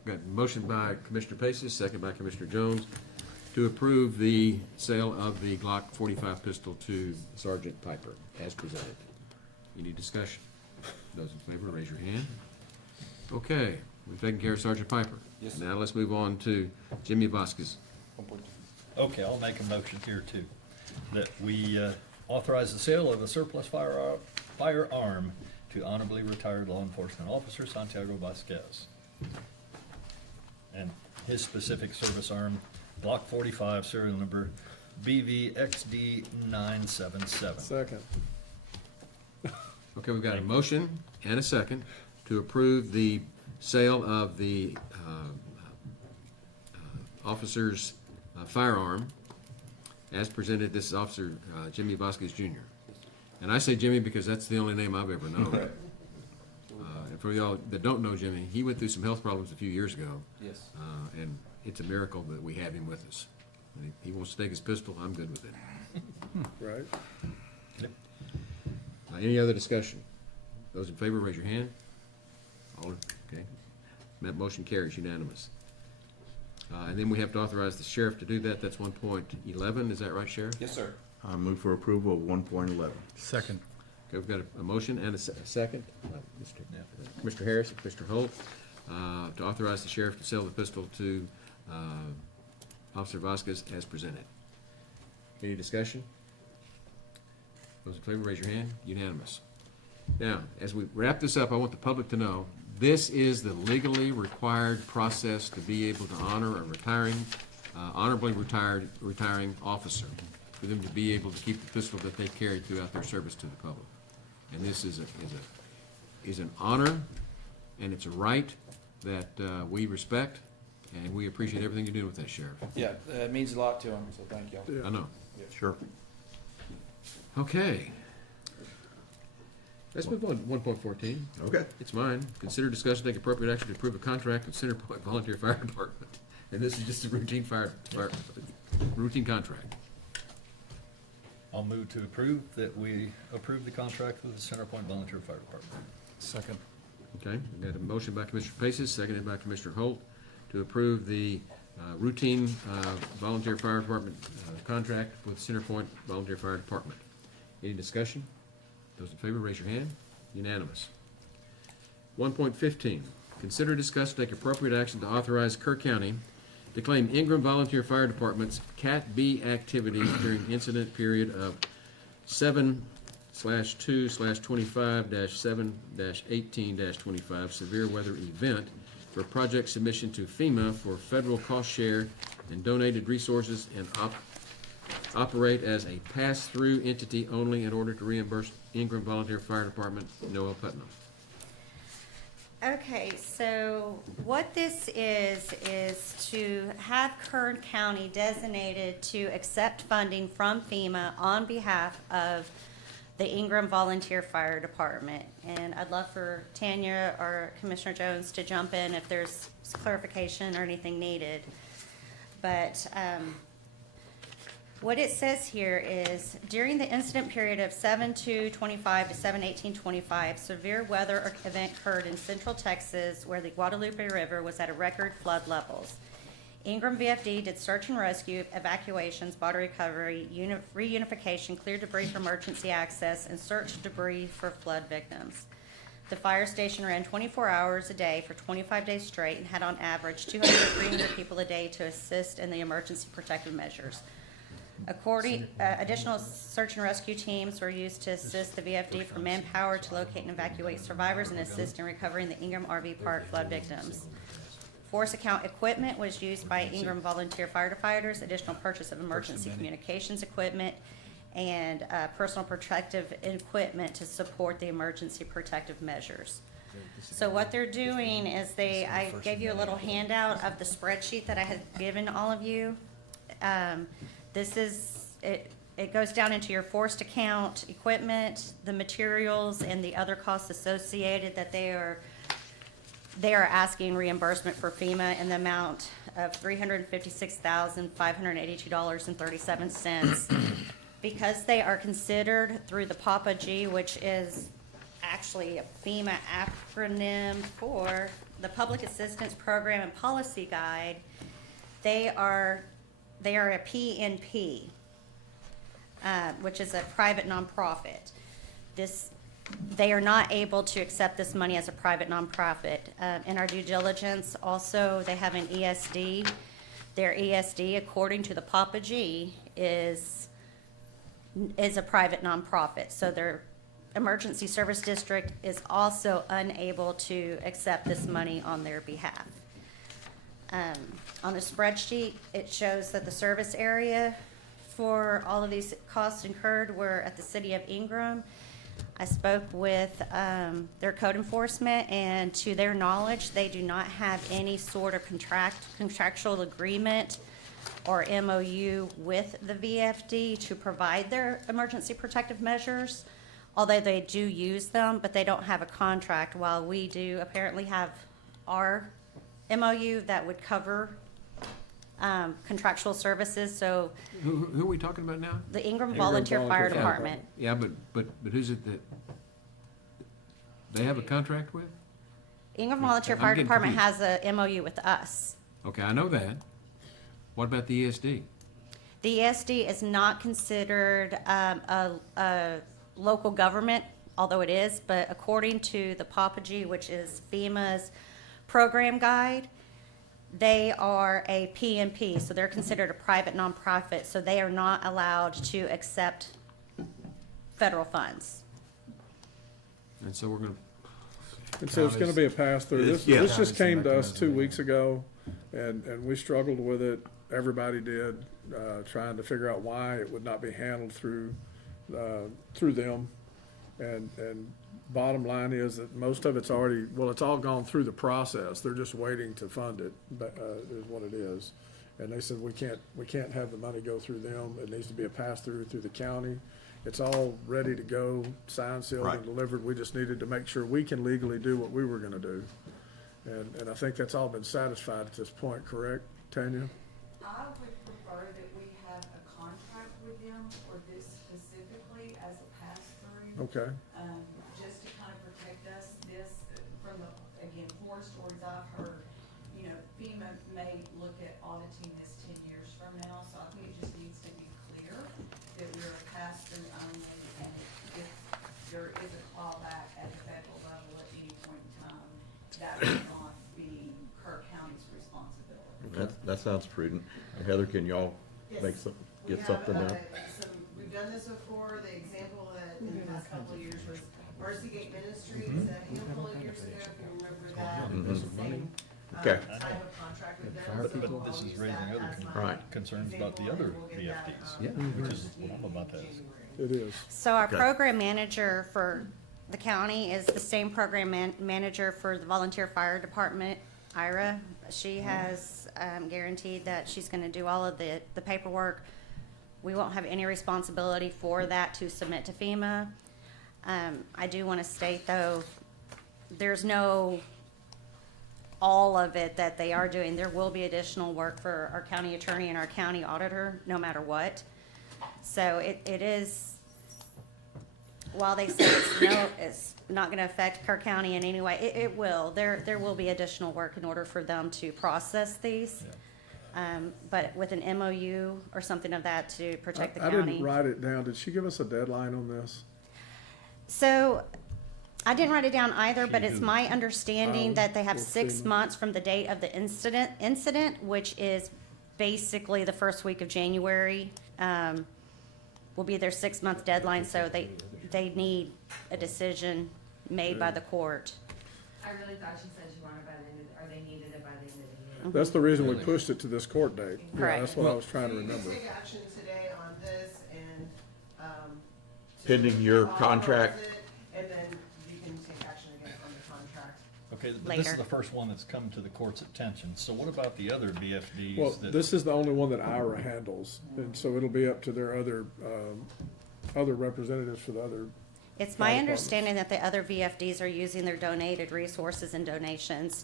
Got a motion by Commissioner Paces, second by Commissioner Jones, to approve the sale of the Glock 45 pistol to Sergeant Piper as presented. Any discussion? Those in favor, raise your hand. Okay, we've taken care of Sergeant Piper. Yes, sir. Now let's move on to Jimmy Vasquez. Okay, I'll make a motion here too, that we authorize the sale of a surplus firearm to honorably retired law enforcement officer Santiago Vasquez. And his specific service arm, Glock 45, serial number BVXD977. Second. Okay, we've got a motion and a second to approve the sale of the officer's firearm as presented. This is Officer Jimmy Vasquez Jr. And I say Jimmy because that's the only name I've ever known. And for y'all that don't know Jimmy, he went through some health problems a few years ago. Yes. And it's a miracle that we have him with us. And he wants to take his pistol, I'm good with it. Right. Any other discussion? Those in favor, raise your hand. All, okay. That motion carries unanimous. And then we have to authorize the sheriff to do that. That's 1.11. Is that right, Sheriff? Yes, sir. I move for approval of 1.11. Second. Okay, we've got a motion and a second. Commissioner Harris and Commissioner Holt, to authorize the sheriff to sell the pistol to Officer Vasquez as presented. Any discussion? Those in favor, raise your hand. Unanimous. Now, as we wrap this up, I want the public to know, this is the legally required process to be able to honor a honorably retiring officer, for them to be able to keep the pistol that they carried throughout their service to the public. And this is an honor, and it's a right that we respect, and we appreciate everything you're doing with that, Sheriff. Yeah, it means a lot to him, so thank y'all. I know. Sure. Okay. Let's move on to 1.14. Okay. It's mine. Consider discussion, take appropriate action to approve a contract with Centerpoint Volunteer Fire Department. And this is just a routine routine contract. I'll move to approve that we approve the contract with the Centerpoint Volunteer Fire Department. Second. Okay, we've got a motion by Commissioner Paces, seconded by Commissioner Holt, to approve the routine volunteer fire department contract with Centerpoint Volunteer Fire Department. Any discussion? Those in favor, raise your hand. Unanimous. 1.15, consider, discuss, take appropriate action to authorize Kerr County to claim Ingram Volunteer Fire Department's Cat B activities during incident period of 7/2/25-7-18-25 severe weather event for project submission to FEMA for federal cost share and donated resources, and operate as a pass-through entity only in order to reimburse Ingram Volunteer Fire Department. Noel Putnam. Okay, so what this is to have Kern County designated to accept funding from FEMA on behalf of the Ingram Volunteer Fire Department. And I'd love for Tanya or Commissioner Jones to jump in if there's clarification or anything needed. But what it says here is, during the incident period of 7/2/25 to 7/18/25, severe weather event occurred in central Texas where the Guadalupe River was at a record flood levels. Ingram VFD did search and rescue, evacuations, body recovery, reunification, cleared debris for emergency access, and searched debris for flood victims. The fire station ran 24 hours a day for 25 days straight and had on average 200 to 300 people a day to assist in the emergency protective measures. Additional search and rescue teams were used to assist the VFD for manpower to locate and evacuate survivors and assist in recovering the Ingram RV Park flood victims. Force account equipment was used by Ingram volunteer firefighters, additional purchase of emergency communications equipment, and personal protective equipment to support the emergency protective measures. So what they're doing is I gave you a little handout of the spreadsheet that I had given all of you. This is, it goes down into your forced account, equipment, the materials, and the other costs associated that they are asking reimbursement for FEMA in the amount of $356,582.37. Because they are considered through the PAPA G, which is actually a FEMA acronym for the Public Assistance Program and Policy Guide, they are a PNP, which is a private nonprofit. They are not able to accept this money as a private nonprofit. In our due diligence, also, they have an ESD, Their ESD, according to the Papa G, is a private nonprofit, so their emergency service district is also unable to accept this money on their behalf. On the spreadsheet, it shows that the service area for all of these costs incurred were at the city of Ingram. I spoke with their code enforcement, and to their knowledge, they do not have any sort of contractual agreement or MOU with the VFD to provide their emergency protective measures, although they do use them, but they don't have a contract, while we do apparently have our MOU that would cover contractual services. So Who are we talking about now? the Ingram Volunteer Fire Department. Yeah, but who's it that they have a contract with? Ingram Volunteer I'm Fire getting Department confused. has a MOU with us. Okay, I know that. What about the ESD? The ESD is not considered a local government, although it is, but according to the Papa G, which is FEMA's program guide, they are a PMP, so they're considered a private nonprofit, so they are not allowed to accept federal funds. And so we're gonna, And so it's gonna be a pass-through. This Yeah. just came to us 2 weeks ago, and we struggled with it. Everybody did, trying to figure out why it would not be handled through them. And bottom line is that most of it's already, well, it's all gone through the process. They're just waiting to fund it, but, is what it is. And they said, we can't have the money go through them. It needs to be a pass-through through the county. It's all ready to go, signed, sealed, and Right. delivered. We just needed to make sure we can legally do what we were gonna do. And I think that's all been satisfied at this point, correct, Tanya? I would prefer that we have a contract with them for this specifically as a pass-through. Okay. Just to kind of protect us, this, from the, again, horror stories I've heard, you know, FEMA may look at auditing this 10 years from now, so I think it just needs to be clear that we're a pass-through only, and if there is a clawback at the federal level at any point in time, that would not be Kerr County's responsibility. That sounds prudent. Heather, can y'all make some, We get have, something now? we've done this before. The example that in the past couple of years was Mercy Gate Ministries, a handful of years ago, if you remember that. It was the same, Okay. type of contract with them. But So we'll this is use raising that other as my Right. concerns about the example, other and we'll get that, VFDs, Yeah. which is what I'm about to ask. It is. So our Okay. program manager for the county is the same program manager for the volunteer fire department, Ira. She has guaranteed that she's gonna do all of the paperwork. We won't have any responsibility for that to submit to FEMA. I do wanna state though, there's no all of it that they are doing. There will be additional work for our county attorney and our county auditor, no matter what. So it is, while they say it's not gonna affect Kerr County in any way, it will. There will be additional work in order for them to process these. But with an MOU or something of that to protect the I county. didn't write it down. Did she give us a deadline on this? So, I didn't write it down either, but it's my understanding that they have We'll 6 see. months from the date of the incident, which is basically the first week of January. Will be their 6-month deadline, so they need a decision made by the court. I really thought she said she wanted by the end of, or they needed it by the end of the year. That's the reason we pushed it to this court date. Yeah, Correct. that's what I was trying to remember. Take action today on this and, Pending your authorize contract. it, and then you can take action again on the contract. Okay, but this is Later. the first one that's come to the court's attention. So what about the other VFDs Well, that? this is the only one that IRA handles, and so it'll be up to their other representatives for the other. It's fire my departments. understanding that the other VFDs are using their donated resources and donations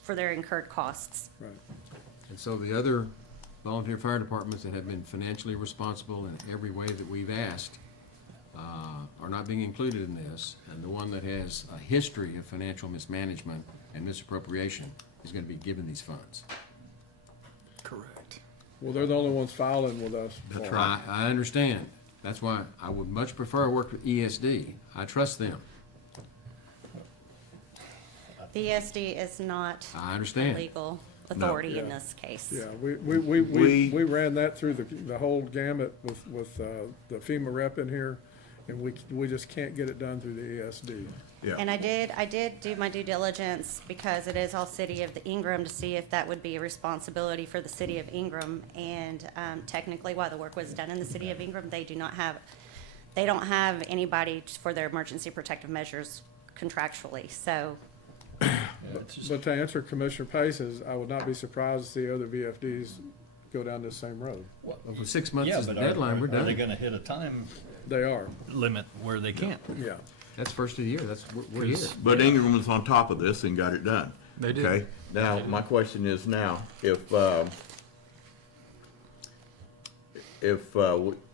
for their incurred costs. Right. and so the other volunteer fire departments that have been financially responsible in every way that we've asked are not being included in this. And the one that has a history of financial mismanagement and misappropriation is gonna be given these funds. Correct. Well, they're the only ones filing with us. That's for it. right. I understand. That's why I would much prefer work with ESD. I trust them. The ESD is not I understand. legal authority in Yeah. this case. Yeah, we ran that through the whole gamut with the FEMA rep in here, and we just can't get it done through the ESD. And I did do my due diligence because it is all city of the Ingram to see if that would be a responsibility for the city of Ingram. And technically, while the work was done in the city of Ingram, they don't have anybody for their emergency protective measures contractually. So But to answer Commissioner Pace's, I would not be surprised to see other VFDs go down this same road. Well, 6 months Yeah, is the but deadline, we're are they done. gonna hit a time They are, limit where they can't? yeah. That's first of the year, we're here. But Ingram was on top of this and got it done. They did. Okay, now, my question is now, if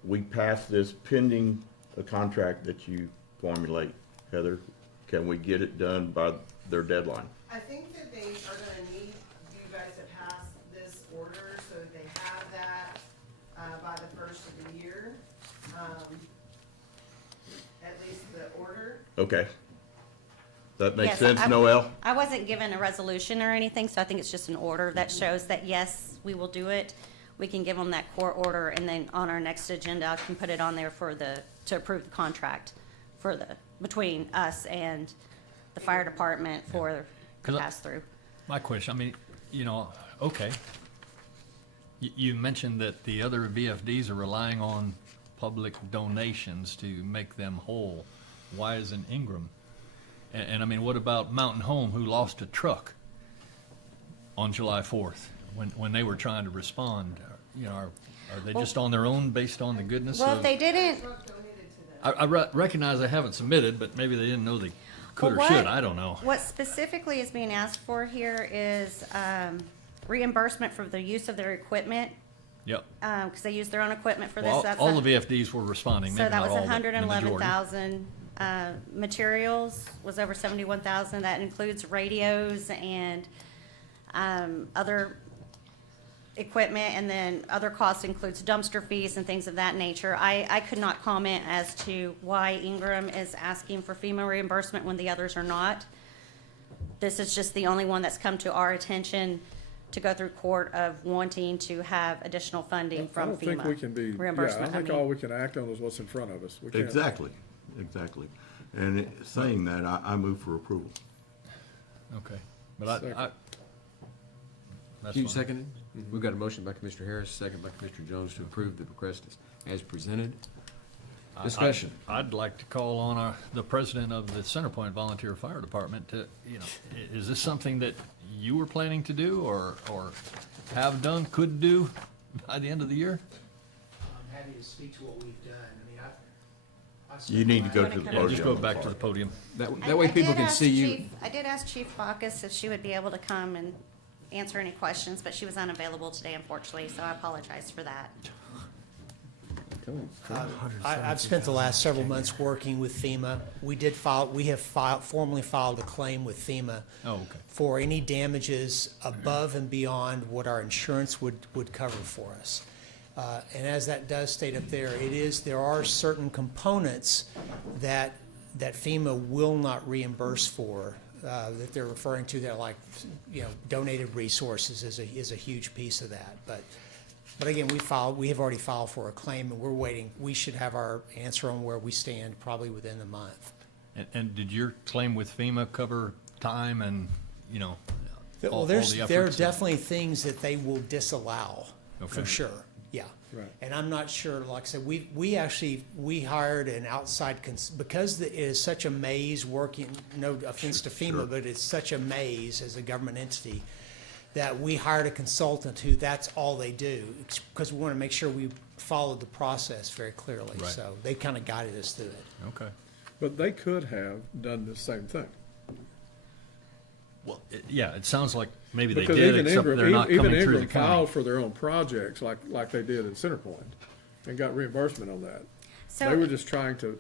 we pass this pending a contract that you formulate, Heather, can we get it done by their deadline? I think that they are gonna need you guys to pass this order so that they have that, by the first of the year. At least the order. Okay. That makes Yes, sense, I- Noel? I wasn't given a resolution or anything, so I think it's just an order that shows that, yes, we will do it. We can give them that court order, and then on our next agenda, I can put it on there to approve the contract between us and the fire department for the 'Cause I- pass-through. My question, I mean, okay. You mentioned that the other VFDs are relying on public donations to make them whole. Why isn't Ingram? And I mean, what about Mountain Home, who lost a truck on July 4th when they were trying to respond? Are they just on their own based on the goodness Well, of? if they didn't, I recognize they haven't submitted, but maybe they didn't know they could Well, or should. I don't know. what specifically is being asked for here is reimbursement for the use of their equipment, Yep. because they use their own equipment for this. Well, That's all the VFDs were responding, So maybe that not was all, but the 111,000. Materials was over 71,000. That includes radios and other equipment, and then other costs includes dumpster fees and things of that nature. I could not comment as to why Ingram is asking for FEMA reimbursement when the others are not. This is just the only one that's come to our attention to go through court of wanting to have additional funding I from don't think FEMA we can be, yeah, I reimbursement. think all we can act on is what's in front of us. We can't- Exactly. And saying that, I move for approval. Okay, but I Second. that's You fine. seconded? We've got a motion by Commissioner Harris, second by Commissioner Jones to approve the request as presented. Discussion. I'd like to call on the president of the Centerpoint Volunteer Fire Department to, is this something that you were planning to do or have done, could do by the end of the year? I'm happy to speak to what we've done. I mean, I've You need to go to the Yeah, just go podium. back to the podium. That way people can see you. I did ask Chief Bacchus if she would be able to come and answer any questions, but she was unavailable today, unfortunately, so I apologize for that. I've spent the last several months working with FEMA. We have formally filed a claim with FEMA Oh, okay. for any damages above and beyond what our insurance would cover for us. And as that does state up there, there are certain components that FEMA will not reimburse for, that they're referring to. They're like, donated resources is a huge piece of that. But again, we have already filed for a claim, and we're waiting. We should have our answer on where we stand probably within the month. And did your claim with FEMA cover time and, all Well, the there are efforts? definitely things that they will disallow, for Okay. sure, yeah. Right. And I'm not sure, like I said, we hired an outside, because it is such a maze working, no offense to FEMA, but it's such a maze as a government entity, that we hired a consultant who that's all they do, because we want to make sure we followed the process very clearly. Right. So they kind of guided us through it. Okay. But they could have done the same thing. Well, yeah, it sounds like maybe they Because did, even except they're not Ingram, coming even through the Ingram county. filed for their own projects like they did in Centerpoint and got reimbursement on that. So- They were just trying to,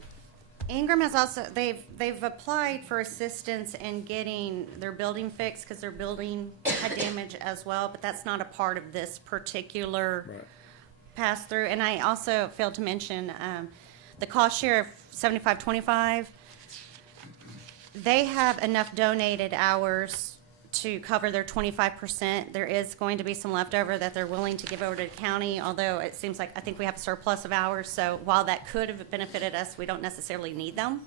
Ingram has also, they've applied for assistance in getting their building fixed, because their building had damage as well, but that's not a part of this particular right. pass-through. And I also failed to mention, the cost share of 75-25, They have enough donated hours to cover their 25%. There is going to be some leftover that they're willing to give over to the county, although it seems like, I think we have a surplus of hours. So while that could have benefited us, we don't necessarily need them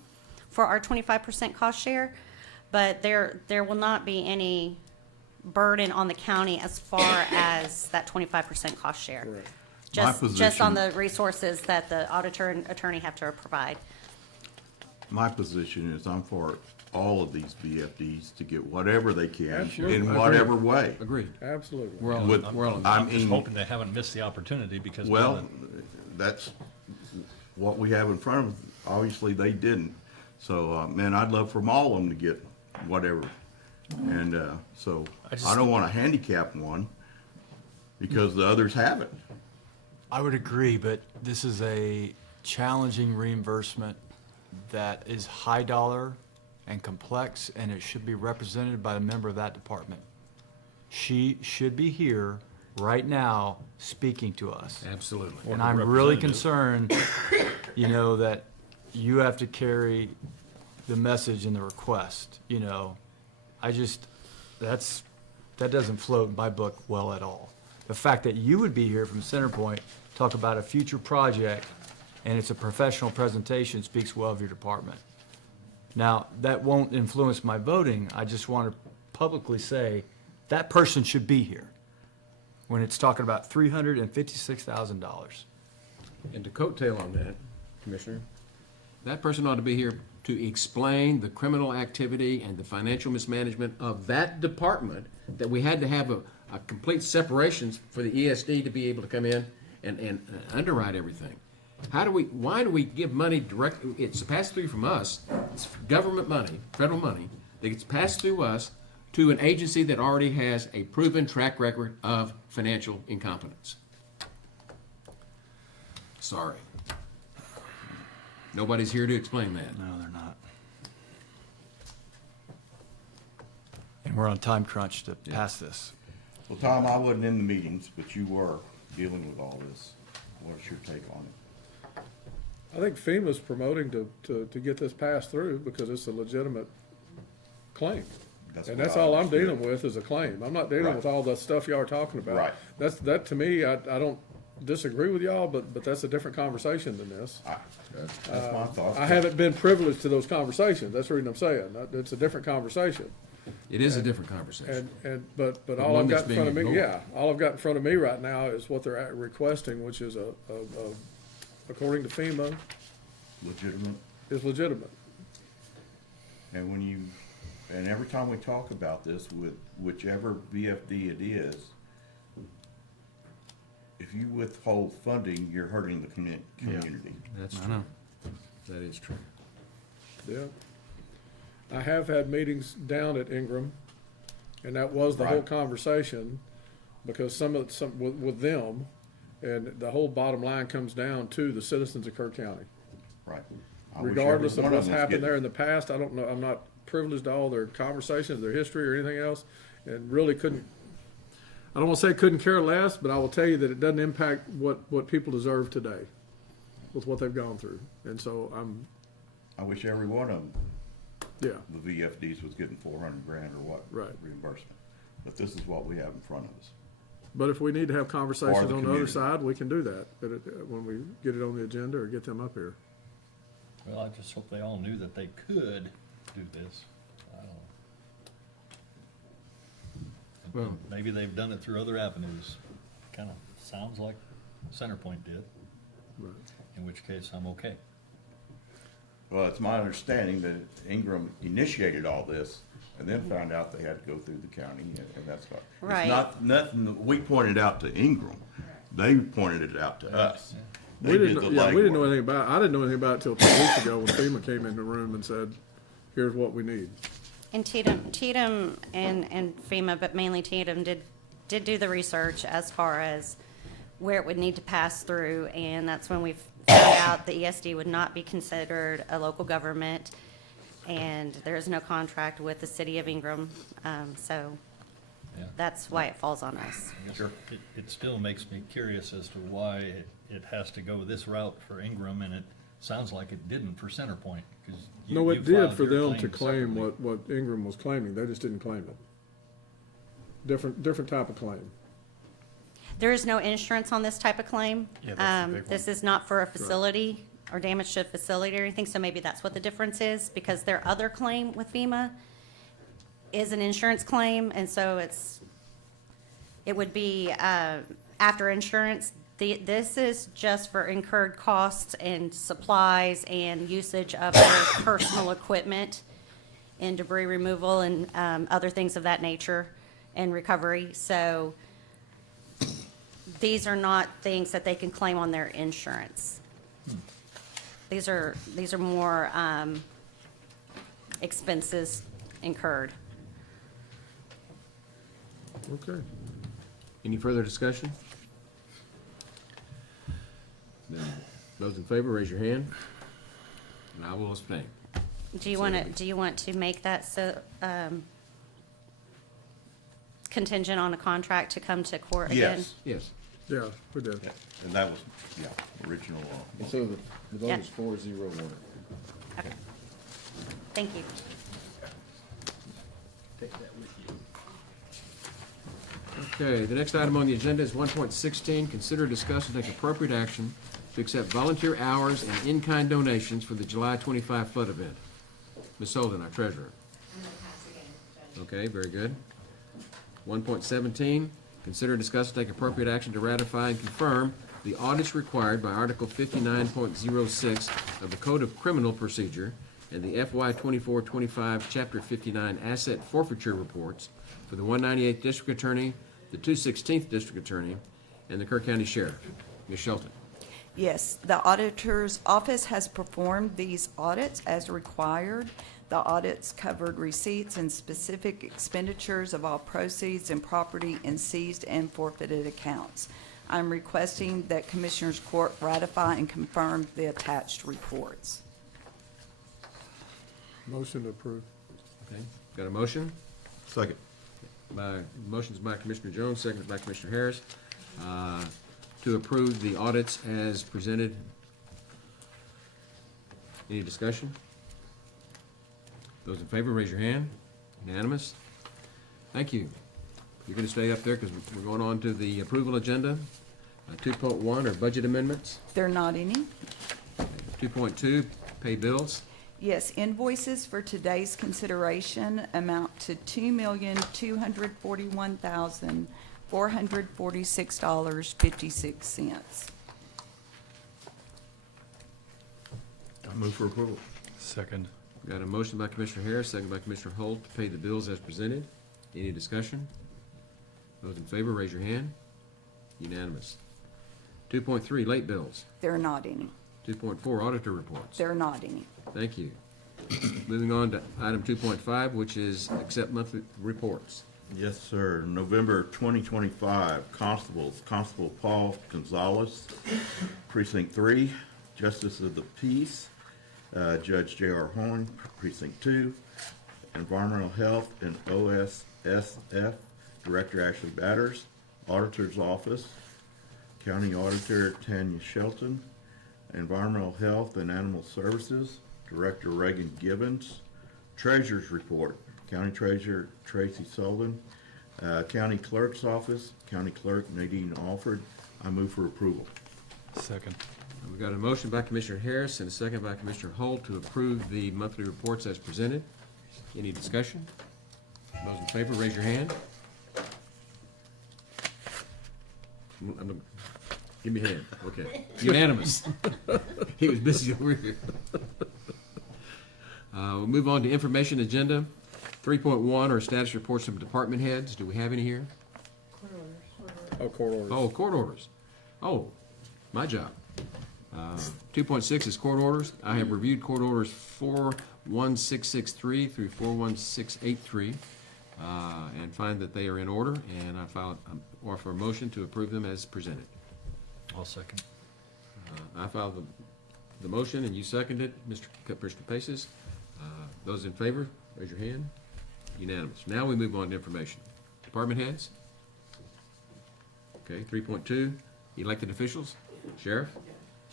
for our 25% cost share. But there will not be any burden on the county as far as that 25% cost share. Just on position- the resources that the auditor and attorney have to provide. My position is I'm for all of these VFDs to get whatever they can Absolutely. in Agreed. whatever way. Agreed. Absolutely. We're all, With- we're all. I'm just mean- hoping they haven't missed the opportunity because. Well, that's what we have in front of us. Obviously, they didn't. So, man, I'd love for all of them to get whatever. And, so I don't want to handicap one because the others have it. I would agree, but this is a challenging reimbursement that is high dollar and complex, and it should be represented by a member of that department. She should be here right now speaking to us. Absolutely. And I'm really concerned, you know, that you have to carry the message and the request, you know. That doesn't float in my book well at all. The fact that you would be here from Centerpoint, talk about a future project, and it's a professional presentation speaks well of your department. Now, that won't influence my voting. I just want to publicly say that person should be here when it's talking about $356,000. And to coattail on that, Commissioner, that person ought to be here to explain the criminal activity and the financial mismanagement of that department, that we had to have a complete separation for the ESD to be able to come in and underwrite everything. Why do we give money direct, it's passed through from us, it's government money, federal money, that gets passed through us to an agency that already has a proven track record of financial incompetence? Sorry. Nobody's here to explain that. No, they're not. And we're on time crunch to pass this. Well, Tom, I wasn't in the meetings, but you were dealing with all this. What's your take on it? I think FEMA's promoting to get this passed through because it's a legitimate claim. And that's all I'm dealing with is a claim. I'm not dealing Right. with all the stuff y'all are talking about. Right. That to me, I don't disagree with y'all, but that's a different conversation than this. That's my thoughts. I haven't been privileged to those conversations. That's the reason I'm saying. It's a different conversation. It is a different conversation. But But all one I've that's got in front of me, being ignored. all I've got in front of me right now is what they're requesting, which is according to FEMA, Legitimate. is legitimate. And and every time we talk about this with whichever VFD it is, if you withhold funding, you're hurting the community. That's I know. That is true. Yeah. I have had meetings down at Ingram, and that was the whole Right. conversation, because with them, and the whole bottom line comes down to the citizens of Kerr County. Right. I wish every Regardless of one what's them was happened getting- there in the past, I don't know, I'm not privileged to all their conversations, their history, or anything else, and really I don't wanna say couldn't care less, but I will tell you that it doesn't impact what people deserve today with what they've gone through. And so I wish every one of them, yeah, the VFDs was getting 400 grand or what? Right. Reimbursement. But this is what we have in front of us. but if we need to have conversations on the other community. side, we can do that, when we get it on the agenda or get them up here. Well, I just hope they all knew that they could do this. I don't know. Well- Maybe they've done it through other avenues. Kind of sounds like Centerpoint did, Right. in which case I'm okay. Well, it's my understanding that Ingram initiated all this and then found out they had to go through the county, and that's what. Right. It's not, nothing that we pointed out to Ingram. They pointed it out to us. They We did didn't, the yeah, we didn't know legwork. anything about it. I didn't know anything about it till 2 weeks ago when FEMA came in the room and said, here's what we need. And Tatum and FEMA, but mainly Tatum, did do the research as far as where it would need to pass through, and that's when we found out the ESD would not be considered a local government, and there is no contract with the city of Ingram, so Yeah. that's why it falls on us. I guess it still makes me curious as to why it has to go this route for Ingram, and it Sounds like it didn't for Centerpoint, because No, it did for them to claim what Ingram was claiming. They just didn't claim it. Different type of claim. There is no insurance on this type of claim. Yeah, that's the big This is not for a facility or damage to a facility or anything, so maybe that's what the difference is, because their other claim with FEMA is an insurance claim, and so it would be after insurance. This is just for incurred costs and supplies and usage of their personal equipment and debris removal and other things of that nature and recovery. So these are not things that they can claim on their insurance. These are more expenses incurred. Okay. Any further discussion? Then, those in favor, raise your hand. And I will abstain. Do you want to make that so, contingent on a contract to come to court again? Yes. Yes. Yeah, we did. Yeah, and that was, original. And so the vote Yeah. is 4-0-1. Okay. Thank you. Take that with you. Okay, the next item on the agenda is 1.16, consider, discuss, and take appropriate action to accept volunteer hours and in-kind donations for the July 25 flood event. Ms. Holden, our treasurer. Okay, very good. 1.17, consider, discuss, and take appropriate action to ratify and confirm the audits required by Article 59.06 of the Code of Criminal Procedure and the FY 24-25 Chapter 59 Asset Forfeiture Reports for the 198th District Attorney, the 216th District Attorney, and the Kerr County Sheriff. Ms. Shelton. Yes, the auditor's office has performed these audits as required. The audits covered receipts and specific expenditures of all proceeds and property in seized and forfeited accounts. I'm requesting that Commissioners Court ratify and confirm the attached reports. Motion to approve. Okay, got a motion? Second. Motion's by Commissioner Jones, seconded by Commissioner Harris, to approve the audits as presented. Any discussion? Those in favor, raise your hand. Unanimous? Thank you. You're gonna stay up there because we're going on to the approval agenda. 2.1 are budget amendments. There are not any? 2.2, pay bills. Yes, invoices for today's consideration amount to $2,241,446.56. I move for approval. Second. Got a motion by Commissioner Harris, second by Commissioner Holt to pay the bills as presented. Any discussion? Those in favor, raise your hand. Unanimous. 2.3, late bills. There are not any. 2.4, auditor reports. There are not any. Thank you. Moving on to item 2.5, which is accept monthly reports. Yes, sir. November 2025, constables, Constable Paul Gonzalez, Precinct 3, Justice of the Peace, Judge J.R. Horn, Precinct 2, Environmental Health and OSSF, Director Ashley Batters, Auditor's Office, County Auditor Tanya Shelton, Environmental Health and Animal Services, Director Reagan Gibbons, Treasurer's Report, County Treasurer Tracy Sullivan, County Clerk's Office, County Clerk Nadine Alford. I move for approval. Second. We've got a motion by Commissioner Harris and a second by Commissioner Holt to approve the monthly reports as presented. Any discussion? Those in favor, raise your hand. Give me a hand. Okay. Unanimous. He was busy over here. We'll move on to information agenda. 3.1 are status reports from department heads. Do we have any here? Oh, court orders. Oh, court orders. Oh, my job. 2.6 is court orders. I have reviewed court orders 41663 through 41683 and find that they are in order, and I offer a motion to approve them as presented. I'll second. I filed the motion, and you seconded, Mr. Paces. Those in favor, raise your hand. Unanimous. Now we move on to information. Department heads? Okay, 3.2, elected officials. Sheriff?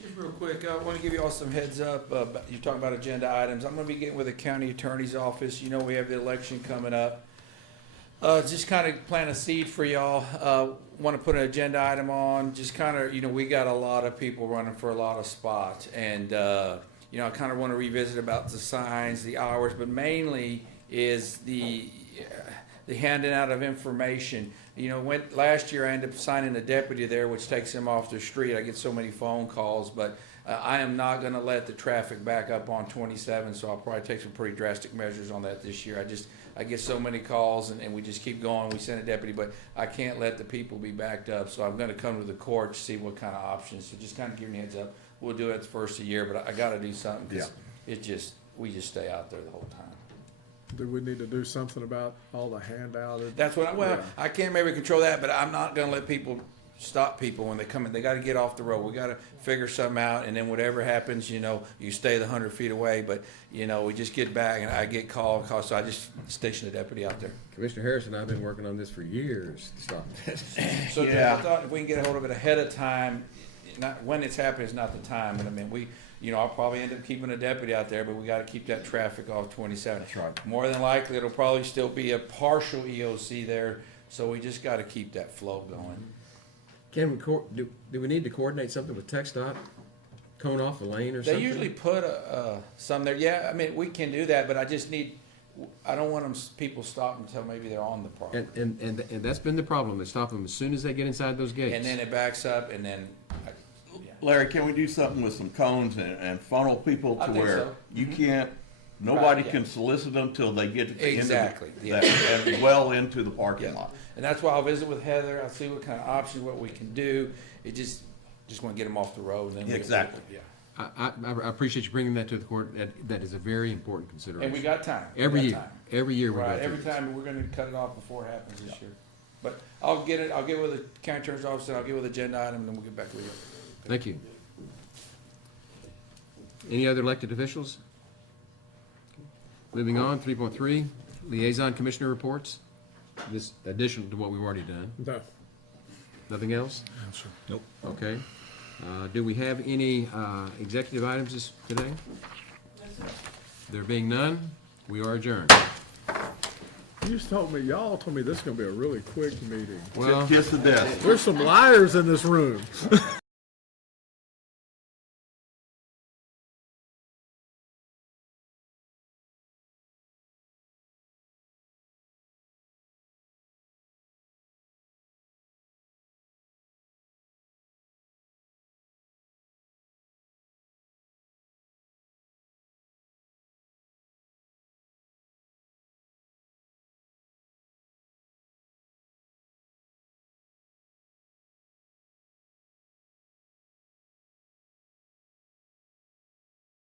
Just real quick, I want to give you all some heads up. You're talking about agenda items. I'm going to be getting with the county attorney's office. You know, we have the election coming up. Just kind of plant a seed for y'all. Want to put an agenda item on. Just kind of, we got a lot of people running for a lot of spots. And, I kind of want to revisit about the signs, the hours, but mainly is the handing out of information. Last year I ended up signing a deputy there, which takes him off the street. I get so many phone calls, but I am not going to let the traffic back up on 27, so I'll probably take some pretty drastic measures on that this year. I get so many calls, and we just keep going. We send a deputy, but I can't let the people be backed up, so I'm going to come to the court to see what kind of options. So just kind of giving you a heads up. We'll do it the first of the year, but I got to do something because we just stay out there the whole time. Do we need to do something about all the handout? That's what I can't maybe control that, but I'm not going to let people stop people when they come in. They got to get off the road. We got to figure something out, and then whatever happens, you stay the 100 feet away. But we just get back, and I get called, so I just station a deputy out there. Commissioner Harris and I have been working on this for years to stop this. So I thought if we can get a hold of it ahead of time, not when it's happening is not the time. But I mean, I'll probably end up keeping a deputy out there, but we got to keep that traffic off 27. That's right. More than likely, it'll probably still be a partial EOC there, so we just got to keep that flow going. Can we, do we need to coordinate something with TxDOT? Cone off the lane or something? They usually put some there. Yeah, I mean, we can do that, but I don't want people stopping until maybe they're on the park. And that's been the problem. They stop them as soon as they get inside those gates. And then it backs up, and then. Larry, can we do something with some cones and funnel people I to think where so. you can't, nobody Right, yeah. can solicit them till they get to Exactly, and well into the parking lot. And that's why I'll visit with Heather. I'll see what kind of options, what we can do. It just want to get them off the road. And then Exactly. Yeah. I appreciate you bringing that to the court. That is a very important consideration. And we got time. Every year we go Right, through every this. time, we're gonna cut it off before it happens this year. But I'll get with the county attorney's office, and I'll get with the agenda item, and then we'll get back with you. Thank you. Any other elected officials? Moving on, 3.3, liaison commissioner reports. This additional to what we've already done. No. Nothing else? Nope. Okay. Do we have any executive items today? There being none, we are adjourned. Y'all told me this is gonna be a really quick meeting. Well, Kiss the desk. There's some liars in this room.